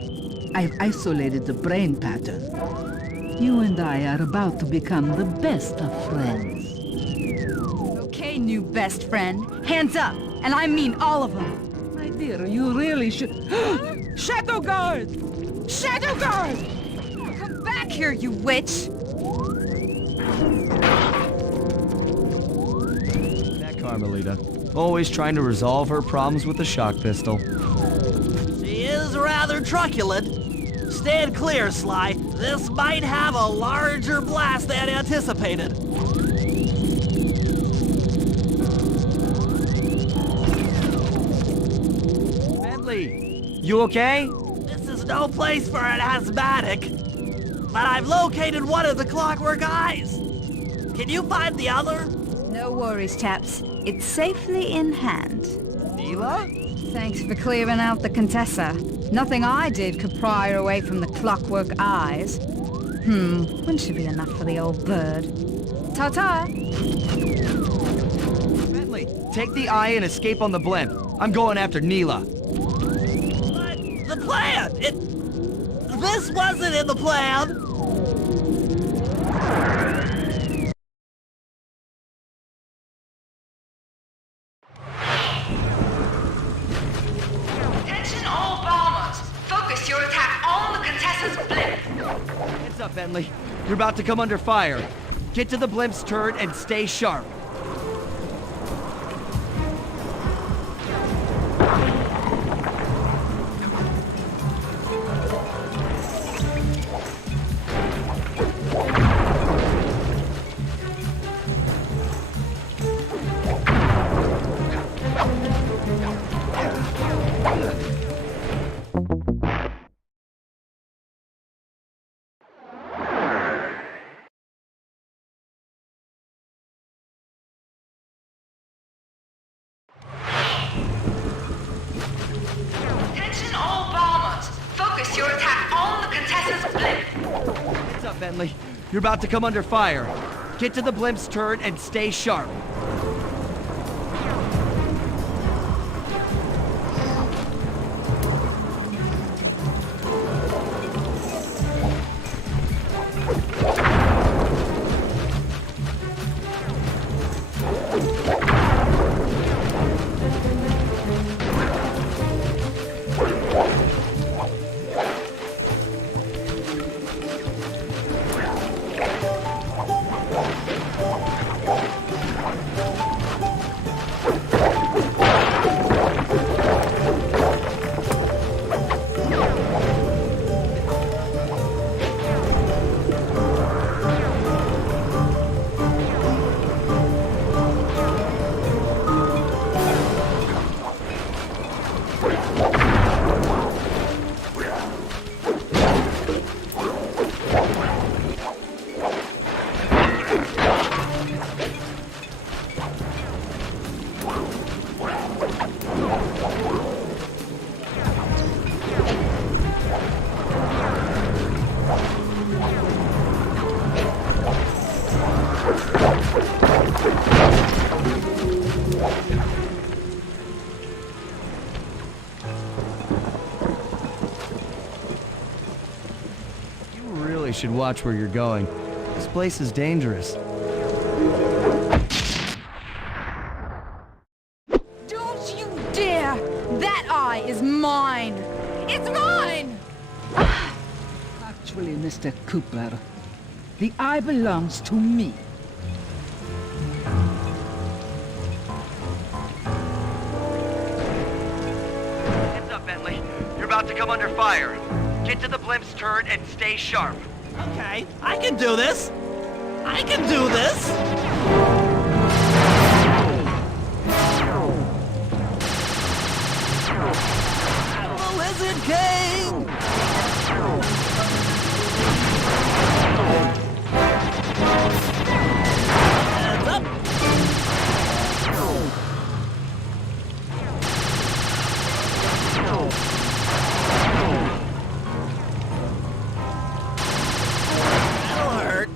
I've isolated the brain pattern. You and I are about to become the best of friends. Okay, new best friend. Hands up, and I mean all of them. My dear, you really should... Shadow Guard! Shadow Guard! Come back here, you witch! That Carmelita. Always trying to resolve her problems with the shock pistol. She is rather truculent. Stand clear, Sly. This might have a larger blast than anticipated. Bentley, you okay? This is no place for an asthmatic. But I've located one of the Clockwork Eyes. Can you find the other? No worries, chaps. It's safely in hand. Neela? Thanks for clearing out the Contessa. Nothing I did could pry her away from the Clockwork Eyes. Wouldn't she be enough for the old bird? Ta-ta! Bentley, take the eye and escape on the blimp. I'm going after Neela. But the plan! This wasn't in the plan! Attention all bombers! Focus your attack on the Contessa's blimp! Heads up, Bentley. You're about to come under fire. Get to the blimp's turret and stay sharp. Attention all bombers! Focus your attack on the Contessa's blimp! Heads up, Bentley. You're about to come under fire. Get to the blimp's turret and stay sharp. Should watch where you're going. This place is dangerous. Don't you dare! That eye is mine! It's mine! Actually, Mr. Cooper, the eye belongs to me. Heads up, Bentley. You're about to come under fire. Get to the blimp's turret and stay sharp. Okay, I can do this! I can do this! I'm the Lizard King! Hands up! That'll hurt.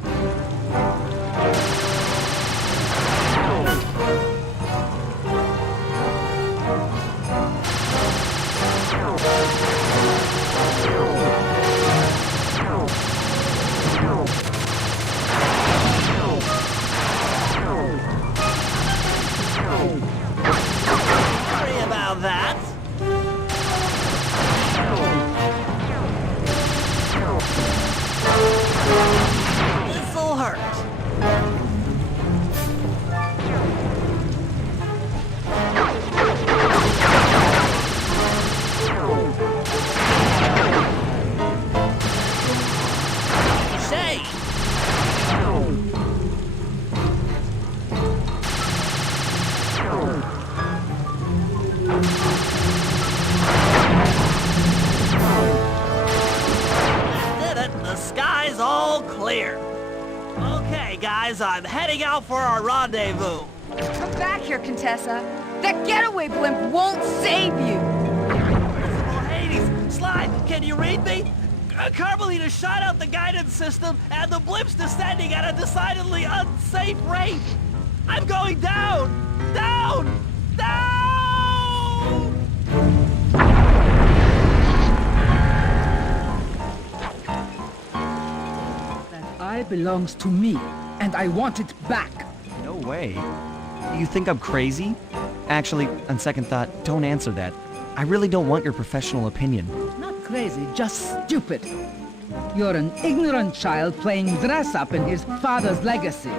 guys, I'm heading out for our rendezvous. Come back here, Contessa. That getaway blimp won't save you. Oh, Hades, Sly, can you read me? Carmelita shot out the guidance system, and the blimp's descending at a decidedly unsafe rate. I'm going down! Down! Down! That eye belongs to me, and I want it back. No way. You think I'm crazy? Actually, on second thought, don't answer that. I really don't want your professional opinion. Not crazy, just stupid. You're an ignorant child playing dress-up in his father's legacy.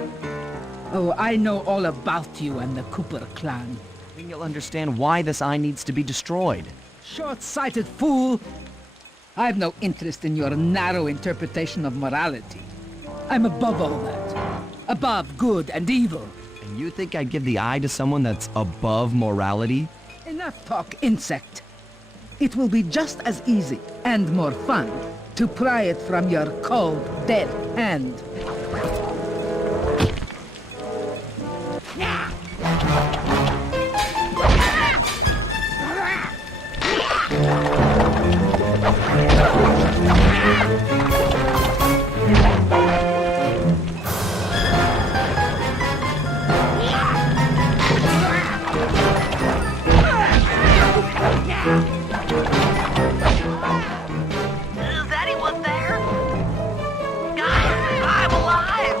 Oh, I know all about you and the Cooper clan. Then you'll understand why this eye needs to be destroyed. Short-sighted fool! I've no interest in your narrow interpretation of morality. I'm above all that. Above good and evil. And you think I'd give the eye to someone that's above morality? Enough talk, insect. It will be just as easy and more fun to pry it from your cold, dead hand. Is anyone there? Guys, I'm alive!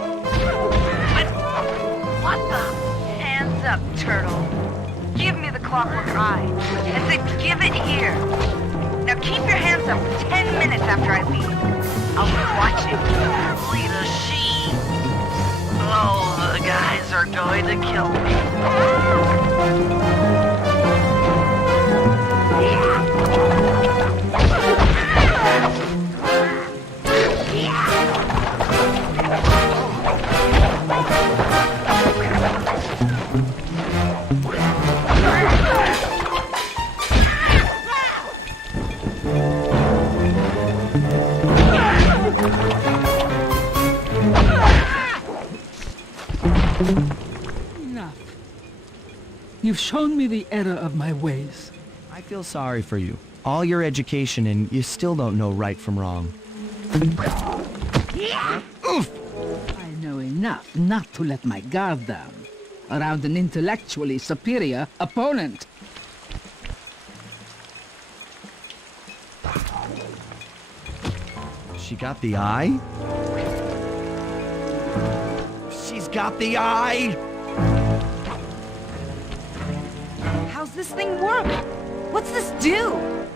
What the? Hands up, turtle. Give me the clockwork eye. I said give it here. Now keep your hands up for 10 minutes after I leave. I'll be watching. Lita, she... Oh, the guys are going to kill me. Enough. You've shown me the error of my ways. I feel sorry for you. All your education and you still don't know right from wrong. Oof! I know enough not to let my guard down around an intellectually superior opponent. She got the eye? She's got the eye! How's this thing work? What's this do?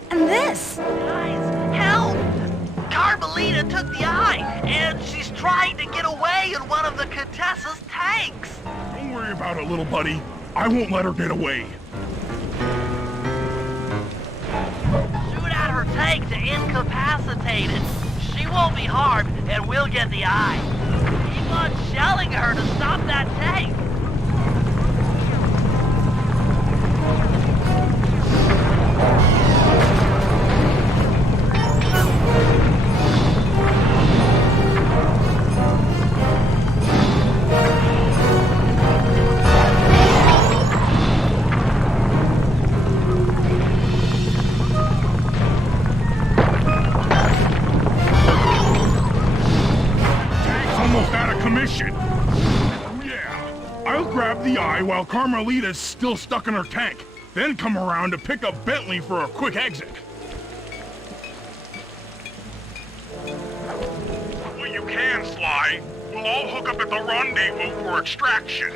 And this? Guys, help! Carmelita took the eye, and she's trying to get away in one of the Contessa's tanks. Don't worry about it, little buddy. I won't let her get away. Shoot at her tank to incapacitate it. She won't be harmed, and we'll get the eye. Keep on shelling her to stop that tank. Yeah, I'll grab the eye while Carmelita's still stuck in her tank, then come around to pick up Bentley for a quick exit. Well, you can, Sly. We'll all hook up at the rendezvous for extraction.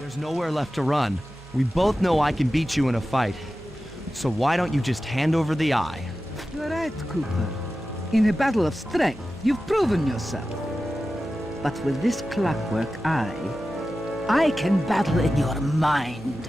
There's nowhere left to run. We both know I can beat you in a fight. So why don't you just hand over the eye? You're right, Cooper. In a battle of strength, you've proven yourself. But with this clockwork eye, I can battle in your mind.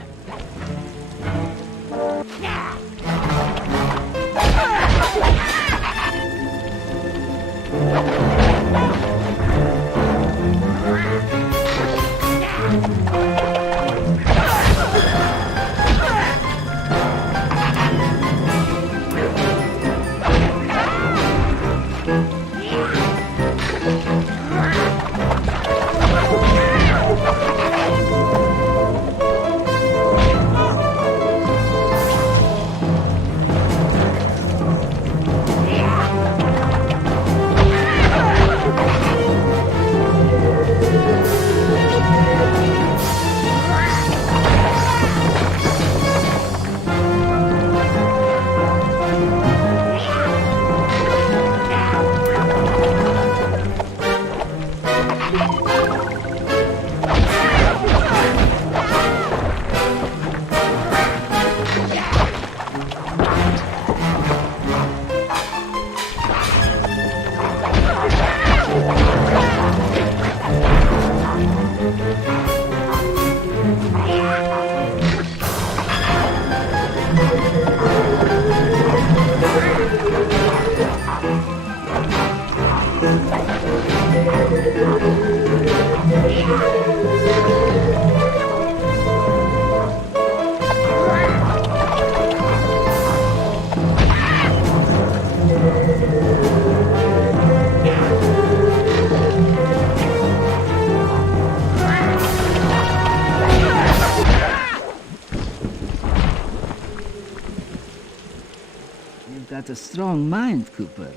You've got a strong mind, Cooper.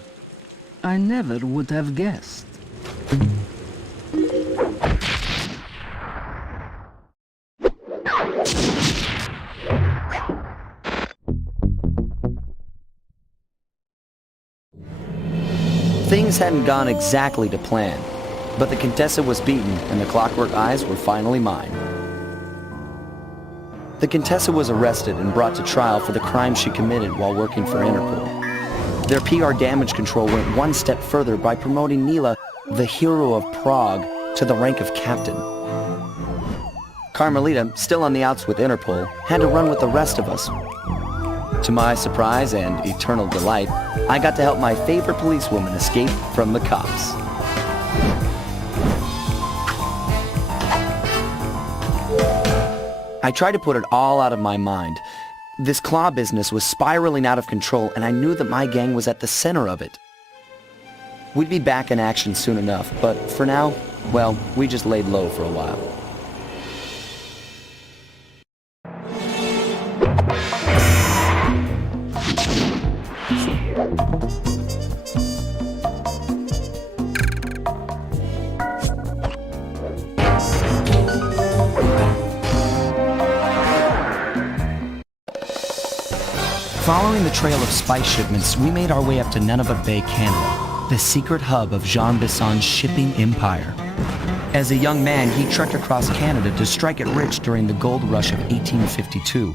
I never would have guessed. Things hadn't gone exactly to plan, but the Contessa was beaten and the Clockwork Eyes were finally mine. The Contessa was arrested and brought to trial for the crime she committed while working for Interpol. Their PR damage control went one step further by promoting Neela, the hero of Prague, to the rank of captain. Carmelita, still on the outs with Interpol, had to run with the rest of us. To my surprise and eternal delight, I got to help my favorite policewoman escape from the cops. I tried to put it all out of my mind. This claw business was spiraling out of control, and I knew that my gang was at the center of it. We'd be back in action soon enough, but for now, well, we just laid low for a while. Following the trail of spice shipments, we made our way up to Nunavut Bay, Canada, the secret hub of Jean Bisson's shipping empire. As a young man, he trekked across Canada to strike it rich during the gold rush of 1852.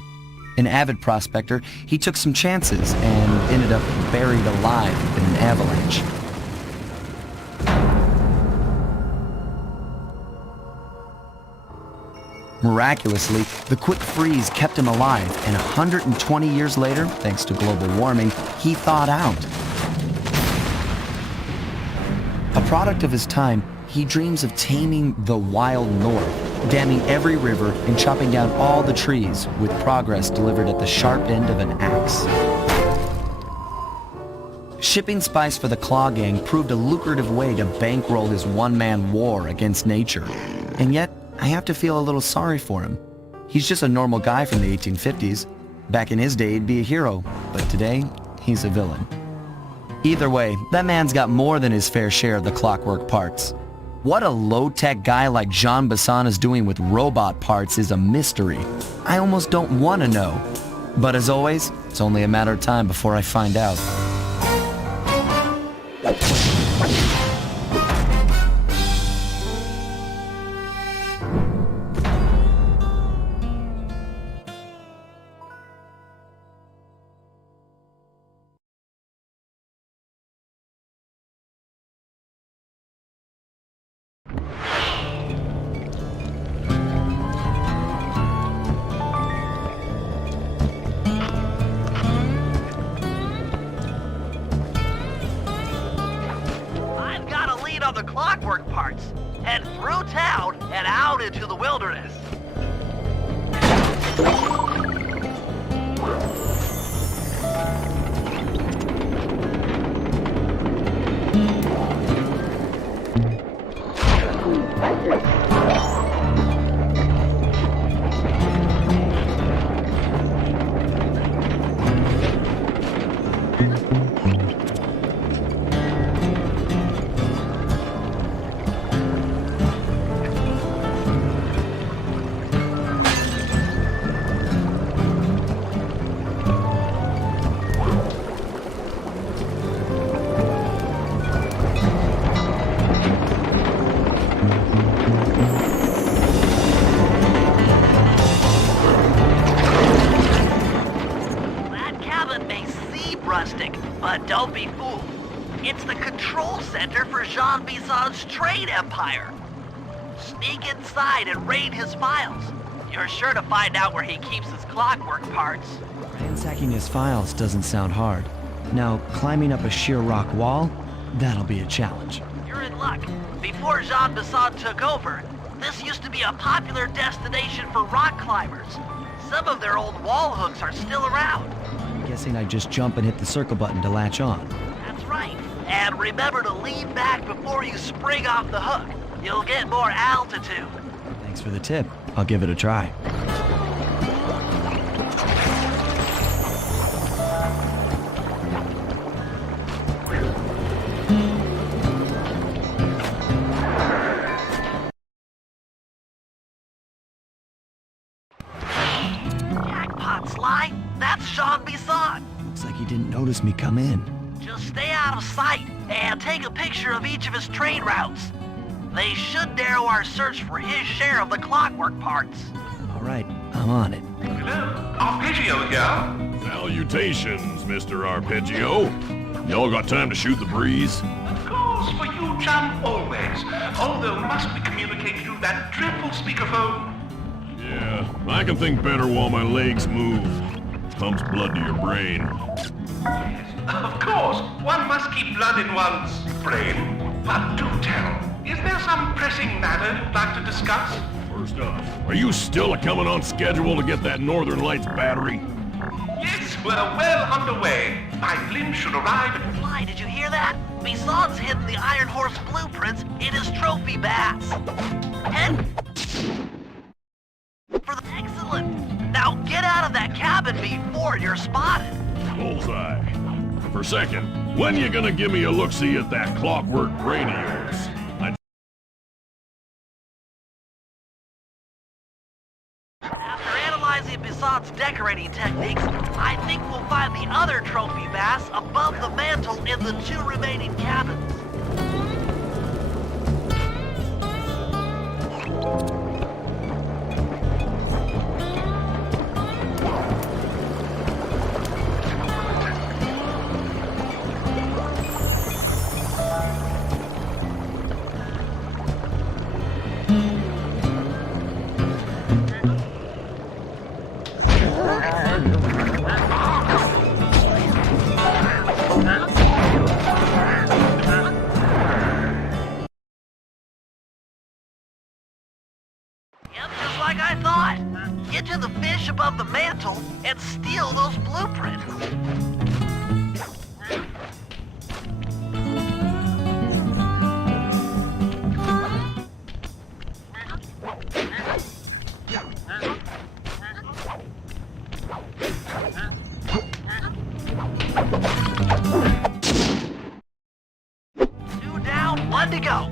An avid prospector, he took some chances and ended up buried alive in an avalanche. Miraculously, the quick freeze kept him alive, and 120 years later, thanks to global warming, he thawed out. A product of his time, he dreams of taming the wild north, damming every river and chopping down all the trees, with progress delivered at the sharp end of an axe. Shipping spice for the Claw Gang proved a lucrative way to bankroll his one-man war against nature. And yet, I have to feel a little sorry for him. He's just a normal guy from the 1850s. Back in his day, he'd be a hero, but today, he's a villain. Either way, that man's got more than his fair share of the clockwork parts. What a low-tech guy like Jean Bisson is doing with robot parts is a mystery. I almost don't want to know. But as always, it's only a matter of time before I find out. On the clockwork parts. Head through town and out into the wilderness. But don't be fooled. It's the control center for Jean Bisson's trade empire. Sneak inside and raid his files. You're sure to find out where he keeps his clockwork parts. Ransacking his files doesn't sound hard. Now, climbing up a sheer rock wall, that'll be a challenge. You're good luck. Before Jean Bisson took over, this used to be a popular destination for rock climbers. Some of their old wall hooks are still around. I'm guessing I just jump and hit the circle button to latch on. That's right. And remember to lean back before you spring off the hook. You'll get more altitude. Thanks for the tip. I'll give it a try. Jackpot, Sly. That's Jean Bisson. Looks like he didn't notice me come in. Just stay out of sight and take a picture of each of his train routes. They should narrow our search for his share of the clockwork parts. All right, I'm on it. Hello, Arpeggio here. Salutations, Mr. Arpeggio. Y'all got time to shoot the breeze? Of course, for you, chum, always. Although must we communicate through that dreadful speakerphone? Yeah, I can think better while my legs move. Pumps blood to your brain. Yes, of course. One must keep blood in one's brain. But do tell, is there some pressing matter you'd like to discuss? First off, are you still coming on schedule to get that Northern Lights battery? Yes, we're well underway. My blimp should arrive at... Sly, did you hear that? Bisson's hidden the Iron Horse blueprints in his trophy bass. Head for the... Excellent! Now get out of that cabin before you're spotted. Bullseye. For second, when you gonna give me a look-see at that clockwork brain of yours? After analyzing Bisson's decorating techniques, I think we'll find the other trophy bass above the mantle in the 2 remaining cabins. Yep, just like I thought. Get to the fish above the mantle and steal those blueprints. Two down, 1 to go.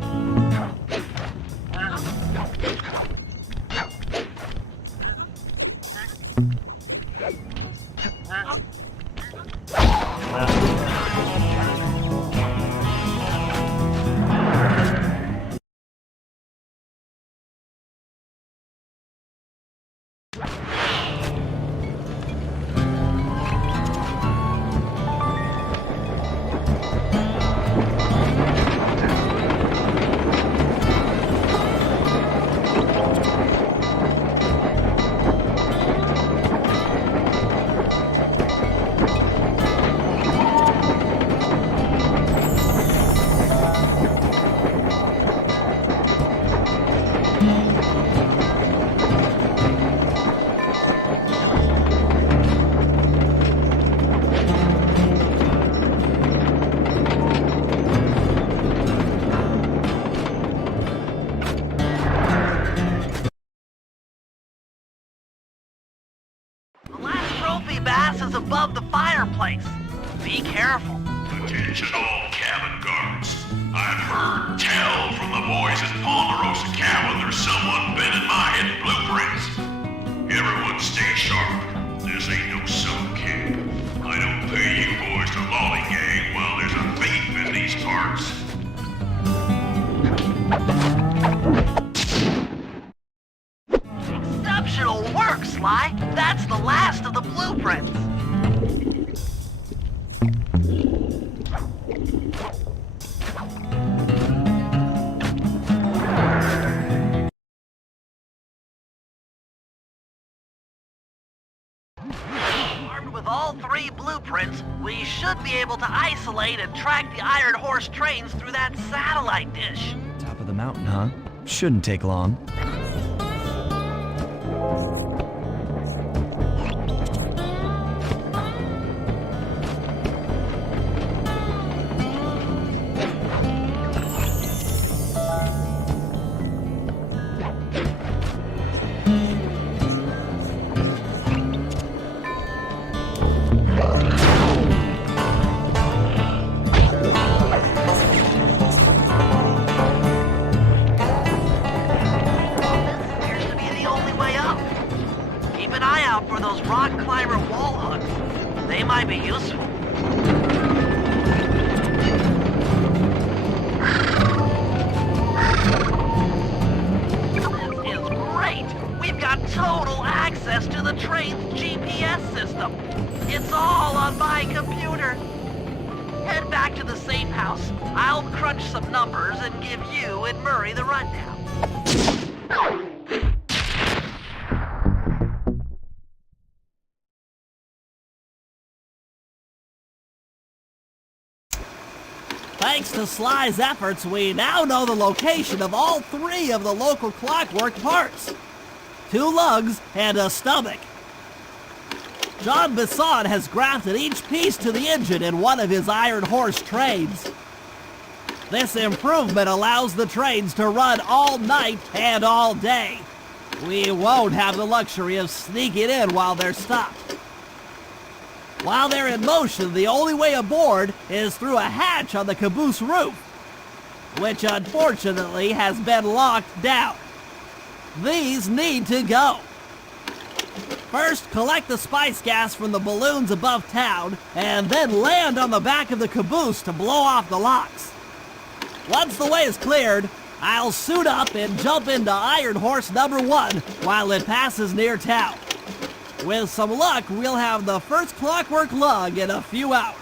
The last trophy bass is above the fireplace. Be careful. Attention all cabin guards. I've heard tell from the boys at Ponderosa Cabin there's someone bending my hidden blueprints. Everyone stay sharp. This ain't no summer camp. I don't pay you boys to lollygag while there's a thief in these parts. Exceptional work, Sly. That's the last of the blueprints. With all 3 blueprints, we should be able to isolate and track the Iron Horse trains through that satellite dish. Top of the mountain, huh? Shouldn't take long. For those rock climber wall hooks. They might be useful. This is great! We've got total access to the train's GPS system. It's all on my computer. Head back to the safe house. I'll crunch some numbers and give you and Murray the rundown. Thanks to Sly's efforts, we now know the location of all 3 of the local clockwork parts. 2 lugs and a stomach. John Bisson has grafted each piece to the engine in one of his Iron Horse trains. This improvement allows the trains to run all night and all day. We won't have the luxury of sneaking in while they're stopped. While they're in motion, the only way aboard is through a hatch on the caboose roof, which unfortunately has been locked down. These need to go. First, collect the spice gas from the balloons above town, and then land on the back of the caboose to blow off the locks. Once the way is cleared, I'll suit up and jump into Iron Horse number 1 while it passes near town. With some luck, we'll have the first clockwork lug in a few hours.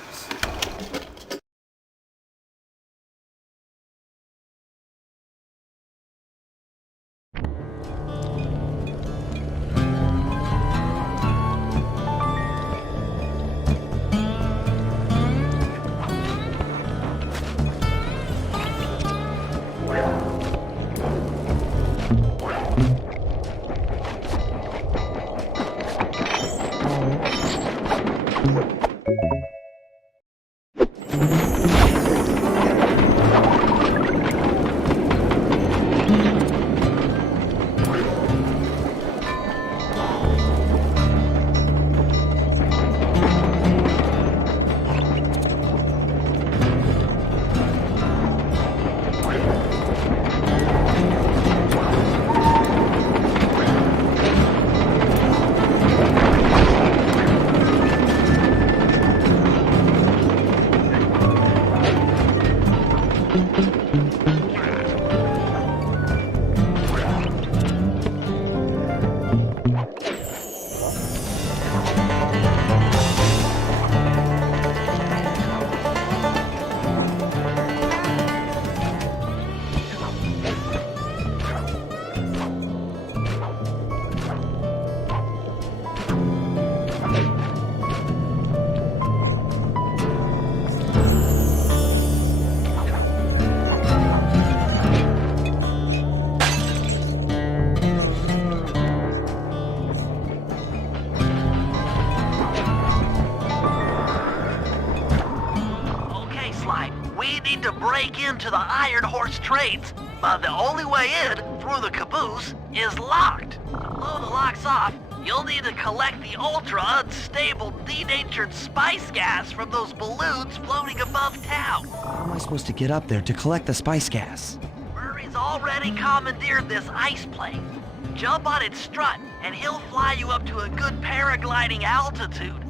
into the Iron Horse trains, but the only way in, through the caboose, is locked. To blow the locks off, you'll need to collect the ultra-unstable, denatured spice gas from those balloons floating above town. How am I supposed to get up there to collect the spice gas? Murray's already commandeered this ice plane. Jump on its strut, and he'll fly you up to a good paragliding altitude.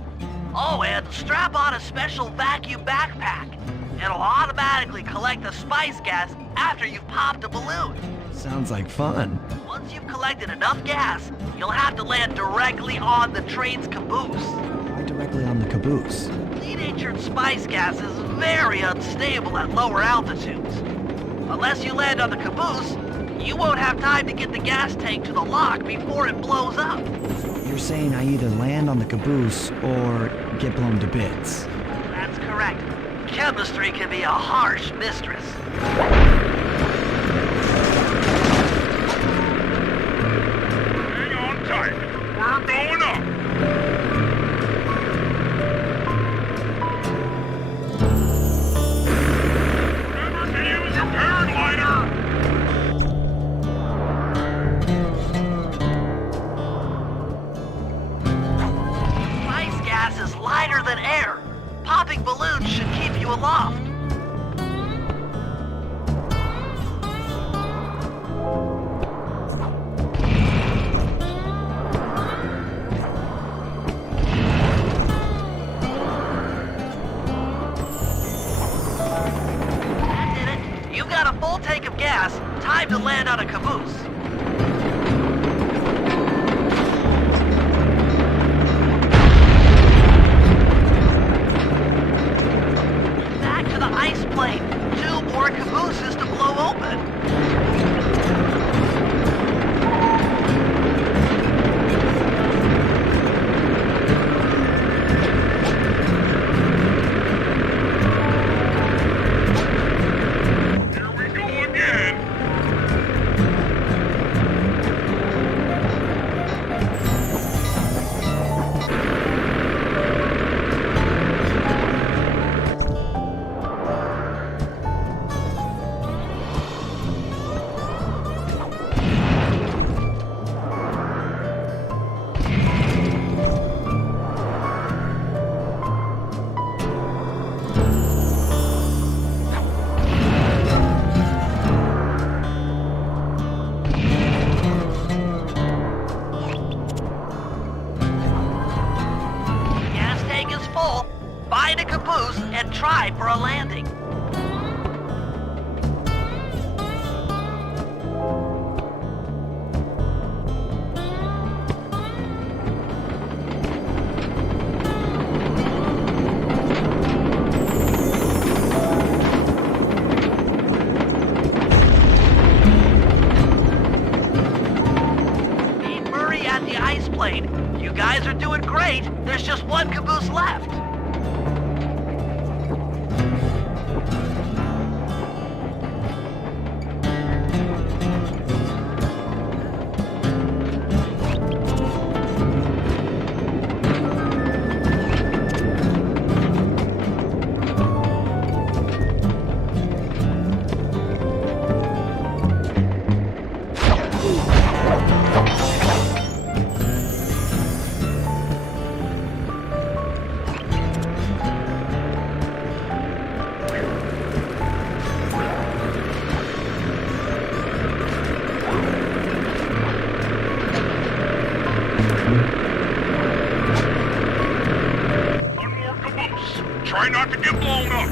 Oh, and strap on a special vacuum backpack. It'll automatically collect the spice gas after you've popped a balloon. Sounds like fun. Once you've collected enough gas, you'll have to land directly on the train's caboose. Why directly on the caboose? Denatured spice gas is very unstable at lower altitudes. Unless you land on the caboose, you won't have time to get the gas tank to the lock before it blows up. you're saying I either land on the caboose or get blown to bits. That's correct. Chemistry can be a harsh mistress. Hang on tight. We're going up. Remember to use your paraglider. Ice gas is lighter than air. Popping balloons should keep you aloft. That did it. You got a full tank of gas. Time to land on a caboose. Back to the ice plane. 2 more cabooses to blow open. Here we go again. Gas tank is full. Find a caboose and try for a landing. Meet Murray at the ice plane. You guys are doing great. There's just 1 caboose left. One more caboose. Try not to get blown up.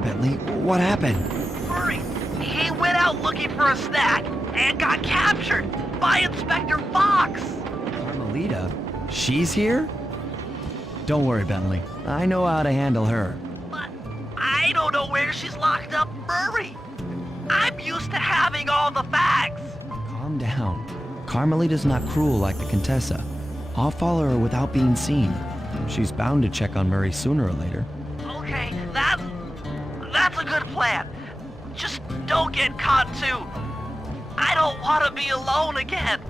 down, Bentley. What happened? Murray, he went out looking for a snack and got captured by Inspector Fox. Carmelita? She's here? Don't worry, Bentley. I know how to handle her. But I don't know where she's locked up, Murray. I'm used to having all the facts. Calm down. Carmelita's not cruel like the Contessa. I'll follow her without being seen. She's bound to check on Murray sooner or later. Okay, that's a good plan. Just don't get caught too. I don't want to be alone again.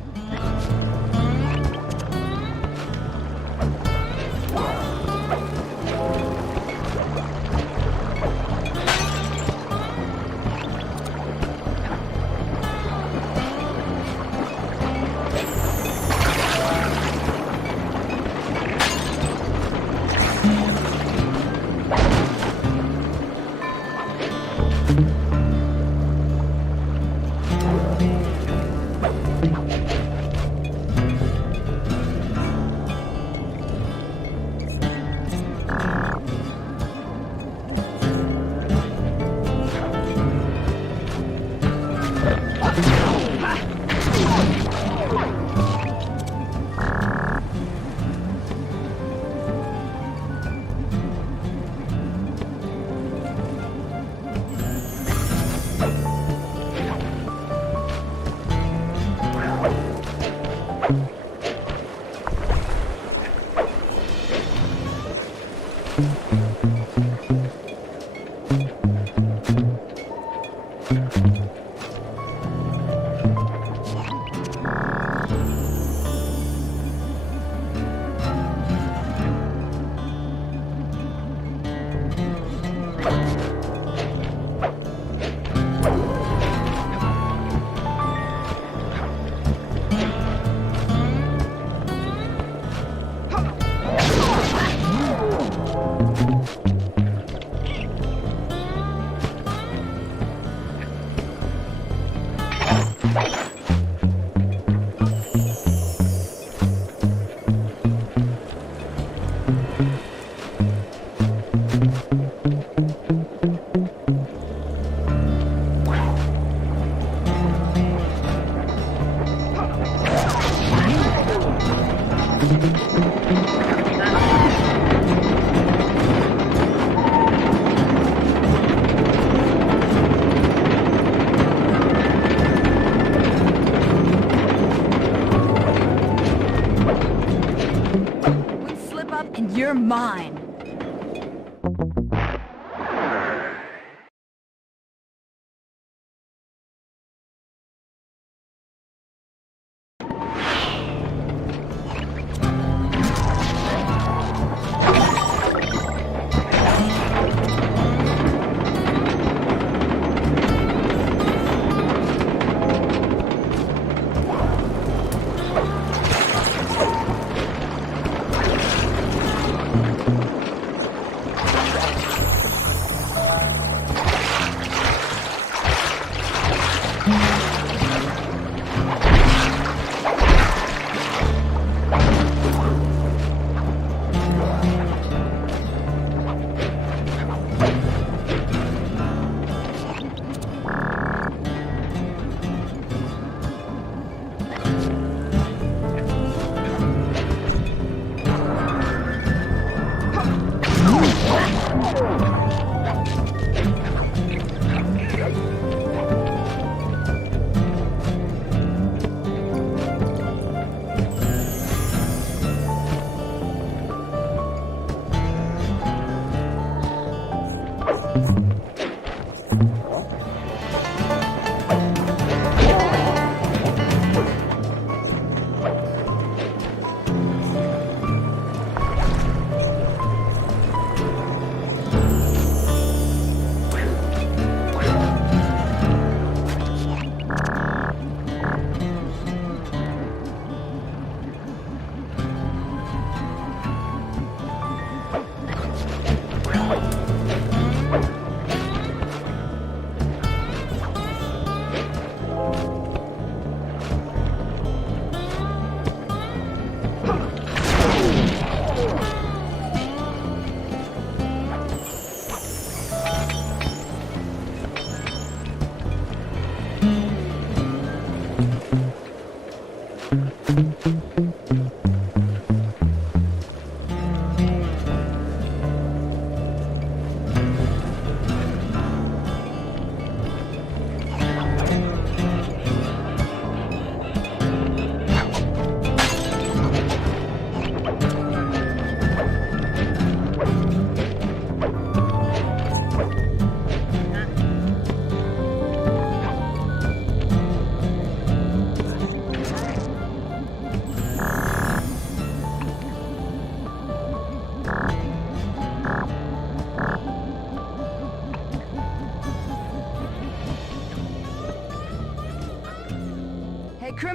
You're mine.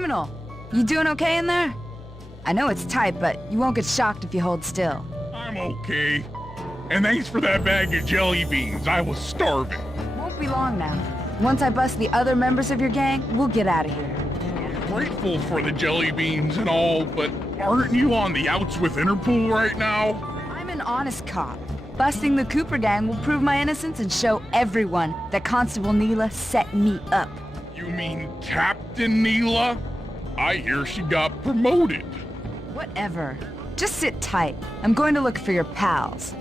Criminal, you doing okay in there? I know it's tight, but you won't get shocked if you hold still. I'm okay. And thanks for that bag of jelly beans. I was starving. Won't be long now. Once I bust the other members of your gang, we'll get out of here. Grateful for the jelly beans and all, but aren't you on the outs with Interpol right now? I'm an honest cop. Busting the Cooper gang will prove my innocence and show everyone that Constable Neela set me up. You mean Captain Neela? I hear she got promoted. Whatever. Just sit tight. I'm going to look for your pals.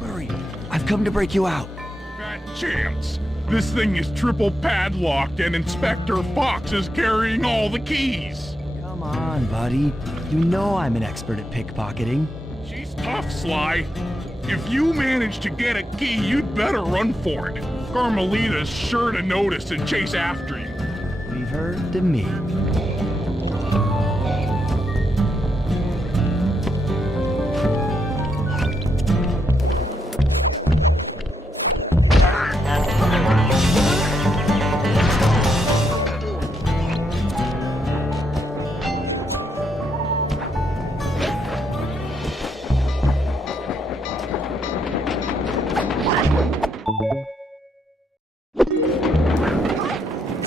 Murray, I've come to break you out. Fat chance. This thing is triple padlocked and Inspector Fox is carrying all the keys. Come on, buddy. You know I'm an expert at pickpocketing. She's tough, Sly. If you manage to get a key, you'd better run for it. Carmelita's sure to notice and chase after you. Leave her to me.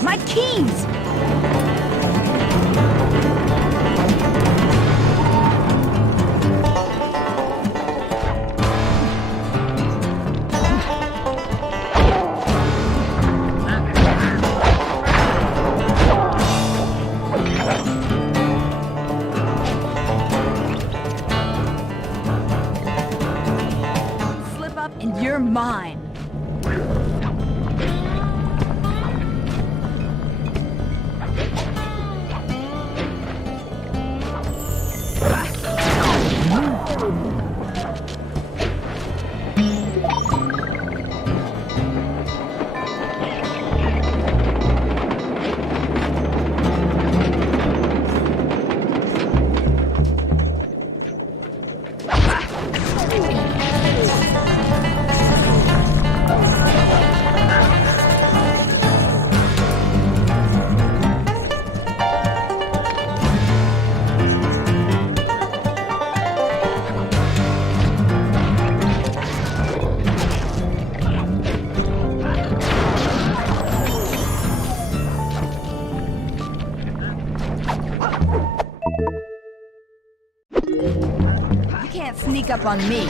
My keys! Slip up and you're mine. You can't sneak up on me.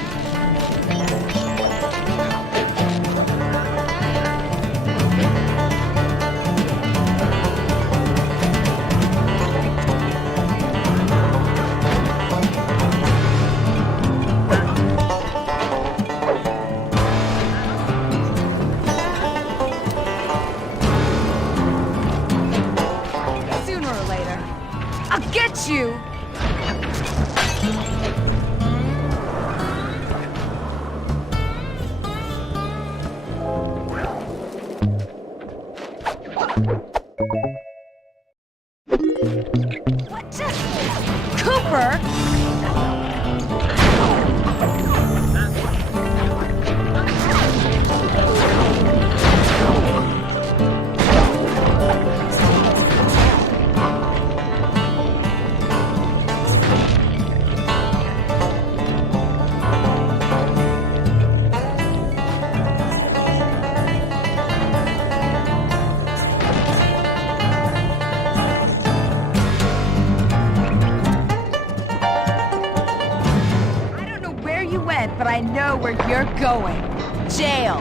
Sooner or later, I'll get you! What just... Cooper? But I know where you're going. Jail.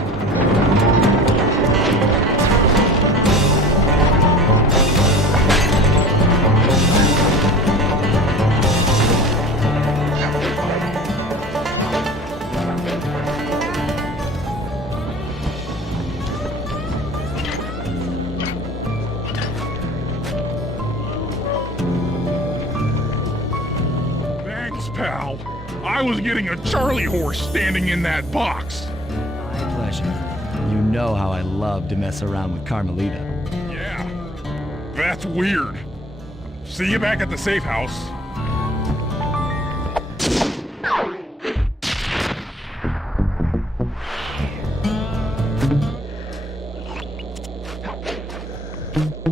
Thanks, pal. I was getting a Charlie horse standing in that box. My pleasure. You know how I love to mess around with Carmelita. Yeah. That's weird. See you back at the safe house. Attention,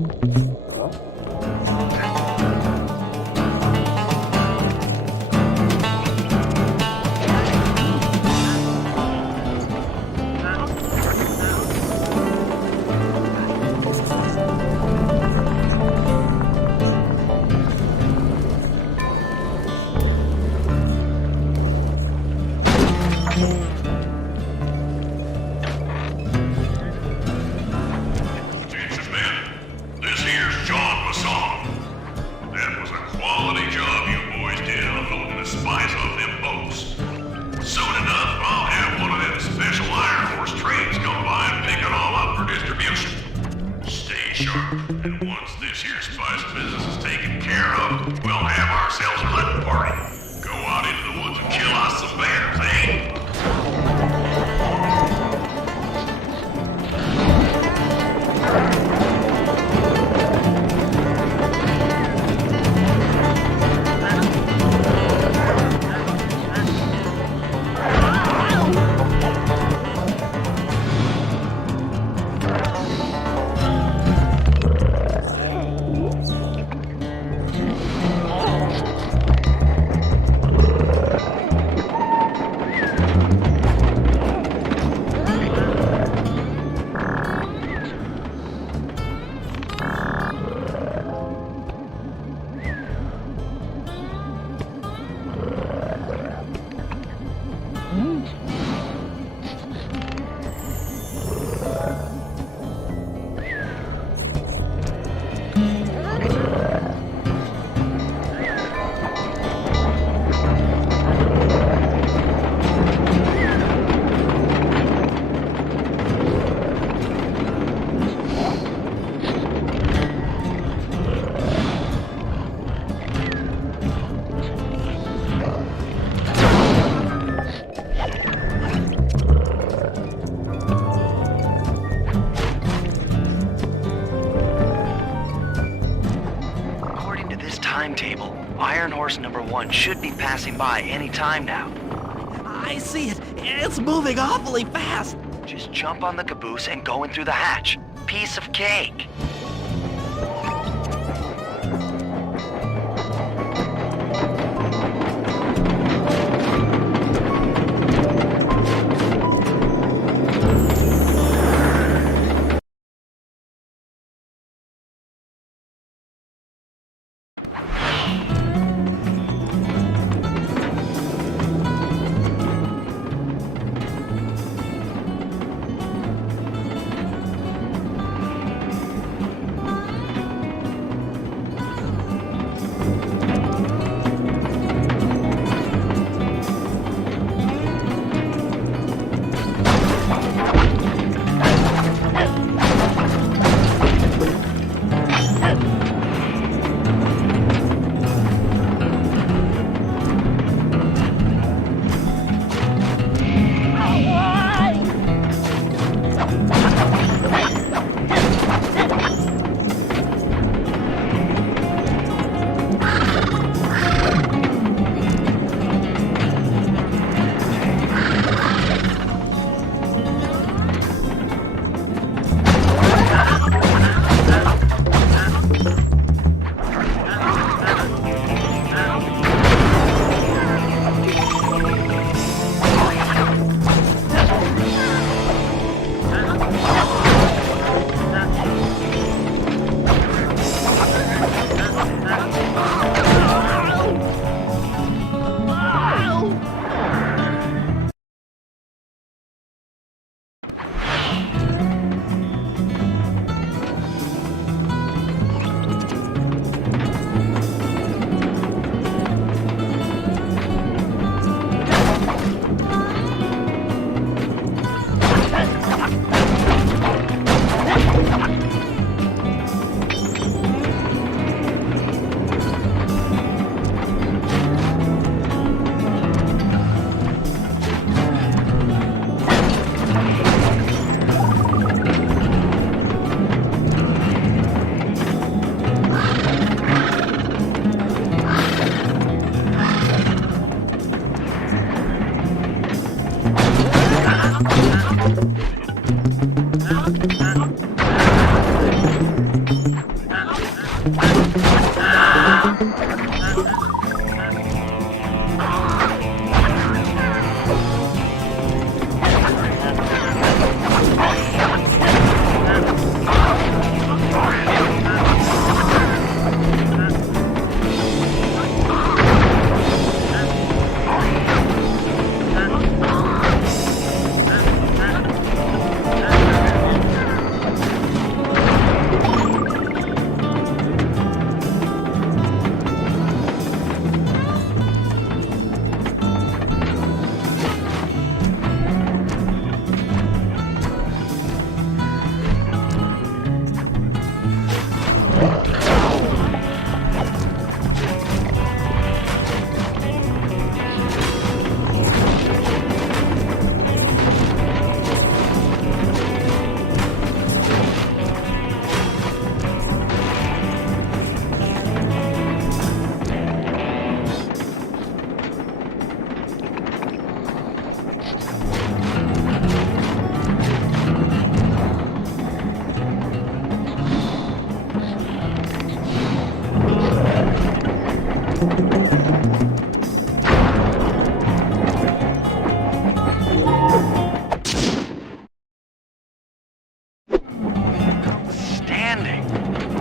men. This here's John Masson. That was a quality job you boys did unloading the spice off them boats. Soon enough, I'll have one of them special Iron Horse trains come by and pick it all up for distribution. Stay sharp, and once this here spice business is taken care of, we'll have ourselves a hunting party. Go out into the woods and kill us some bears, eh? According to this timetable, Iron Horse number 1 should be passing by any time now. I see it. It's moving awfully fast. Just jump on the caboose and go in through the hatch. Piece of cake.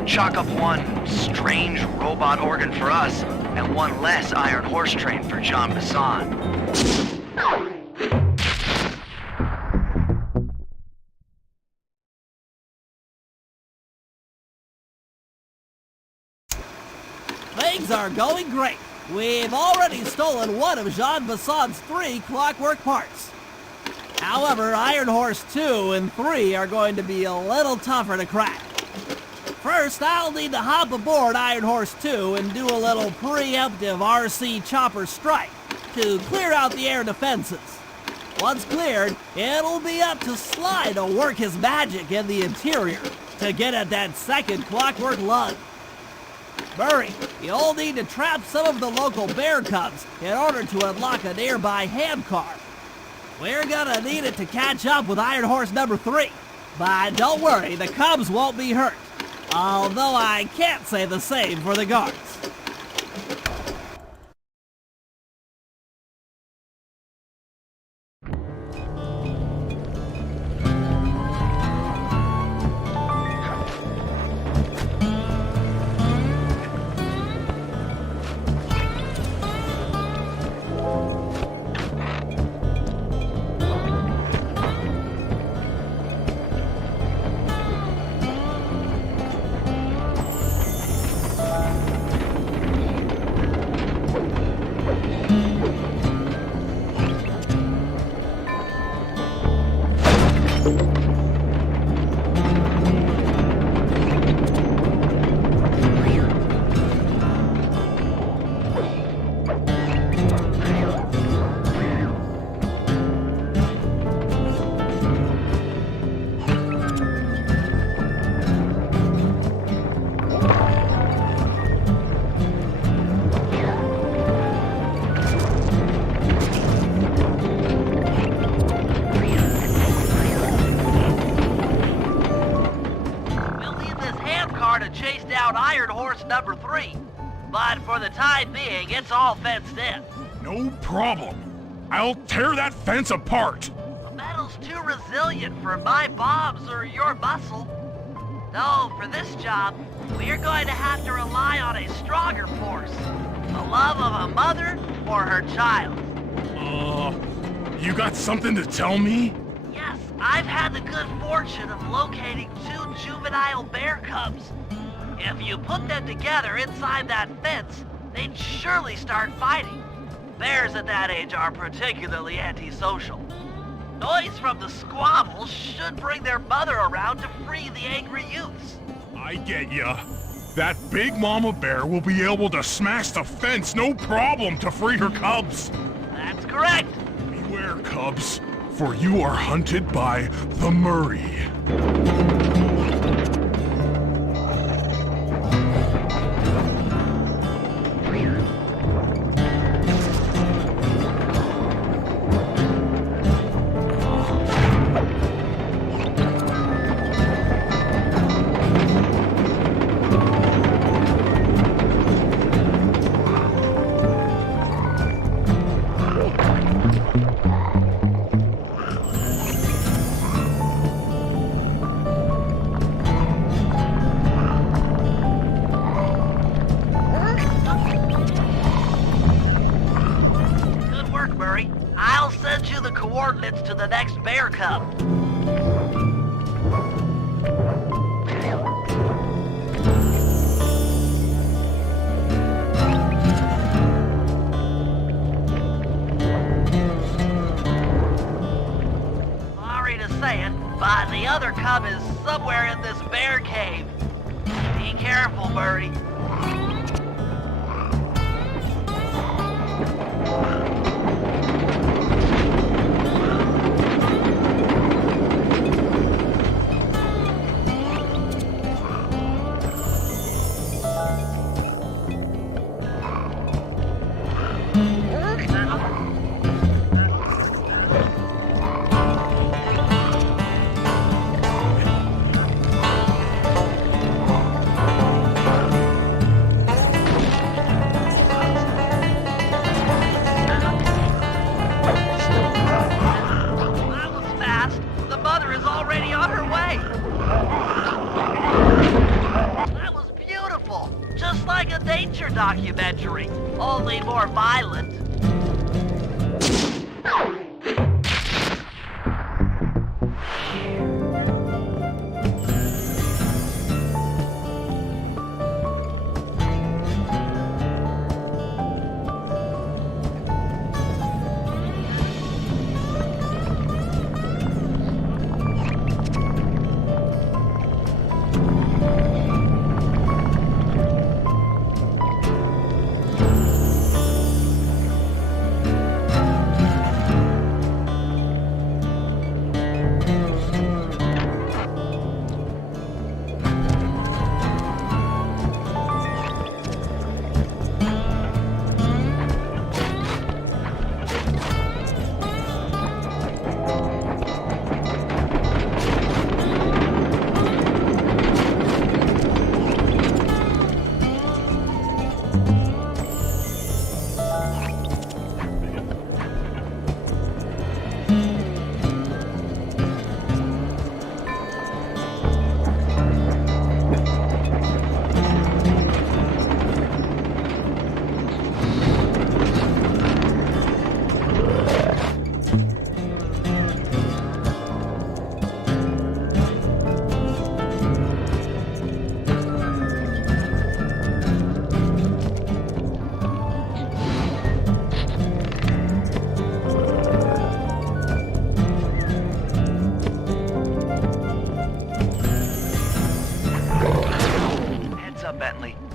Chalk up one strange robot organ for us, and one less iron horse train for John Bassan. Things are going great. We've already stolen one of Jean Bassan's 3 clockwork parts. However, Iron Horse 2 and 3 are going to be a little tougher to crack. First, I'll need to hop aboard Iron Horse 2 and do a little preemptive RC chopper strike to clear out the air defenses. Once cleared, it'll be up to Sly to work his magic in the interior to get at that second clockwork lug. Murray, you'll need to trap some of the local bear cubs in order to unlock a nearby handcar. We're gonna need it to catch up with Iron Horse number 3. But don't worry, the cubs won't be hurt. Although I can't say the same for the guards. Iron Horse number 3. But for the time being, it's all fenced in. No problem. I'll tear that fence apart. The metal's too resilient for my bombs or your muscle. No, for this job, we're going to have to rely on a stronger force. The love of a mother or her child. You got something to tell me? Yes, I've had the good fortune of locating 2 juvenile bear cubs. If you put them together inside that fence, they'd surely start fighting. Bears at that age are particularly antisocial. Noise from the squabbles should bring their mother around to free the angry youths. I get ya. That big mama bear will be able to smash the fence no problem to free her cubs. That's correct. Beware, cubs, for you are hunted by the Murray. I'll send you the coordinates to the next bear cub. Sorry to say it, but the other cub is somewhere in this bear cave. He careful, Murray. That was fast. The mother is already on her way. That was beautiful. Just like a nature documentary, only more violent.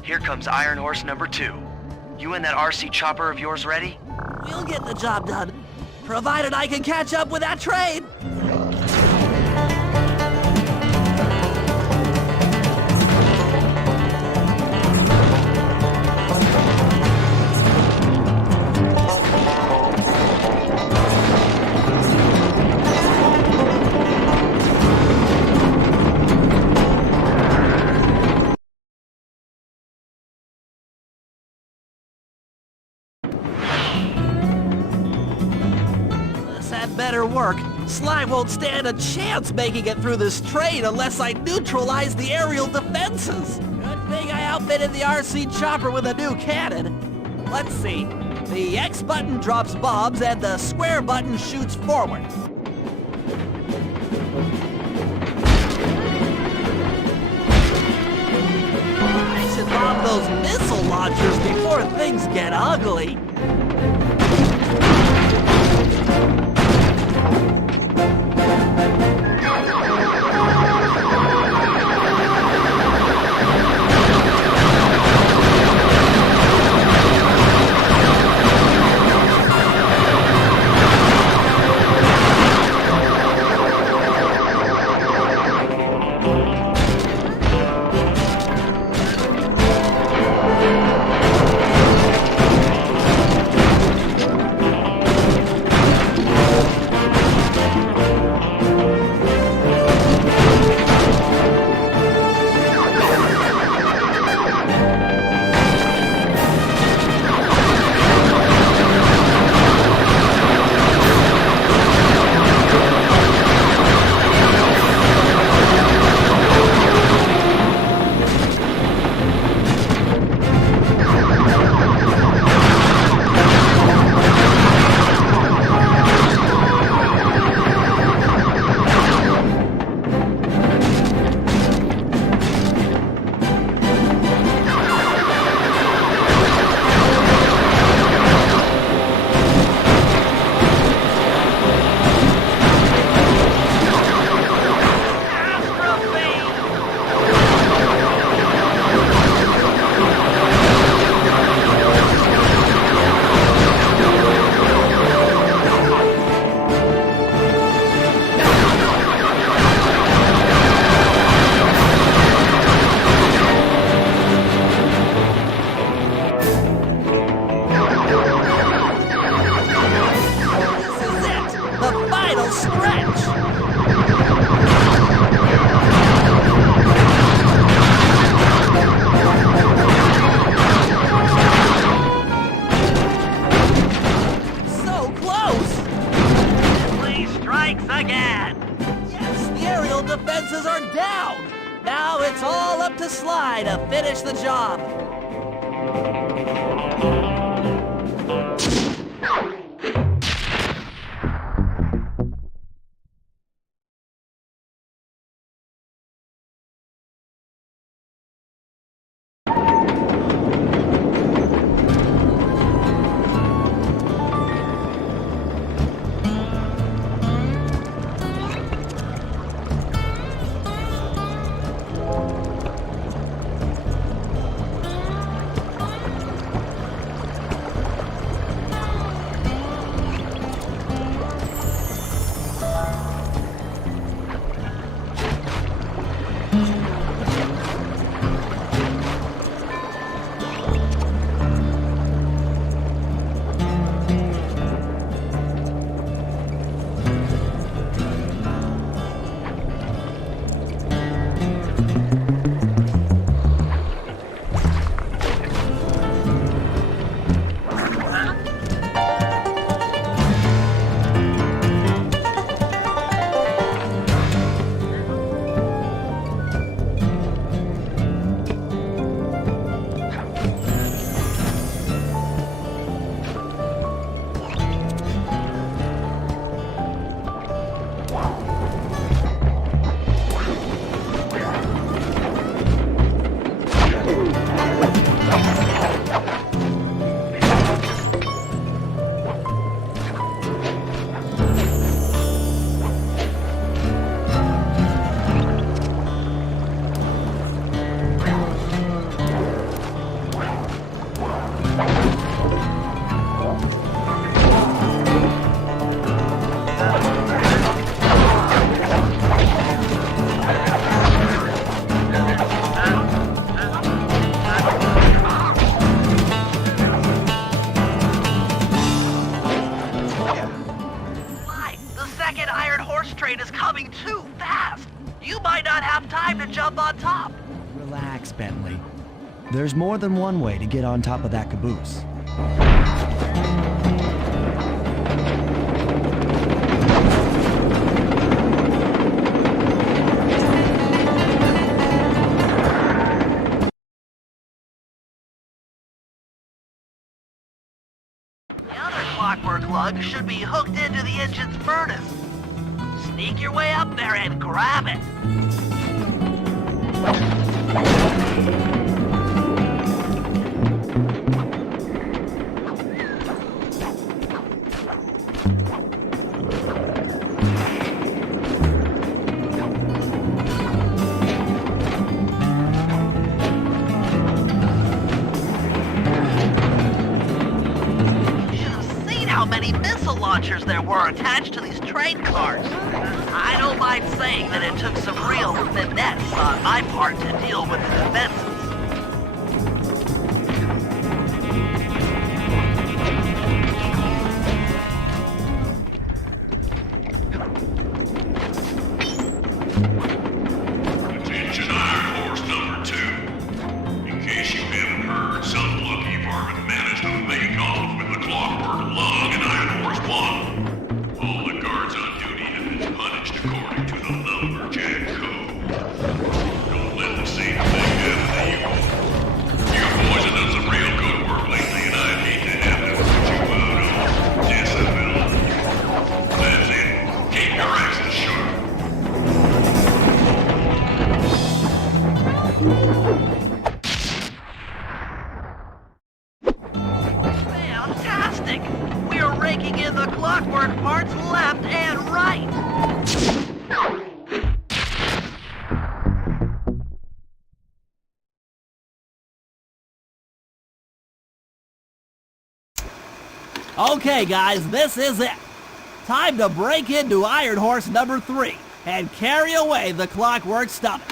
Here comes Iron Horse number 2. You and that RC chopper of yours ready? We'll get the job done, provided I can catch up with that train. Better work. Sly won't stand a chance making it through this train unless I neutralize the aerial defenses. Good thing I outfitted the RC chopper with a new cannon. Let's see. The X button drops bombs and the square button shoots forward. I should bomb those missile launchers before things get ugly. to Sly to finish the job. Jump on top. Relax, Bentley. There's more than one way to get on top of that caboose. The other clockwork lug should be hooked into the engine's furnace. Sneak your way up there and grab it. How many missile launchers there were attached to these train cars. I don't mind saying that it took some real finesse on my part to deal with the defenses. Attention Iron Horse number 2. In case you haven't heard, some lucky varmint managed to make off with the clockwork lug in Iron Horse 1. All the guards on duty have been punished according to the Lumberjack Code. Don't let the same thing happen to you. You boys have done some real good work lately, and I'd hate to have to put you out on disability. That's it. Keep your axes sharp. Fantastic! We're raking in the clockwork parts left and right! Okay, guys, this is it. Time to break into Iron Horse number 3 and carry away the clockwork stomach.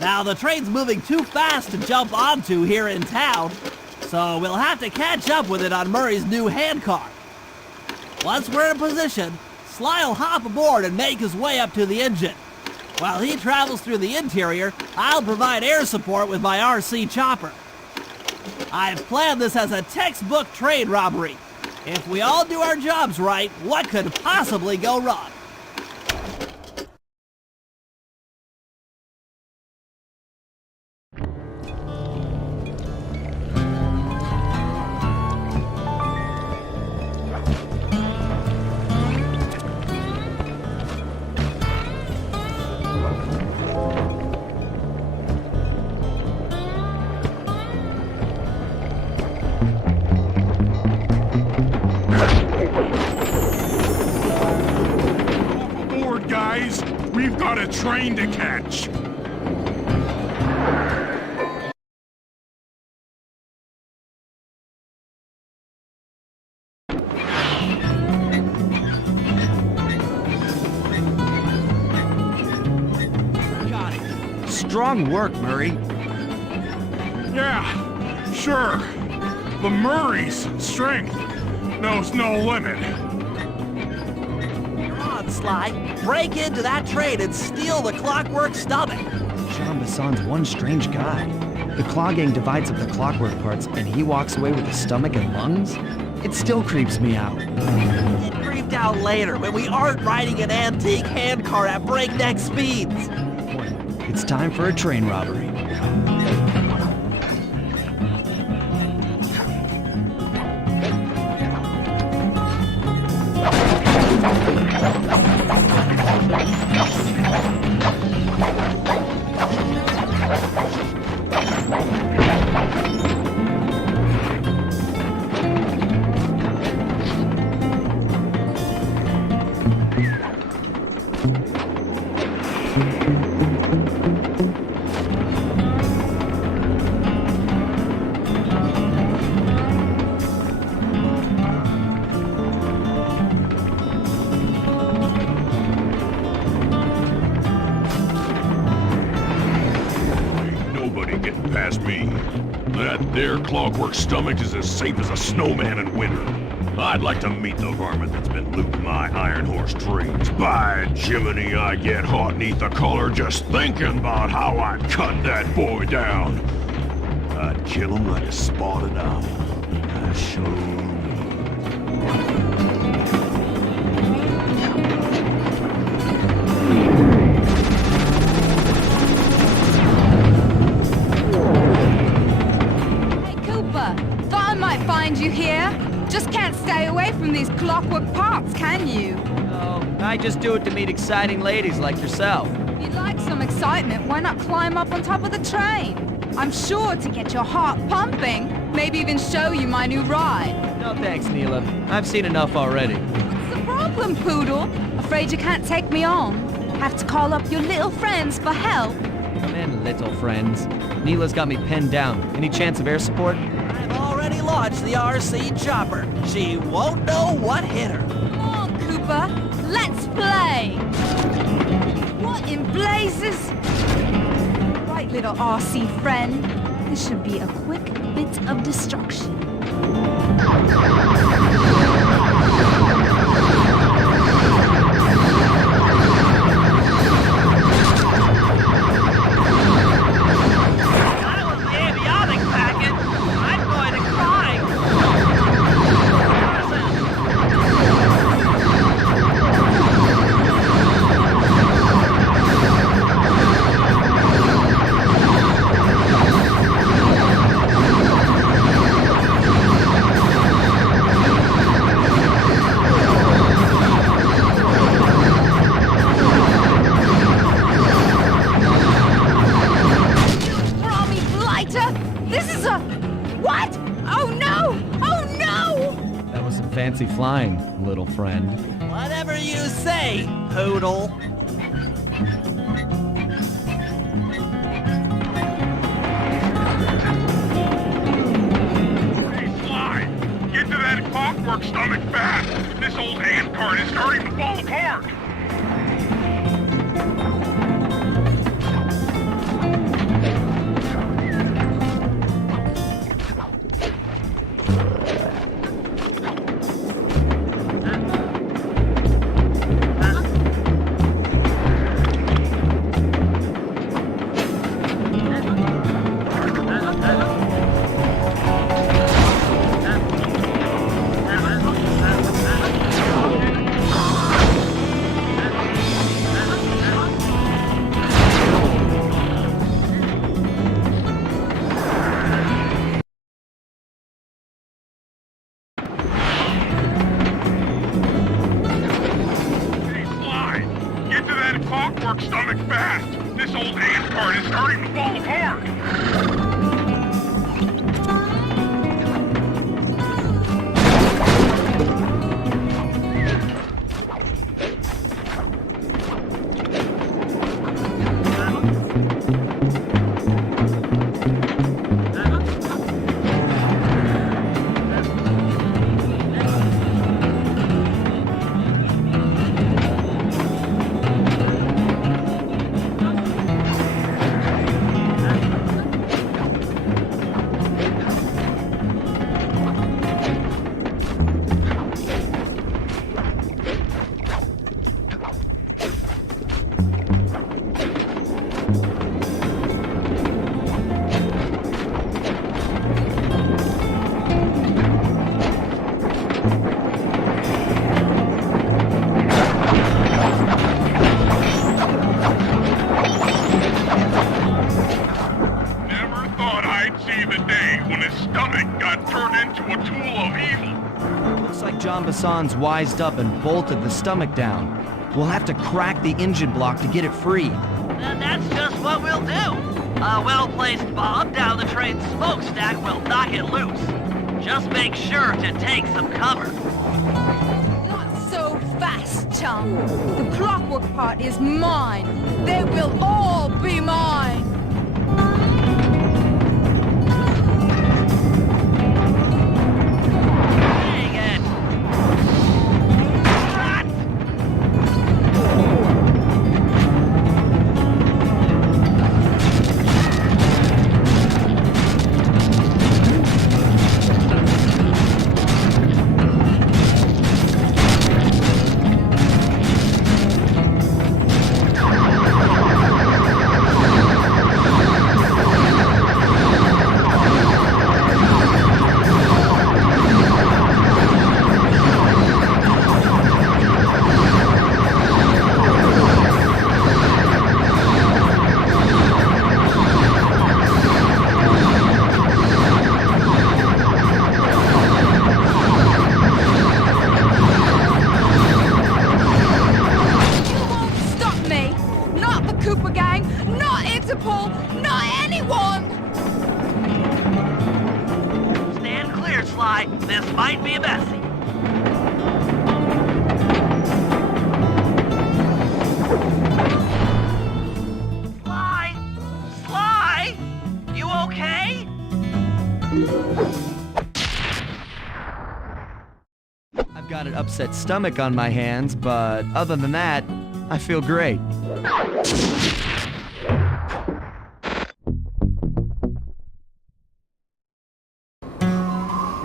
Now, the train's moving too fast to jump onto here in town, so we'll have to catch up with it on Murray's new handcar. Once we're in position, Sly'll hop aboard and make his way up to the engine. While he travels through the interior, I'll provide air support with my RC chopper. I've planned this as a textbook train robbery. If we all do our jobs right, what could possibly go wrong? got a train to catch. Got it. Strong work, Murray. Yeah, sure. But Murray's strength knows no limit. Come on, Sly. Break into that train and steal the clockwork stomach. Jean Bisson's one strange guy. The Claw Gang divides up the clockwork parts, and he walks away with the stomach and lungs? It still creeps me out. It creeped out later when we aren't riding an antique handcar at breakneck speeds. It's time for a train robbery. Past me. That there clockwork stomach is as safe as a snowman in winter. I'd like to meet the varmint that's been looting my iron horse trains. By Jiminy, I get hot neath the collar just thinking about how I'd cut that boy down. I'd kill him like a spotted owl. I sure would. Find you here? Just can't stay away from these clockwork parts, can you? Oh, I just do it to meet exciting ladies like yourself. If you'd like some excitement, why not climb up on top of the train? I'm sure to get your heart pumping, maybe even show you my new ride. No thanks, Neela. I've seen enough already. What's the problem, Poodle? Afraid you can't take me on? Have to call up your little friends for help? Come in, little friends. Neela's got me pinned down. Any chance of air support? I've already launched the RC chopper. She won't know what hit her. Come on, Cooper. Let's play. What in blazes? Right, little RC friend. This should be a quick bit of destruction. Fancy flying, little friend. Whatever you say, Poodle. Hey, Sly! Get to that clockwork stomach fast! This old handcart is starting to fall apart! I'd see the day when his stomach got turned into a tool of evil. Looks like John Bassan's wised up and bolted the stomach down. We'll have to crack the engine block to get it free. And that's just what we'll do. A well-placed bomb down the train's smokestack will knock it loose. Just make sure to take some cover. Not so fast, chum. The clockwork part is mine. They will all be mine. Dang it! Stand clear, Sly. This might be messy. Sly? Sly? You okay? I've got an upset stomach on my hands, but other than that, I feel great.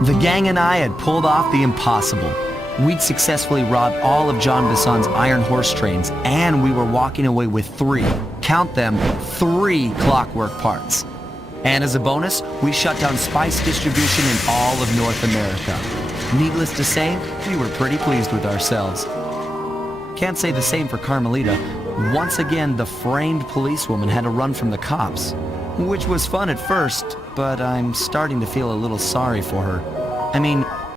The gang and I had pulled off the impossible. We'd successfully robbed all of John Bassan's iron horse trains, and we were walking away with 3, count them, 3 clockwork parts. And as a bonus, we shut down spice distribution in all of North America. Needless to say, we were pretty pleased with ourselves. Can't say the same for Carmelita. Once again, the framed policewoman had to run from the cops, which was fun at first, but I'm starting to feel a little sorry for her. I mean,